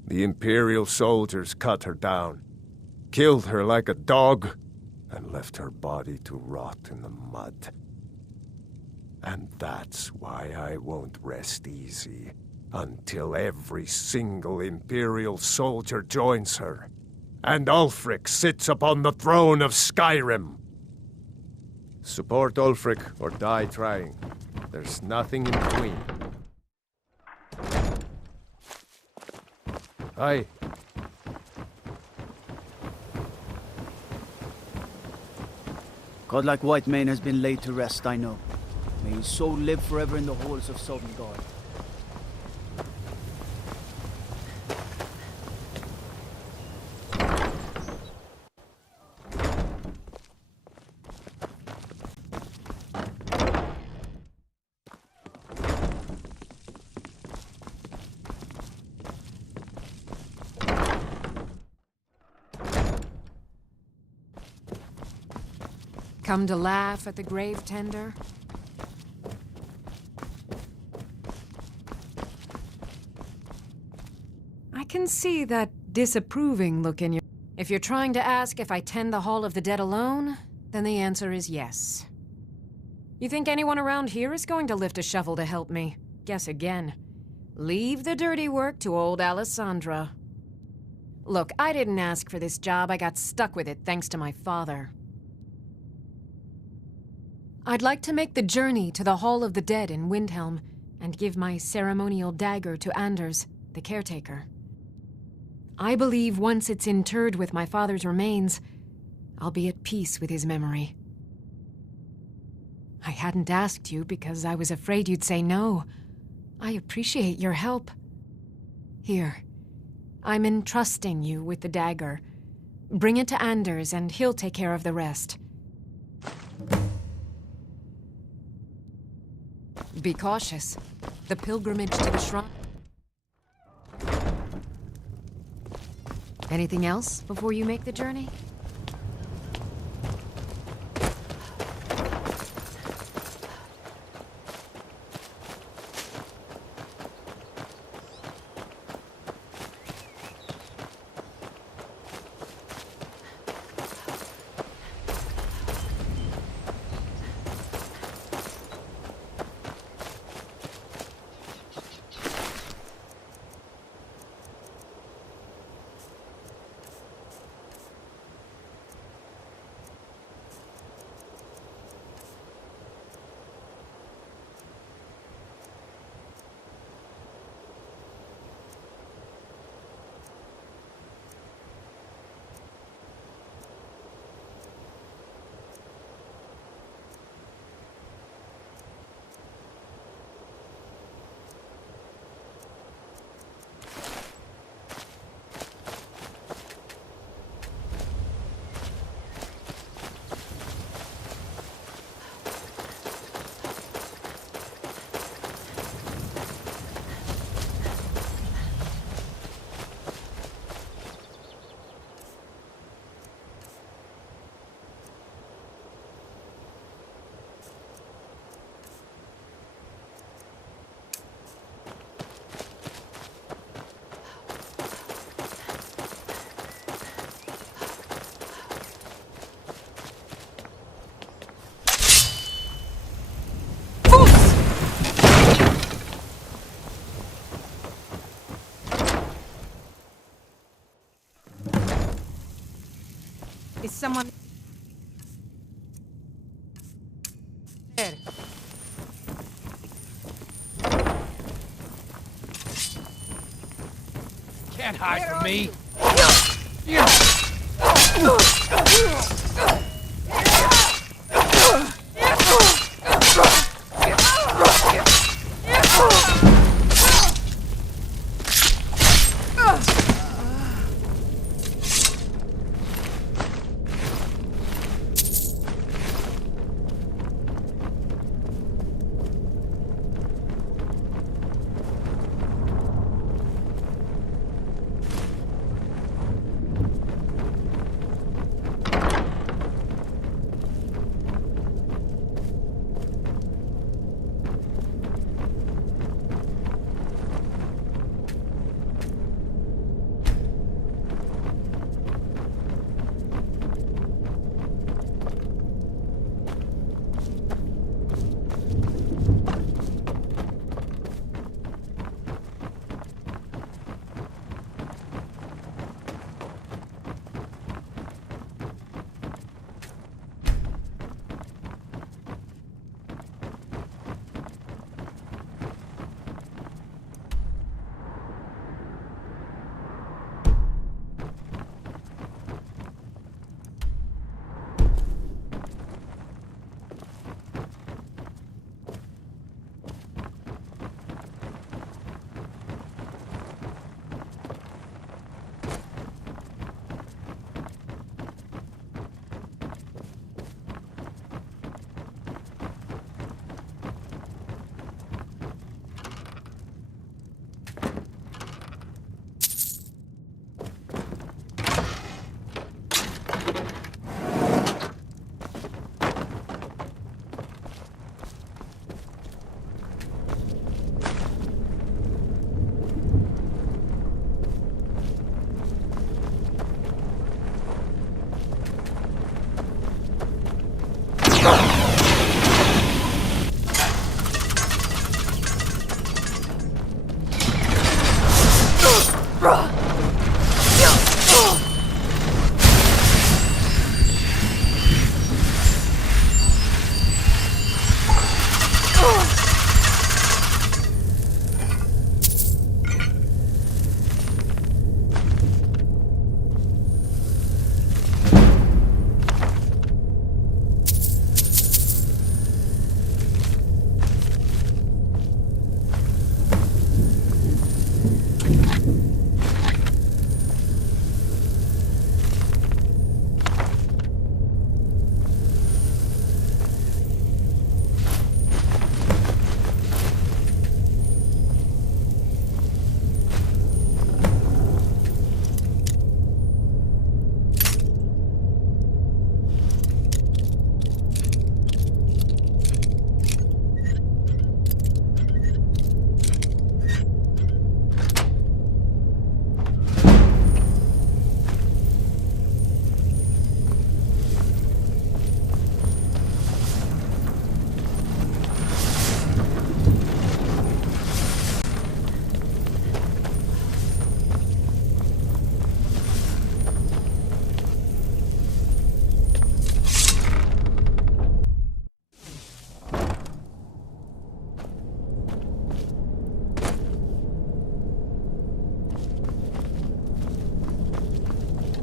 The Imperial soldiers cut her down, killed her like a dog, and left her body to rot in the mud. And that's why I won't rest easy until every single Imperial soldier joins her, and Ulfric sits upon the throne of Skyrim. Support Ulfric or die trying. There's nothing in between. Aye. Godlike Whitemane has been laid to rest, I know. May his soul live forever in the halls of Sovngarde. Come to laugh at the grave tender? I can see that disapproving look in your... If you're trying to ask if I tend the Hall of the Dead alone, then the answer is yes. You think anyone around here is going to lift a shovel to help me? Guess again. Leave the dirty work to old Alessandra. Look, I didn't ask for this job. I got stuck with it thanks to my father. I'd like to make the journey to the Hall of the Dead in Windhelm and give my ceremonial dagger to Anders, the caretaker. I believe once it's interred with my father's remains, I'll be at peace with his memory. I hadn't asked you because I was afraid you'd say no. I appreciate your help. Here, I'm entrusting you with the dagger. Bring it to Anders and he'll take care of the rest. Be cautious. The pilgrimage to the shrine. Anything else before you make the journey? Is someone there? Can't hide from me.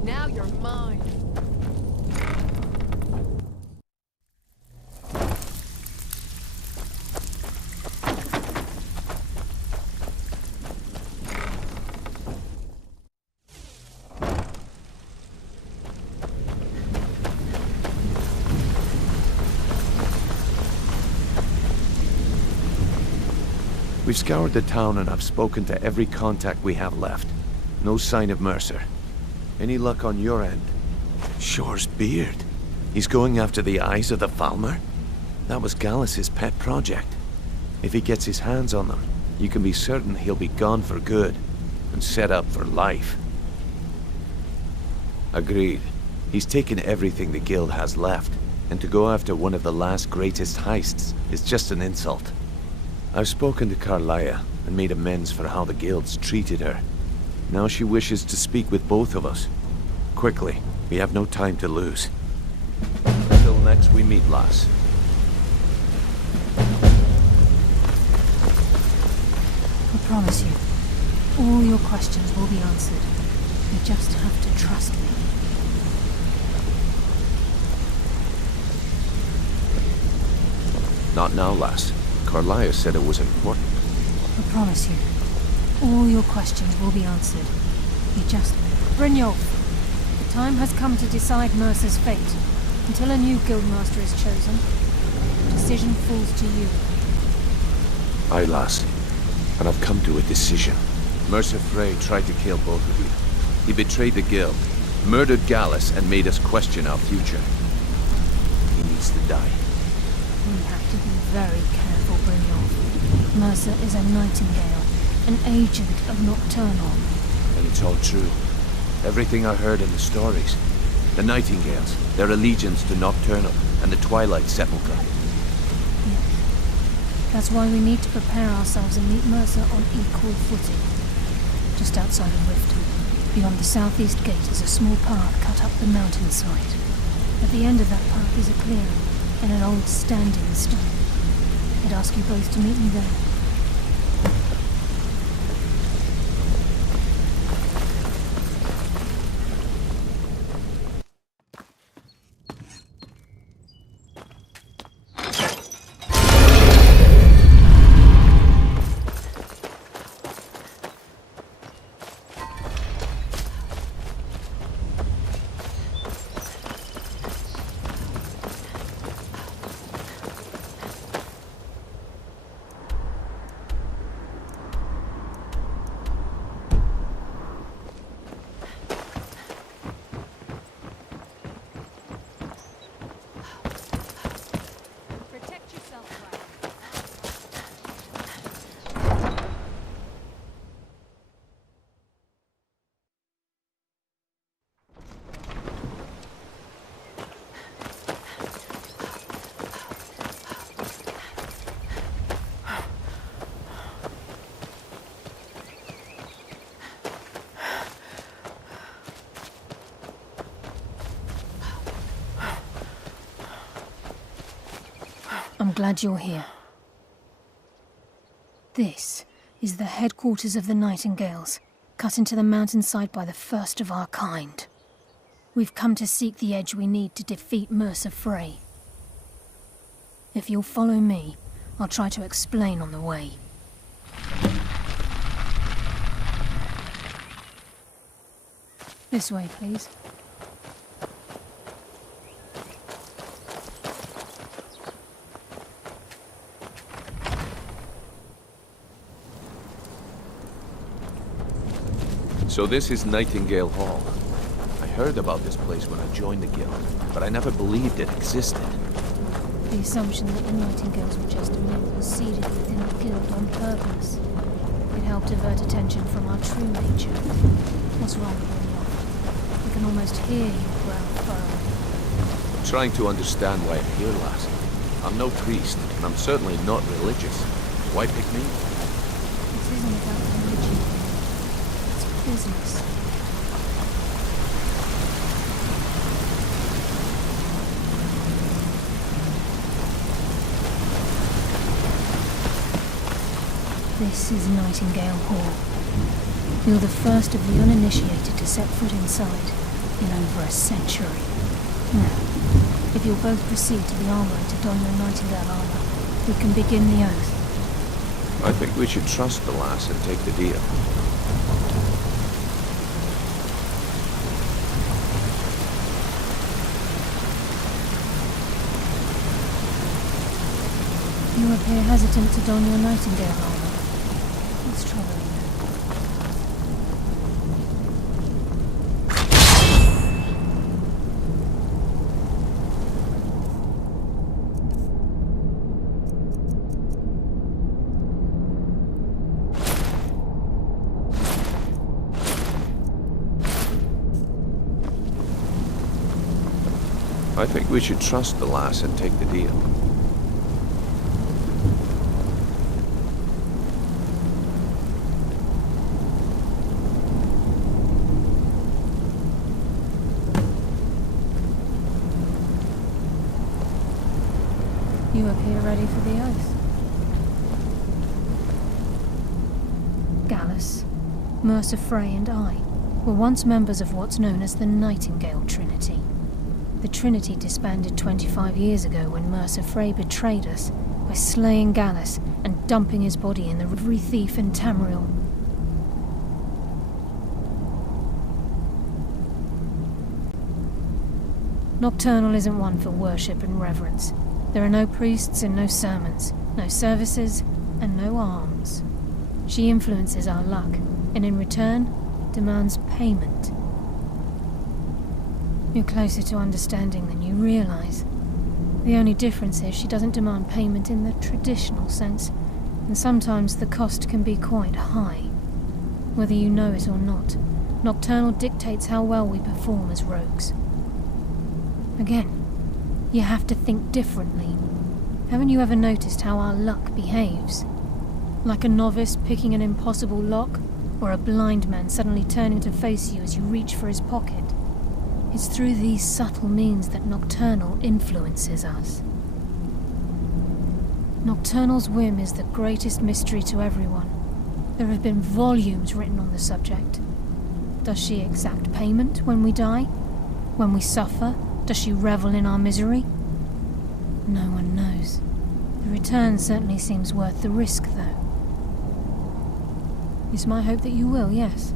Now you're mine. We've scoured the town and I've spoken to every contact we have left. No sign of Mercer. Any luck on your end? Shore's beard. He's going after the eyes of the Falmer? That was Gallus's pet project. If he gets his hands on them, you can be certain he'll be gone for good and set up for life. Agreed. He's taken everything the guild has left, and to go after one of the last greatest heists is just an insult. I've spoken to 𝘼𝙗𝙗 and made amends for how the guilds treated her. Now she wishes to speak with both of us. Quickly. We have no time to lose. Until next we meet, lass. I promise you, all your questions will be answered. You just have to trust me. Not now, lass. 𝘼𝙗𝙘𝙘𝙤𝙪𝙣 said it was important. I promise you, all your questions will be answered. You just... Brynjolf, the time has come to decide Mercer's fate. Until a new guildmaster is chosen, the decision falls to you. Aye, lass. And I've come to a decision. Mercer Frey tried to kill both of you. He betrayed the guild, murdered Gallus, and made us question our future. He needs to die. We have to be very careful, Brynjolf. Mercer is a nightingale, an agent of Nocturnal. And it's all true. Everything I heard in the stories. The Nightingales, their allegiance to Nocturnal, and the Twilight Sepulchre. Yes. That's why we need to prepare ourselves and meet Mercer on equal footing. Just outside of Riften, beyond the southeast gate, is a small path cut up the mountainside. At the end of that path is a clearing, and an old standing stone. I'd ask you both to meet me there. I'm glad you're here. This is the headquarters of the Nightingales, cut into the mountainside by the first of our kind. We've come to seek the edge we need to defeat Mercer Frey. If you'll follow me, I'll try to explain on the way. This way, please. So this is Nightingale Hall. I heard about this place when I joined the guild, but I never believed it existed. The assumption that the Nightingales were just a myth was seeded within the guild on purpose. It helped divert attention from our true nature. What's wrong, Brynjolf? I can almost hear your brow furrowing. I'm trying to understand why I'm here, lass. I'm no priest, and I'm certainly not religious. Why pick me? This isn't about religion. It's business. This is Nightingale Hall. You're the first of the uninitiated to set foot inside in over a century. Now, if you'll both proceed to the armory to don your Nightingale armor, we can begin the oath. I think we should trust the lass and take the deal. You appear hesitant to don your Nightingale armor. What's troubling you? I think we should trust the lass and take the deal. You appear ready for the oath. Gallus, Mercer Frey and I were once members of what's known as the Nightingale Trinity. The Trinity disbanded 25 years ago when Mercer Frey betrayed us by slaying Gallus and dumping his body in the River Thief in Tamriel. Nocturnal isn't one for worship and reverence. There are no priests and no sermons, no services and no alms. She influences our luck, and in return, demands payment. You're closer to understanding than you realize. The only difference is she doesn't demand payment in the traditional sense, and sometimes the cost can be quite high. Whether you know it or not, Nocturnal dictates how well we perform as rogues. Again, you have to think differently. Haven't you ever noticed how our luck behaves? Like a novice picking an impossible lock, or a blind man suddenly turning to face you as you reach for his pocket. It's through these subtle means that Nocturnal influences us. Nocturnal's whim is the greatest mystery to everyone. There have been volumes written on the subject. Does she exact payment when we die? When we suffer, does she revel in our misery? No one knows. The return certainly seems worth the risk, though. It's my hope that you will, yes.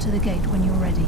To the gate when you're ready.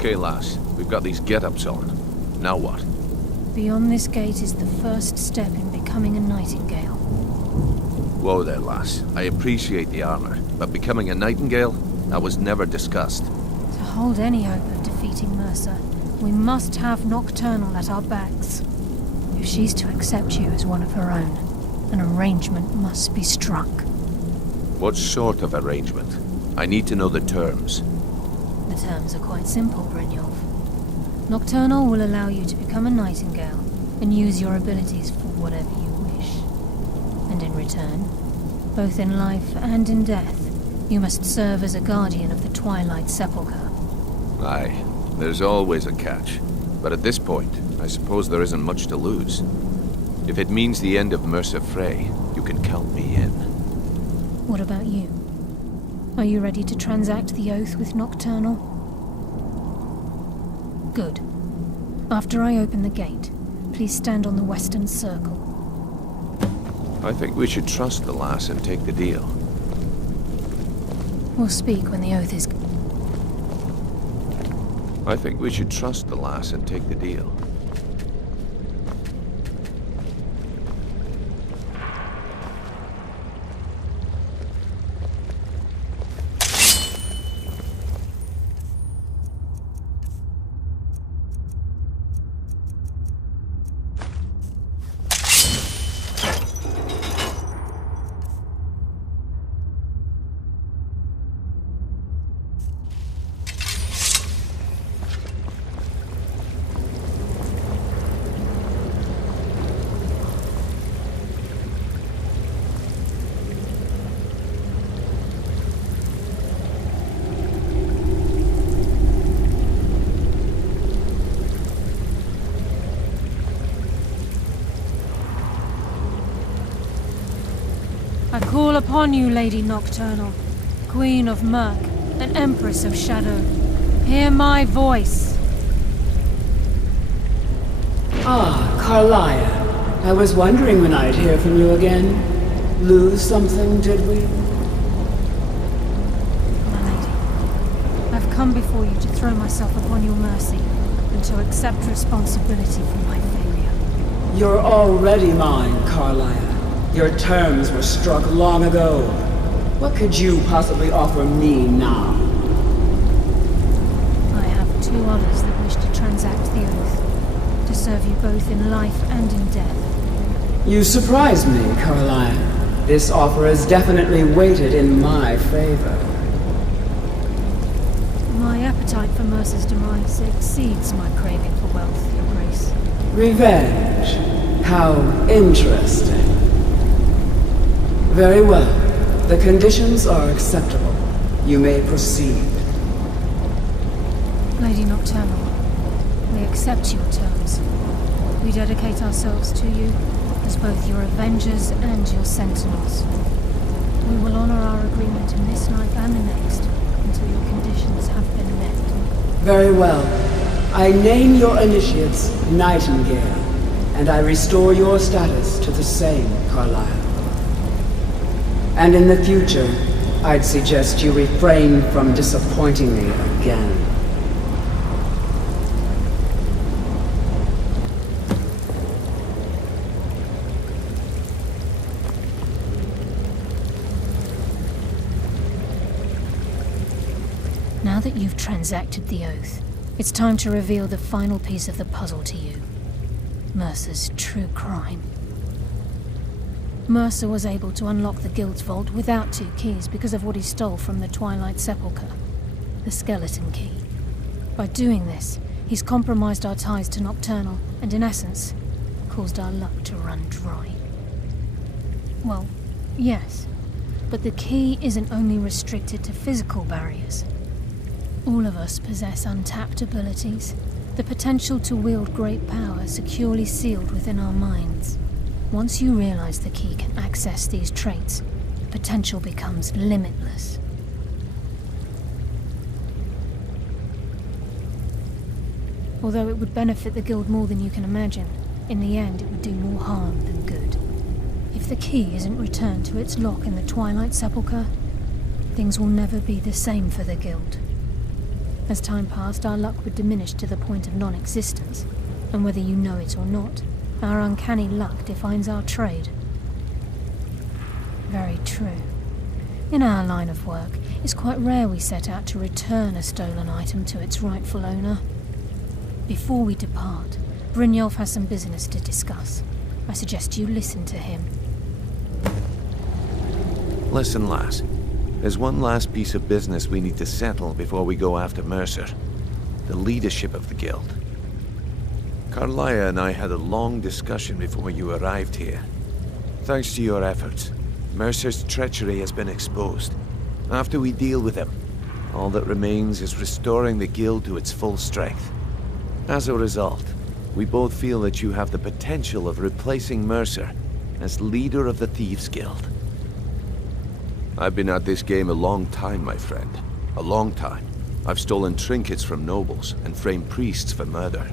Okay, lass. We've got these get-ups on. Now what? Beyond this gate is the first step in becoming a Nightingale. Whoa there, lass. I appreciate the armor, but becoming a Nightingale? That was never discussed. To hold any hope of defeating Mercer, we must have Nocturnal at our backs. If she's to accept you as one of her own, an arrangement must be struck. What sort of arrangement? I need to know the terms. The terms are quite simple, Brynjolf. Nocturnal will allow you to become a Nightingale and use your abilities for whatever you wish. And in return, both in life and in death, you must serve as a guardian of the Twilight Sepulchre. Aye, there's always a catch. But at this point, I suppose there isn't much to lose. If it means the end of Mercer Frey, you can count me in. What about you? Are you ready to transact the oath with Nocturnal? Good. After I open the gate, please stand on the western circle. I think we should trust the lass and take the deal. We'll speak when the oath is... I think we should trust the lass and take the deal. I call upon you, Lady Nocturnal, Queen of Murk, and Empress of Shadow. Hear my voice. Ah, 𝘼𝙗𝙗𝙪𝙗. I was wondering when I'd hear from you again. Lose something, did we? My lady, I've come before you to throw myself upon your mercy and to accept responsibility for my failure. You're already mine, 𝘼𝙗𝙗𝙪𝙗. Your terms were struck long ago. What could you possibly offer me now? I have two others that wish to transact the oath, to serve you both in life and in death. You surprise me, 𝘼𝙗𝙗𝙪𝙗. This offer is definitely weighted in my favor. My appetite for Mercer's demise exceeds my craving for wealth, Your Grace. Revenge. How interesting. Very well. The conditions are acceptable. You may proceed. Lady Nocturnal, we accept your terms. We dedicate ourselves to you as both your avengers and your sentinels. We will honor our agreement in this life and the next until your conditions have been met. Very well. I name your initiates Nightingale, and I restore your status to the same, 𝘼𝙗𝙗𝙪𝙗. And in the future, I'd suggest you refrain from disappointing me again. Now that you've transacted the oath, it's time to reveal the final piece of the puzzle to you. Mercer's true crime. Mercer was able to unlock the Guild's vault without 2 keys because of what he stole from the Twilight Sepulchre, the skeleton key. By doing this, he's compromised our ties to Nocturnal and, in essence, caused our luck to run dry. Well, yes, but the key isn't only restricted to physical barriers. All of us possess untapped abilities, the potential to wield great power securely sealed within our minds. Once you realize the key can access these traits, potential becomes limitless. Although it would benefit the Guild more than you can imagine, in the end it would do more harm than good. If the key isn't returned to its lock in the Twilight Sepulchre, things will never be the same for the Guild. As time passed, our luck would diminish to the point of non-existence, and whether you know it or not, our uncanny luck defines our trade. Very true. In our line of work, it's quite rare we set out to return a stolen item to its rightful owner. Before we depart, Brynjolf has some business to discuss. I suggest you listen to him. Listen, lass. There's one last piece of business we need to settle before we go after Mercer. The leadership of the Guild. 𝘼𝙗𝙗𝙪𝙗 and I had a long discussion before you arrived here. Thanks to your efforts, Mercer's treachery has been exposed. After we deal with him, all that remains is restoring the Guild to its full strength. As a result, we both feel that you have the potential of replacing Mercer as leader of the Thieves' Guild. I've been at this game a long time, my friend. A long time. I've stolen trinkets from nobles and framed priests for murder.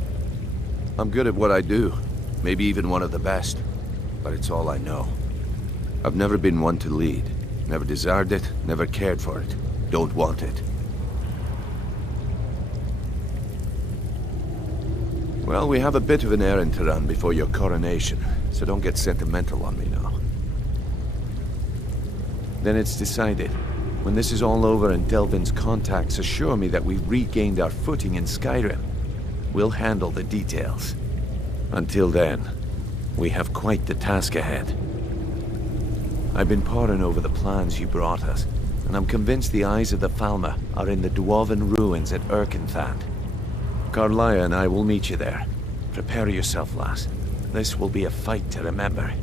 I'm good at what I do, maybe even one of the best, but it's all I know. I've never been one to lead, never desired it, never cared for it, don't want it. Well, we have a bit of an errand to run before your coronation, so don't get sentimental on me now. Then it's decided. When this is all over and Delvin's contacts assure me that we've regained our footing in Skyrim, we'll handle the details. Until then, we have quite the task ahead. I've been poring over the plans you brought us, and I'm convinced the eyes of the Falmer are in the Dwarven ruins at 𝘼𝙗𝙘𝙗𝙪𝙗. 𝘼𝙗𝙗𝙗𝙪𝙗 and I will meet you there. Prepare yourself, lass. This will be a fight to remember.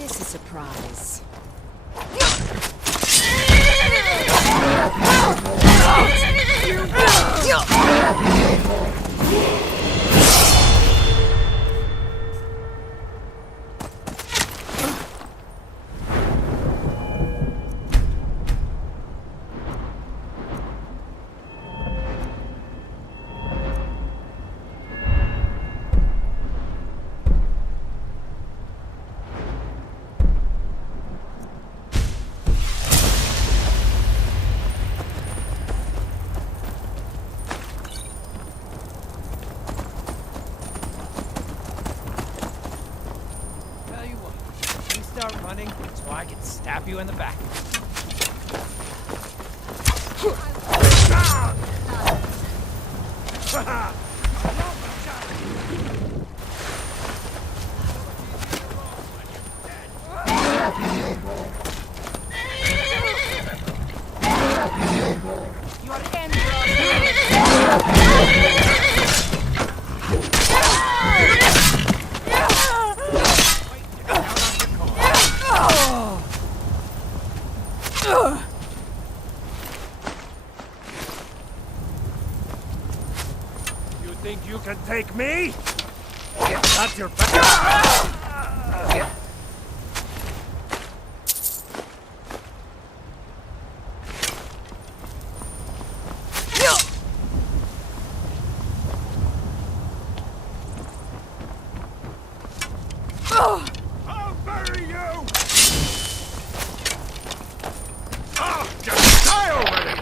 this a surprise? Start running so I can stab you in the back. Think you can take me? That's your back. I'll bury you! Oh, just die already!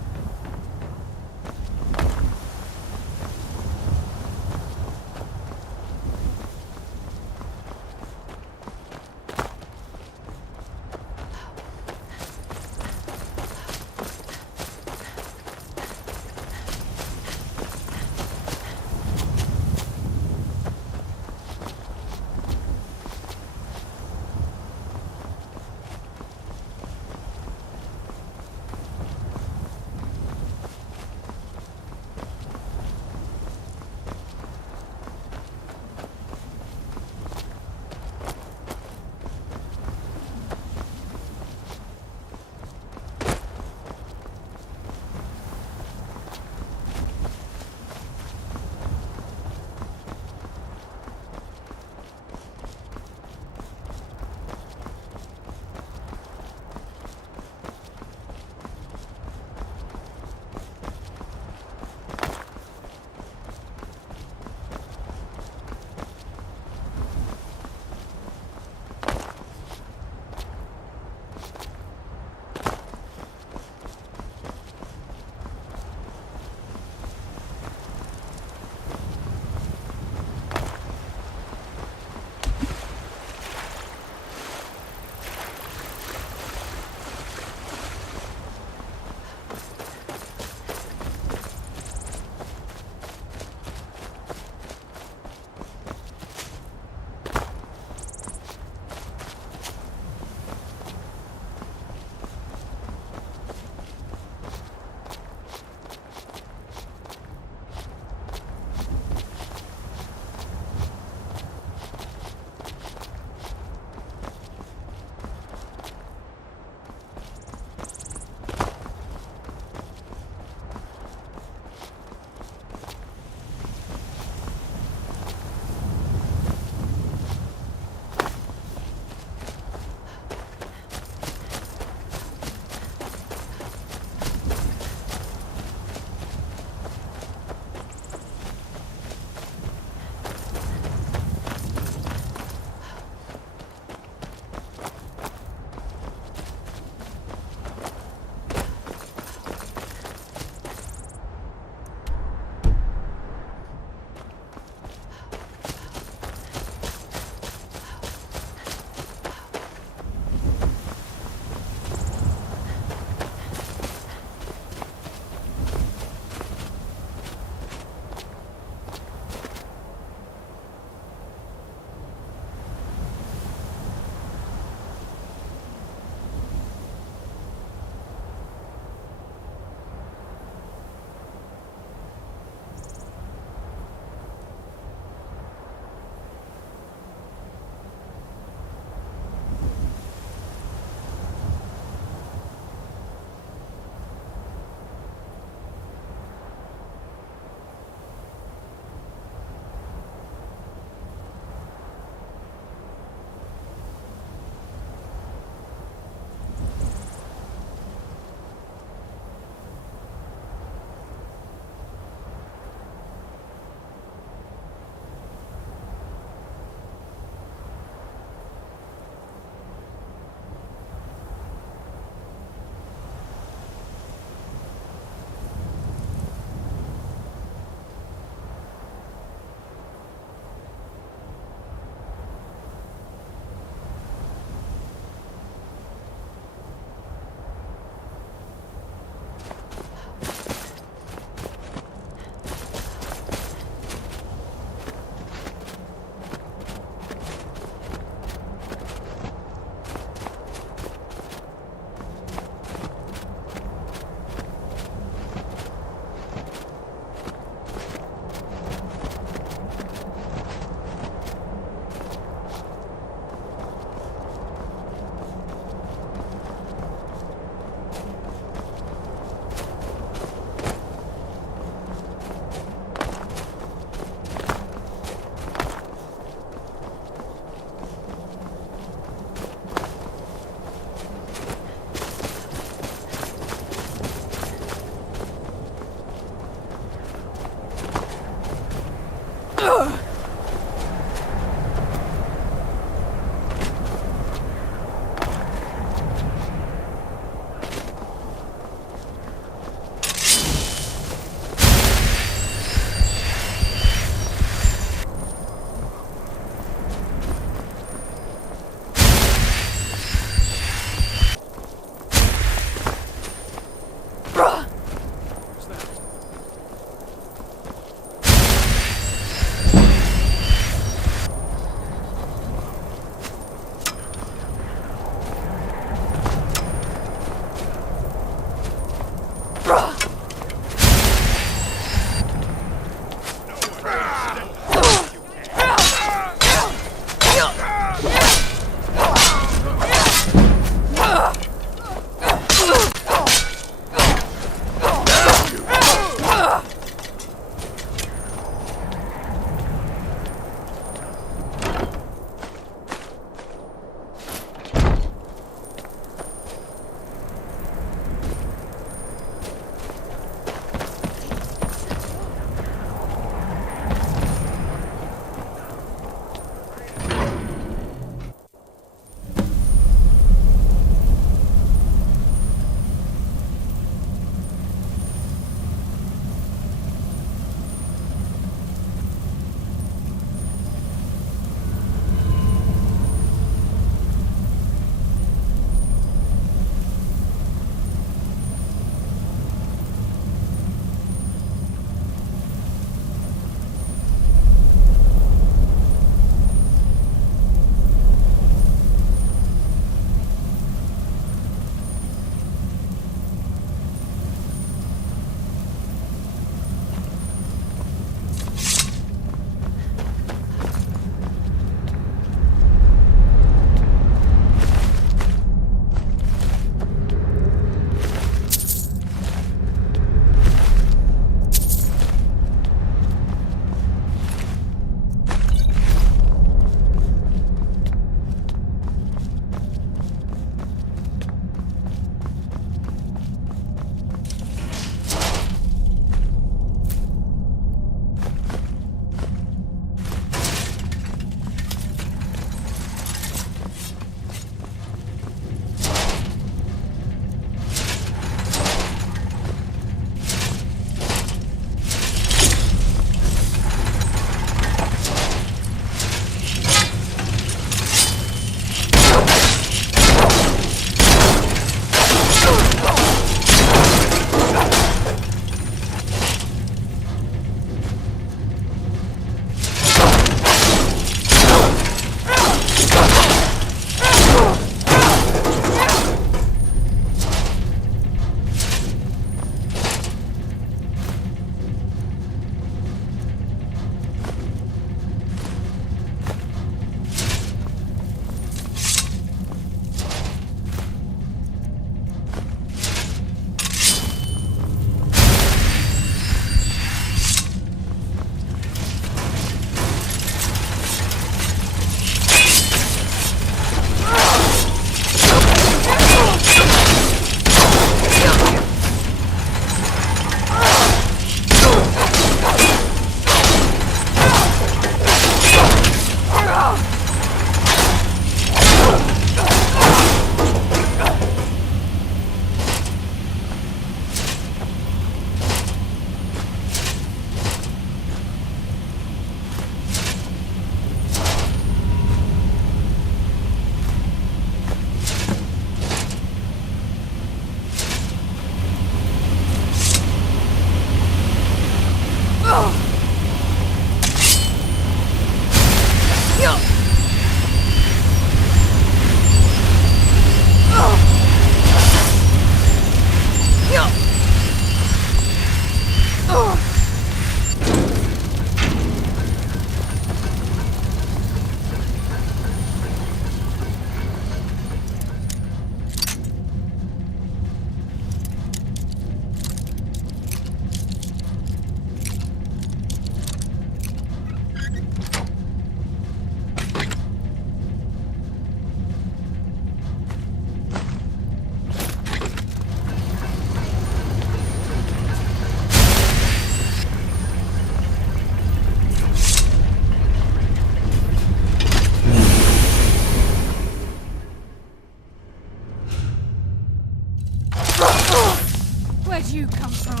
Where'd you come from?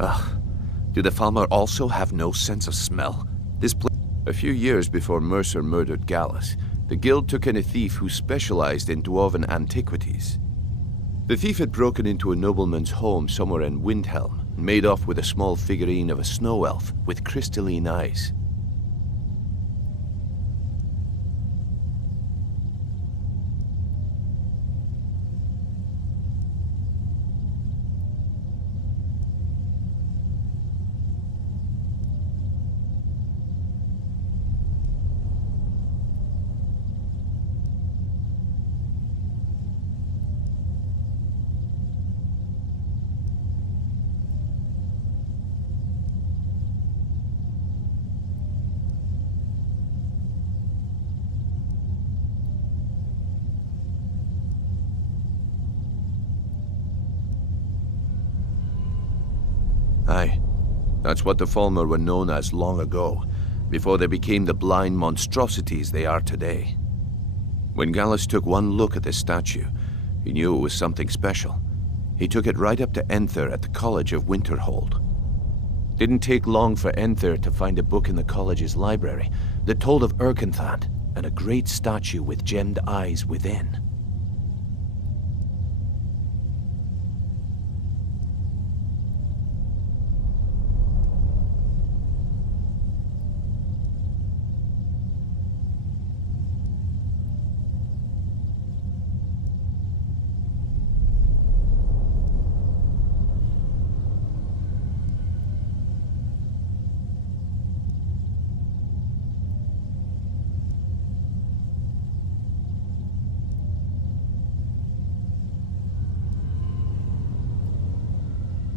Ugh. Do the Falmer also have no sense of smell? A few years before Mercer murdered Gallus, the guild took in a thief who specialized in dwarven antiquities. The thief had broken into a nobleman's home somewhere in Windhelm and made off with a small figurine of a snow elf with crystalline eyes. Aye, that's what the Falmer were known as long ago, before they became the blind monstrosities they are today. When Gallus took one look at this statue, he knew it was something special. He took it right up to Enther at the College of Winterhold. Didn't take long for Enther to find a book in the college's library that told of 𝘼𝙗𝙘𝙤 and a great statue with gemmed eyes within.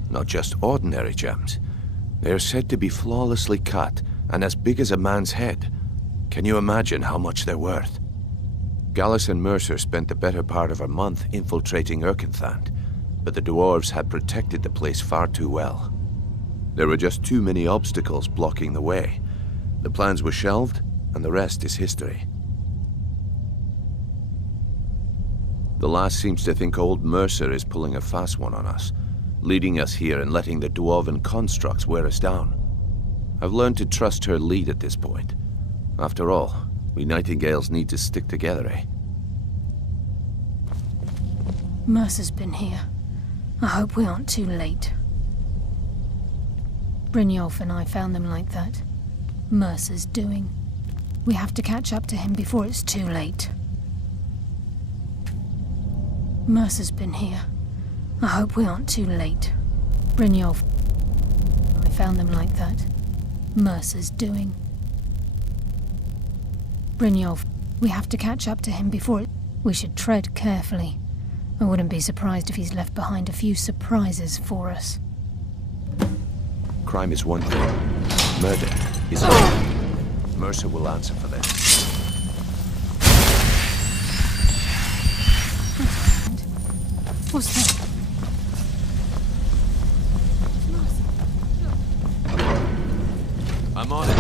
Not just ordinary gems. They are said to be flawlessly cut and as big as a man's head. Can you imagine how much they're worth? Gallus and Mercer spent the better part of a month infiltrating 𝘼𝙗𝙘𝙤, but the dwarves had protected the place far too well. There were just too many obstacles blocking the way. The plans were shelved, and the rest is history. The last seems to think old Mercer is pulling a fast one on us, leading us here and letting the dwarven constructs wear us down. I've learned to trust her lead at this point. After all, we Nightingales need to stick together, eh? Mercer's been here. I hope we aren't too late. Brynjolf and I found them like that. Mercer's doing. We have to catch up to him before it's too late. Mercer's been here. I hope we aren't too late. Brynjolf. I found them like that. Mercer's doing. Brynjolf. We have to catch up to him before it... We should tread carefully. I wouldn't be surprised if he's left behind a few surprises for us. Crime is one thing. Murder is another. Mercer will answer for this. What's that? I'm on it.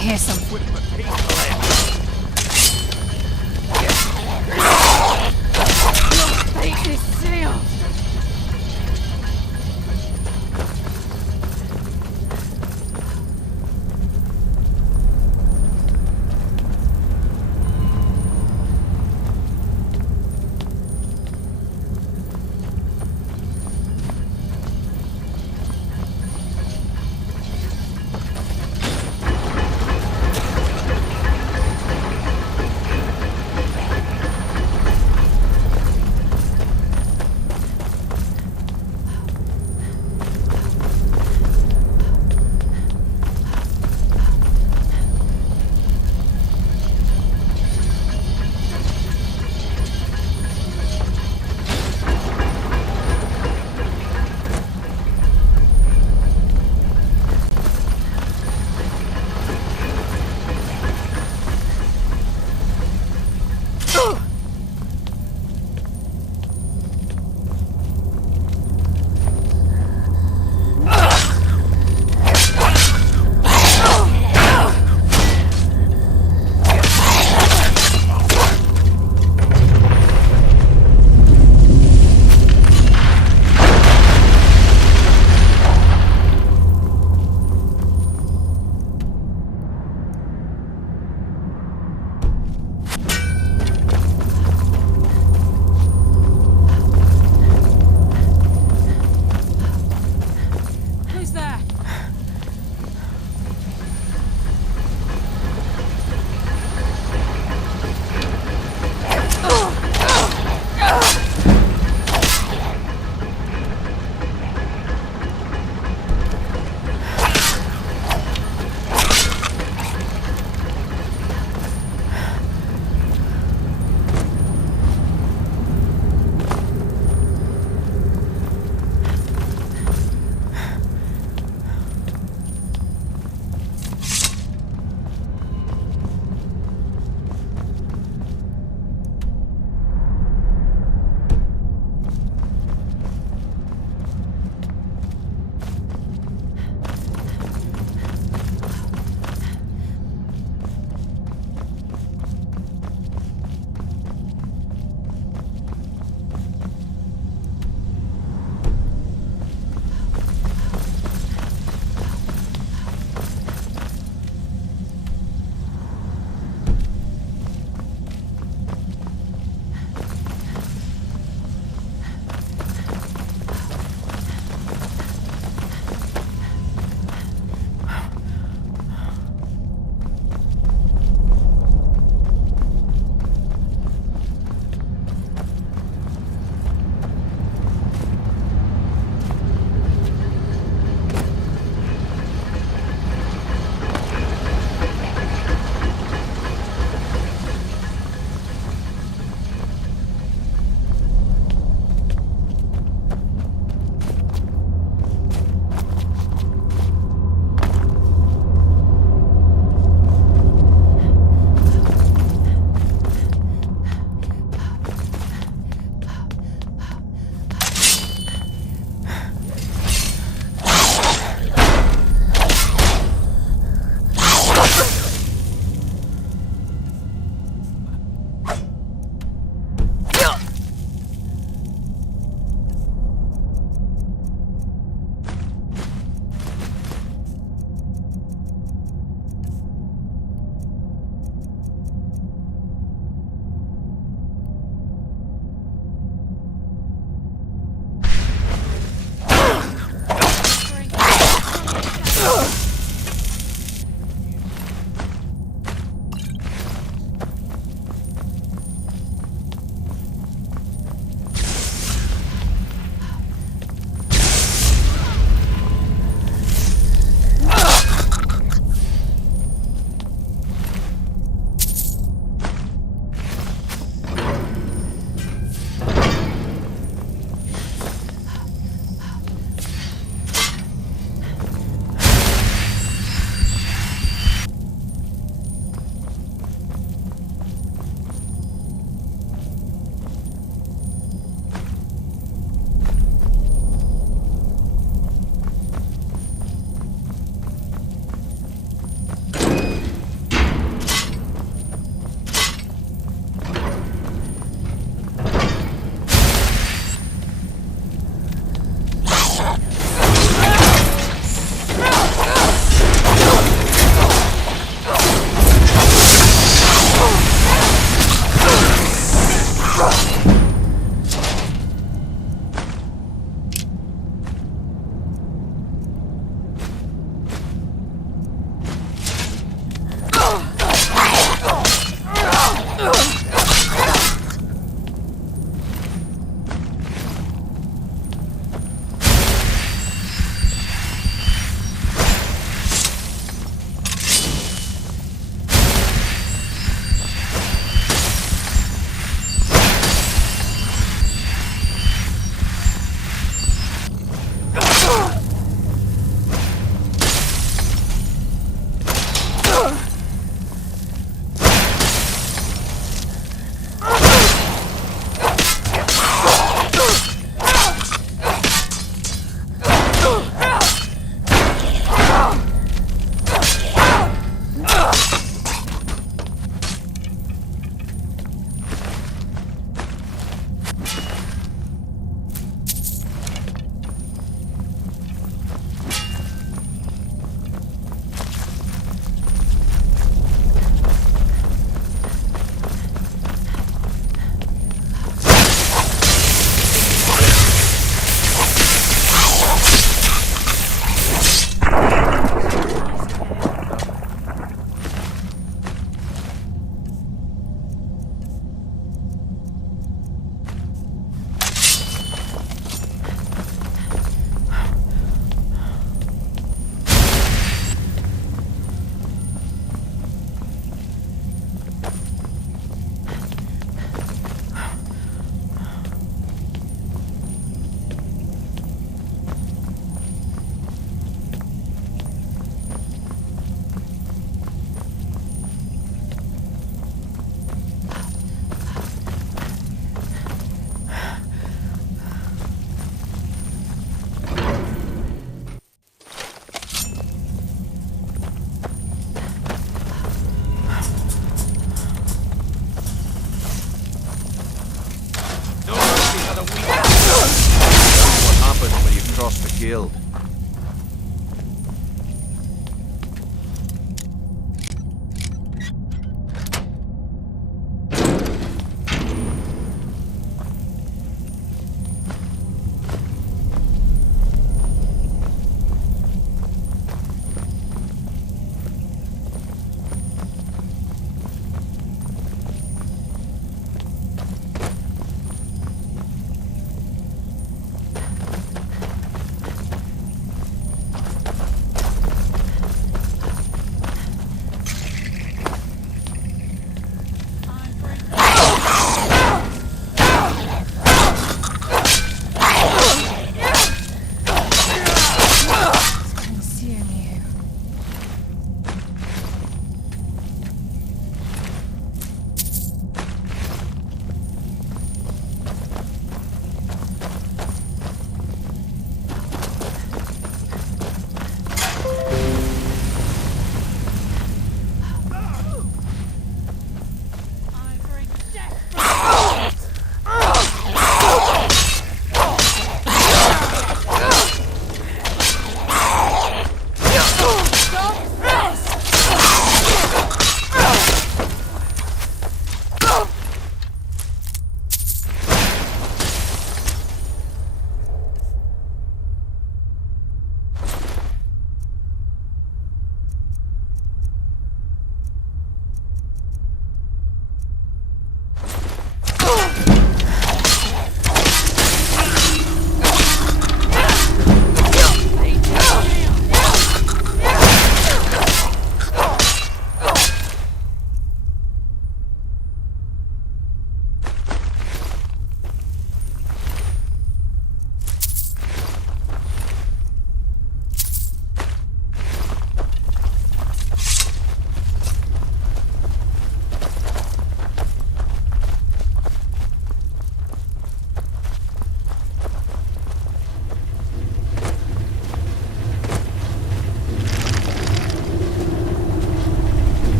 hear something. Your fate is sealed. guild.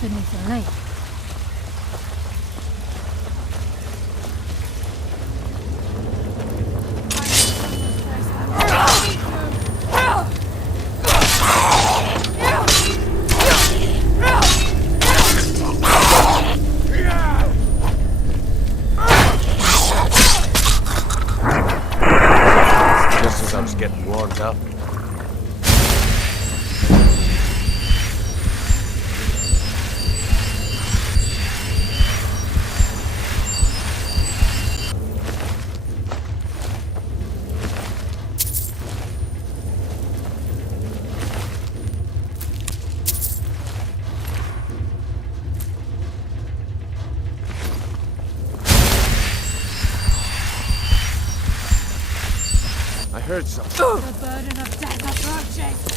beneath the lake. Just as I was getting warmed up. I heard something. The burden of death approaches.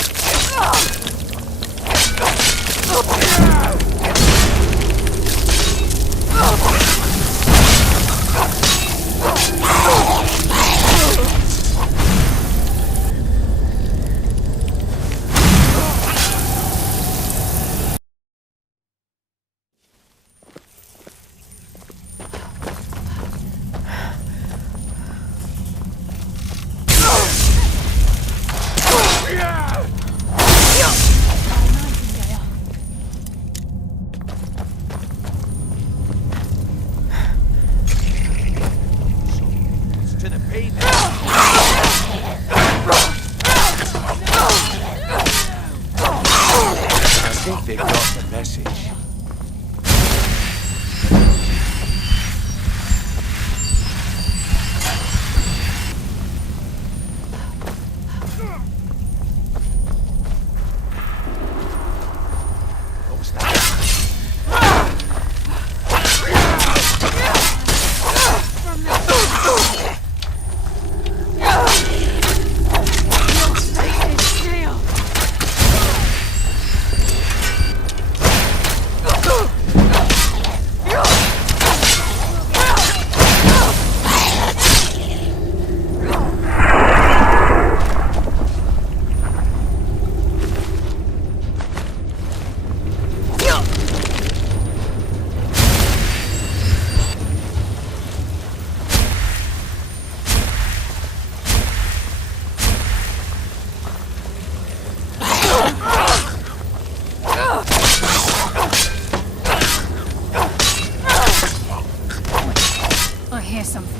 hear something.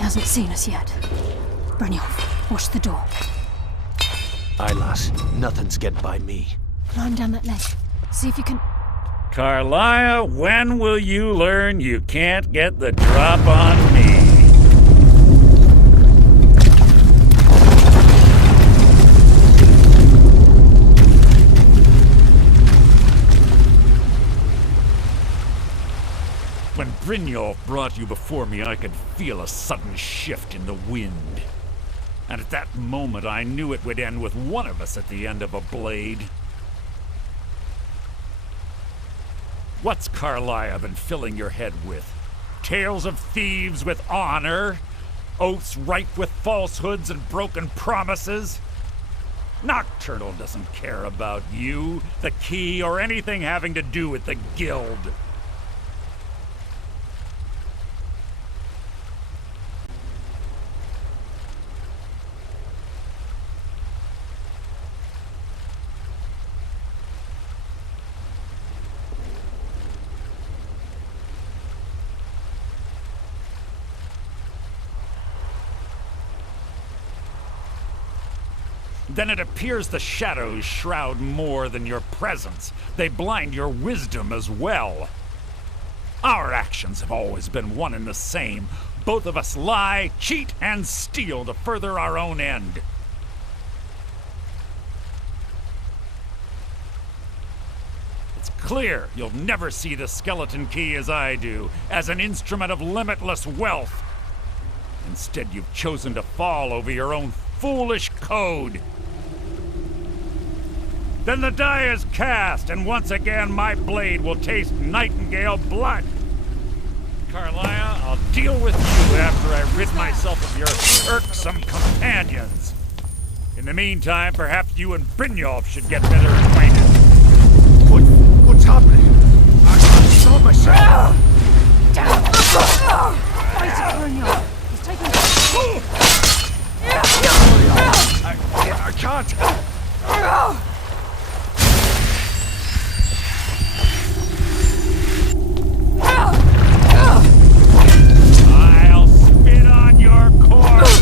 Hasn't seen us yet. Brynjolf, watch the door. Aye, lass. Nothing's getting by me. Climb down that ledge. See if you can... 𝘼𝙗𝙘𝙪𝙗, when will you learn you can't get the drop on me? When Brynjolf brought you before me, I could feel a sudden shift in the wind. And at that moment, I knew it would end with one of us at the end of a blade. What's 𝘼𝙗𝙘𝙪𝙗 been filling your head with? Tales of thieves with honor? Oaths ripe with falsehoods and broken promises? Nocturnal doesn't care about you, the key, or anything having to do with the guild. Then it appears the shadows shroud more than your presence. They blind your wisdom as well. Our actions have always been one and the same. Both of us lie, cheat, and steal to further our own end. It's clear you'll never see the skeleton key as I do, as an instrument of limitless wealth. Instead, you've chosen to fall over your own foolish code. Then the die is cast, and once again my blade will taste Nightingale blood. 𝘼𝙗𝙘𝙪𝙗, I'll deal with you after I rid myself of your irksome companions. In the meantime, perhaps you and Brynjolf should get better acquainted. What's happening? I can't stop myself. Fight it, Brynjolf. He's taking... I can't. I'll spit on your corpse!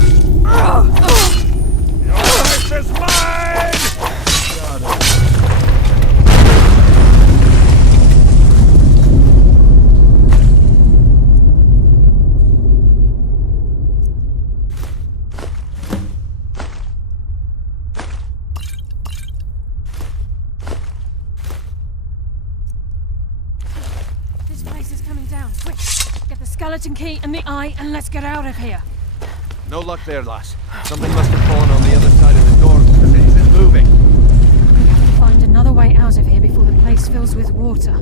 Your life is mine! This place is coming down. Quick! Get the skeleton key and the eye, and let's get out of here. No luck there, lass. Something must have fallen on the other side of the door because it isn't moving. We have to find another way out of here before the place fills with water.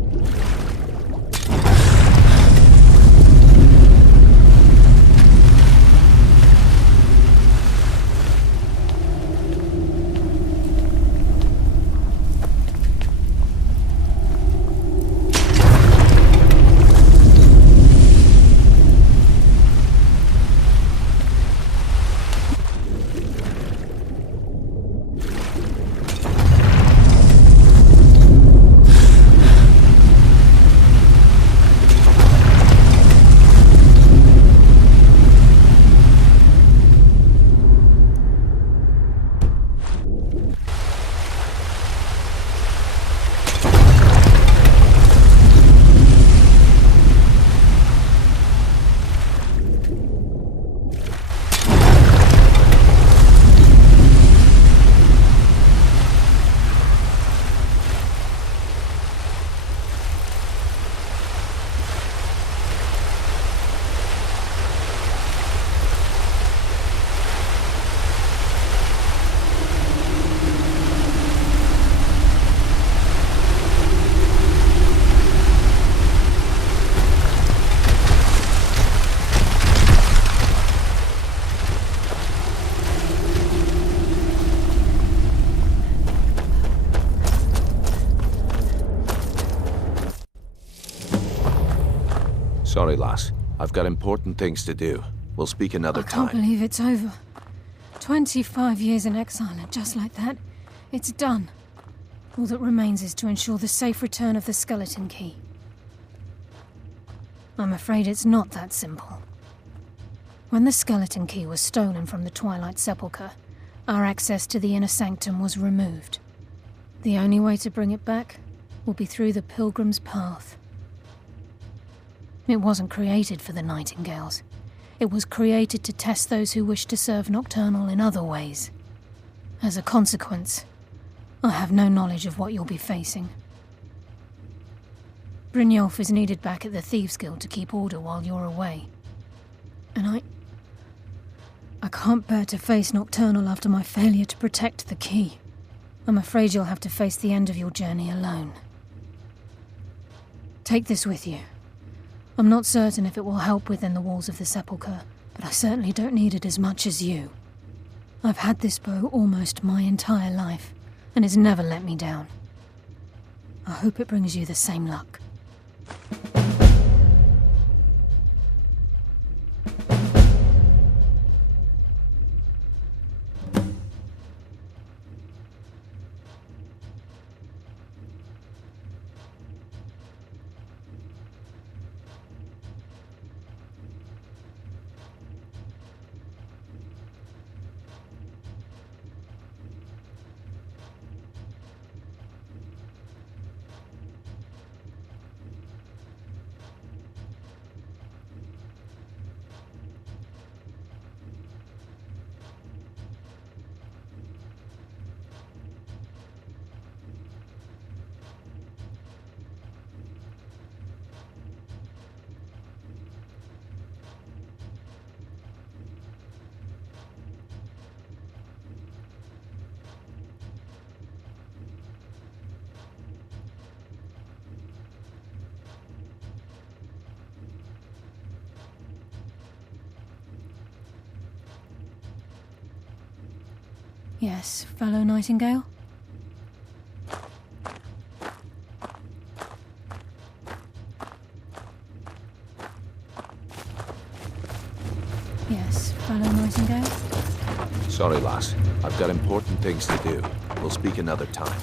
Sorry, lass. I've got important things to do. We'll speak another I can't time. believe it's over. 25 years in exile, and just like that, it's done. All that remains is to ensure the safe return of the skeleton key. I'm afraid it's not that simple. When the skeleton key was stolen from the Twilight Sepulchre, our access to the inner sanctum was removed. The only way to bring it back will be through the Pilgrim's Path. It wasn't created for the Nightingales. It was created to test those who wish to serve Nocturnal in other ways. As a consequence, I have no knowledge of what you'll be facing. Brynjolf is needed back at the Thieves' Guild to keep order while you're away. And I can't bear to face Nocturnal after my failure to protect the key. I'm afraid you'll have to face the end of your journey alone. Take this with you. I'm not certain if it will help within the walls of the Sepulchre, but I certainly don't need it as much as you. I've had this bow almost my entire life, and it's never let me down. I hope it brings you the same luck. Yes, fellow Nightingale? Yes, fellow Nightingale? Sorry, lass. I've got important things to do. We'll speak another time.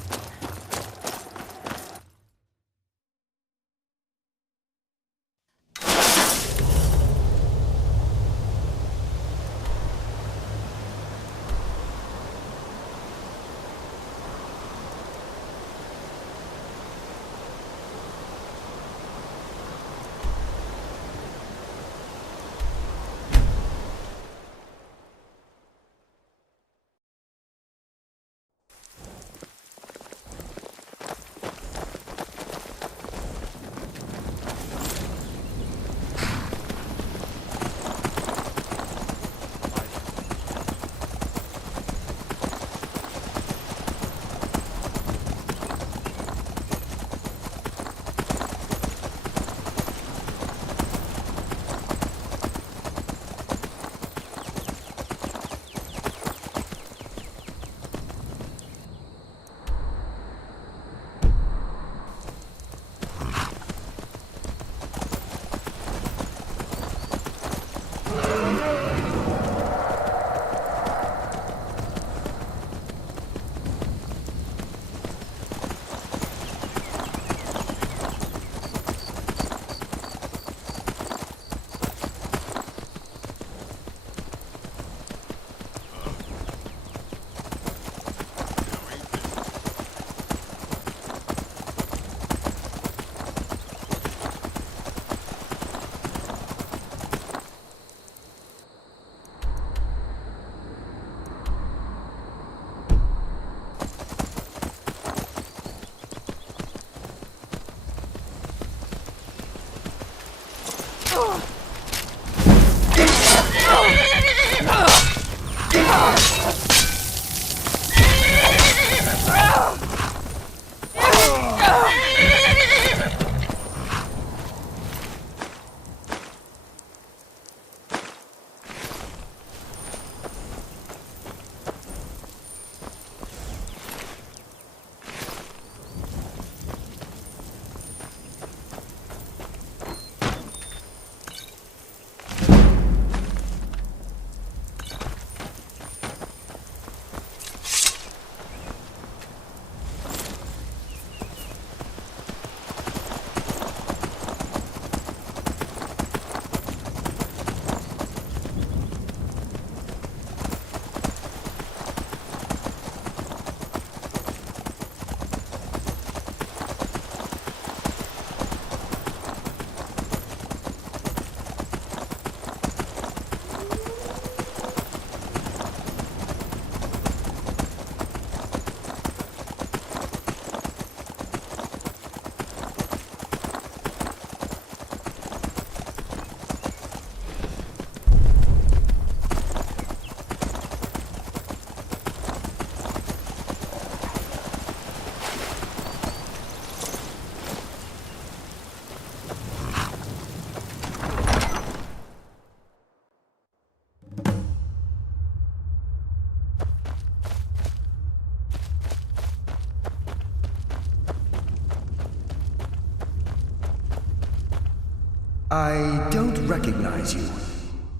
I don't recognize you,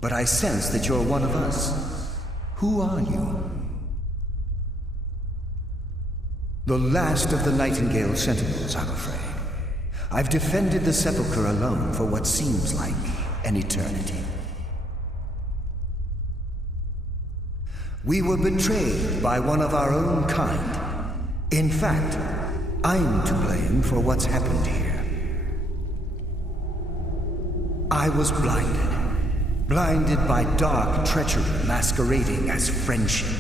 but I sense that you're one of us. Who are you? The last of the Nightingale Sentinels, I'm afraid. I've defended the Sepulchre alone for what seems like an eternity. We were betrayed by one of our own kind. In fact, I'm to blame for what's happened here. I was blinded by dark treachery masquerading as friendship.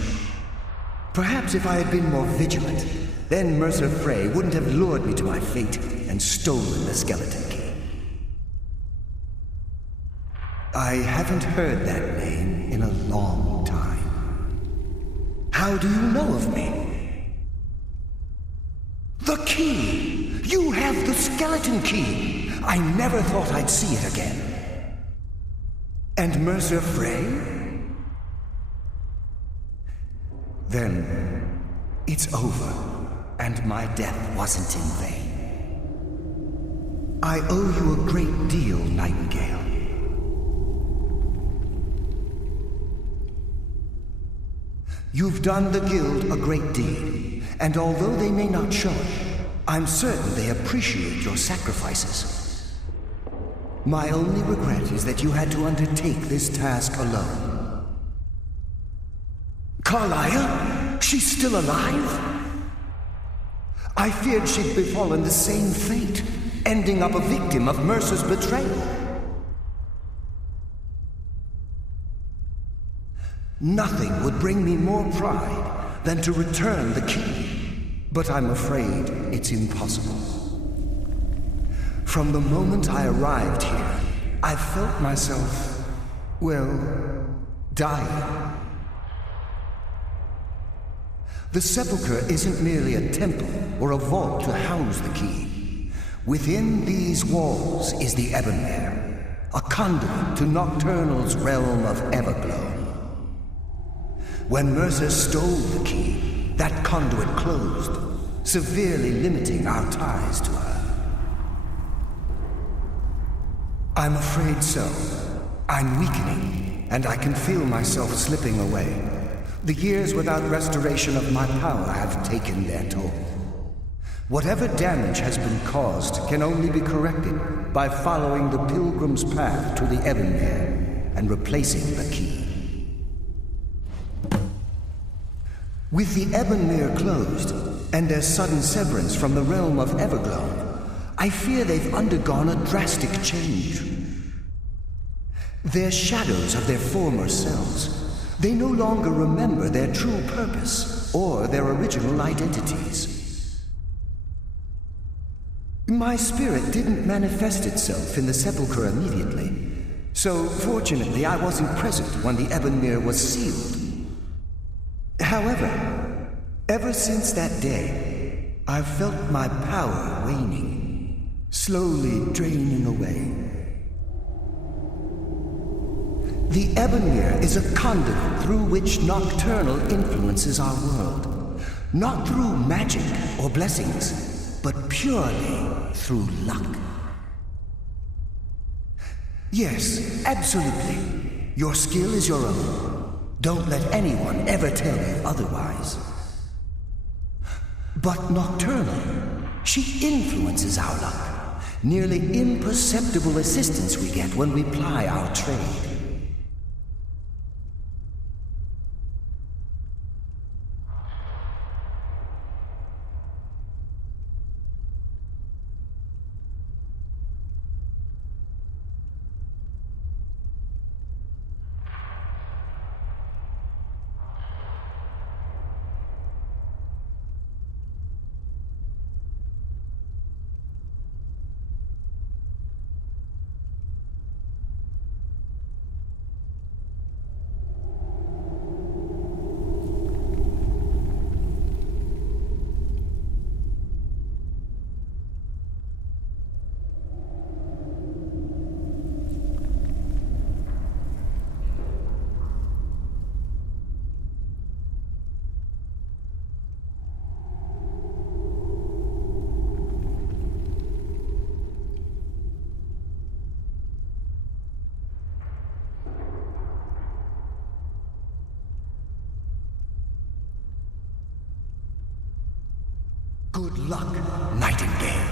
Perhaps if I had been more vigilant, then Mercer Frey wouldn't have lured me to my fate and stolen the skeleton key. I haven't heard that name in a long time. How do you know of me? The key! You have the skeleton key! I never thought I'd see it again. And Mercer Frey? Then it's over, and my death wasn't in vain. I owe you a great deal, Nightingale. You've done the Guild a great deed, and although they may not show it, I'm certain they appreciate your sacrifices. My only regret is that you had to undertake this task alone. Carlia? She's still alive? I feared she'd befallen the same fate, ending up a victim of Mercer's betrayal. Nothing would bring me more pride than to return the key, but I'm afraid it's impossible. From the moment I arrived here, I felt myself, well, dying. The Sepulchre isn't merely a temple or a vault to house the key. Within these walls is the Ebonmere, a conduit to Nocturnal's realm of Everglow. When Mercer stole the key, that conduit closed, severely limiting our ties to her. I'm afraid so. I'm weakening, and I can feel myself slipping away. The years without restoration of my power have taken their toll. Whatever damage has been caused can only be corrected by following the Pilgrim's path to the Ebonmere and replacing the key. With the Ebonmere closed, and their sudden severance from the realm of Everglow, I fear they've undergone a drastic change. They're shadows of their former selves. They no longer remember their true purpose or their original identities. My spirit didn't manifest itself in the Sepulchre immediately, so fortunately I wasn't present when the Ebonmere was sealed. However, ever since that day, I've felt my power waning, slowly draining away. The Ebonmere is a conduit through which Nocturnal influences our world. Not through magic or blessings, but purely through luck. Yes, absolutely. Your skill is your own. Don't let anyone ever tell you otherwise. But Nocturnal, she influences our luck. Nearly imperceptible assistance we get when we ply our trade. Good luck, Nightingale.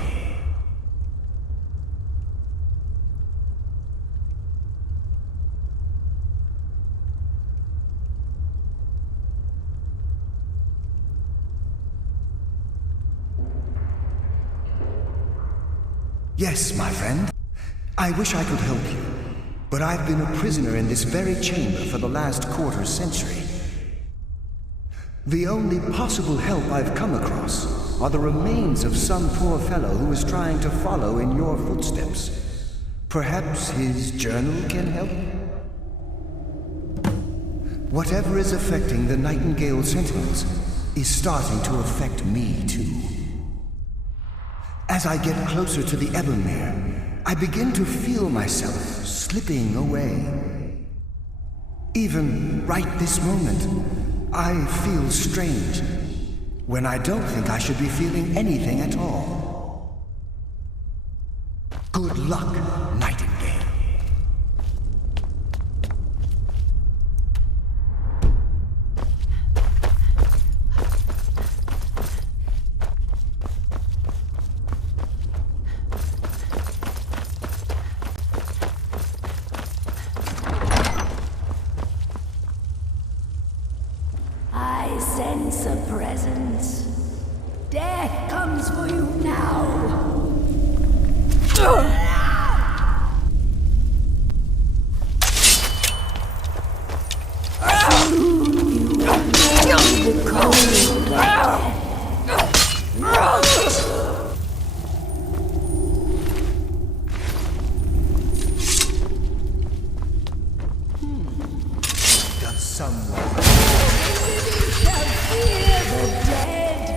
Yes, my friend. I wish I could help you, but I've been a prisoner in this very chamber for the last quarter century. The only possible help I've come across are the remains of some poor fellow who is trying to follow in your footsteps. Perhaps his journal can help? Whatever is affecting the Nightingale Sentinels is starting to affect me too. As I get closer to the 𝘼𝙗𝙘𝙪, I begin to feel myself slipping away. Even right this moment, I feel strange, when I don't think I should be feeling anything at all. Good luck, Nightingale. I sense a presence. Death comes for you now. The cold death. Does someone Shall fear the dead.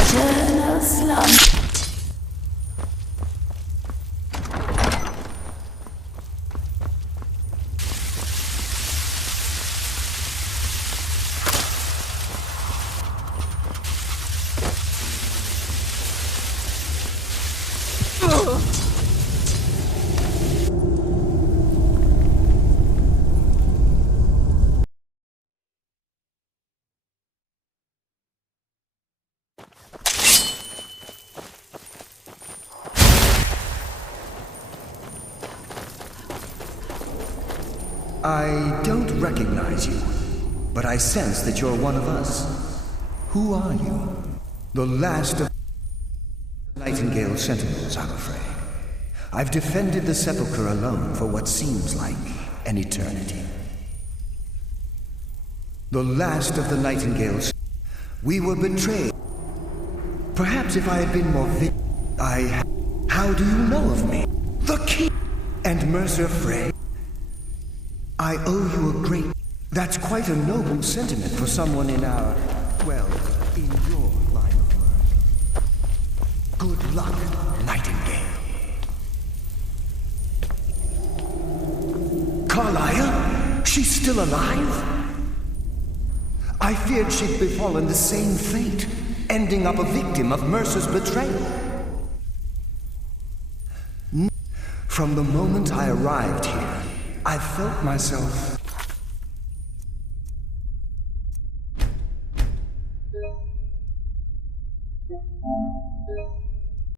Eternal slumber. I don't recognize you, but I sense that you're one of us. Who are you? The last of the Nightingale Sentinels, I'm afraid. I've defended the sepulchre alone for what seems like an eternity. The last of the Nightingales. We were betrayed. Perhaps if I had been more How do you know of me? The King and Mercer Frey. I owe you a great... That's quite a noble sentiment for someone in our... well, in your line of work. Good luck, Nightingale. Carlisle? She's still alive? I feared she'd befallen the same fate, ending up a victim of Mercer's betrayal. From the moment I arrived here, I felt myself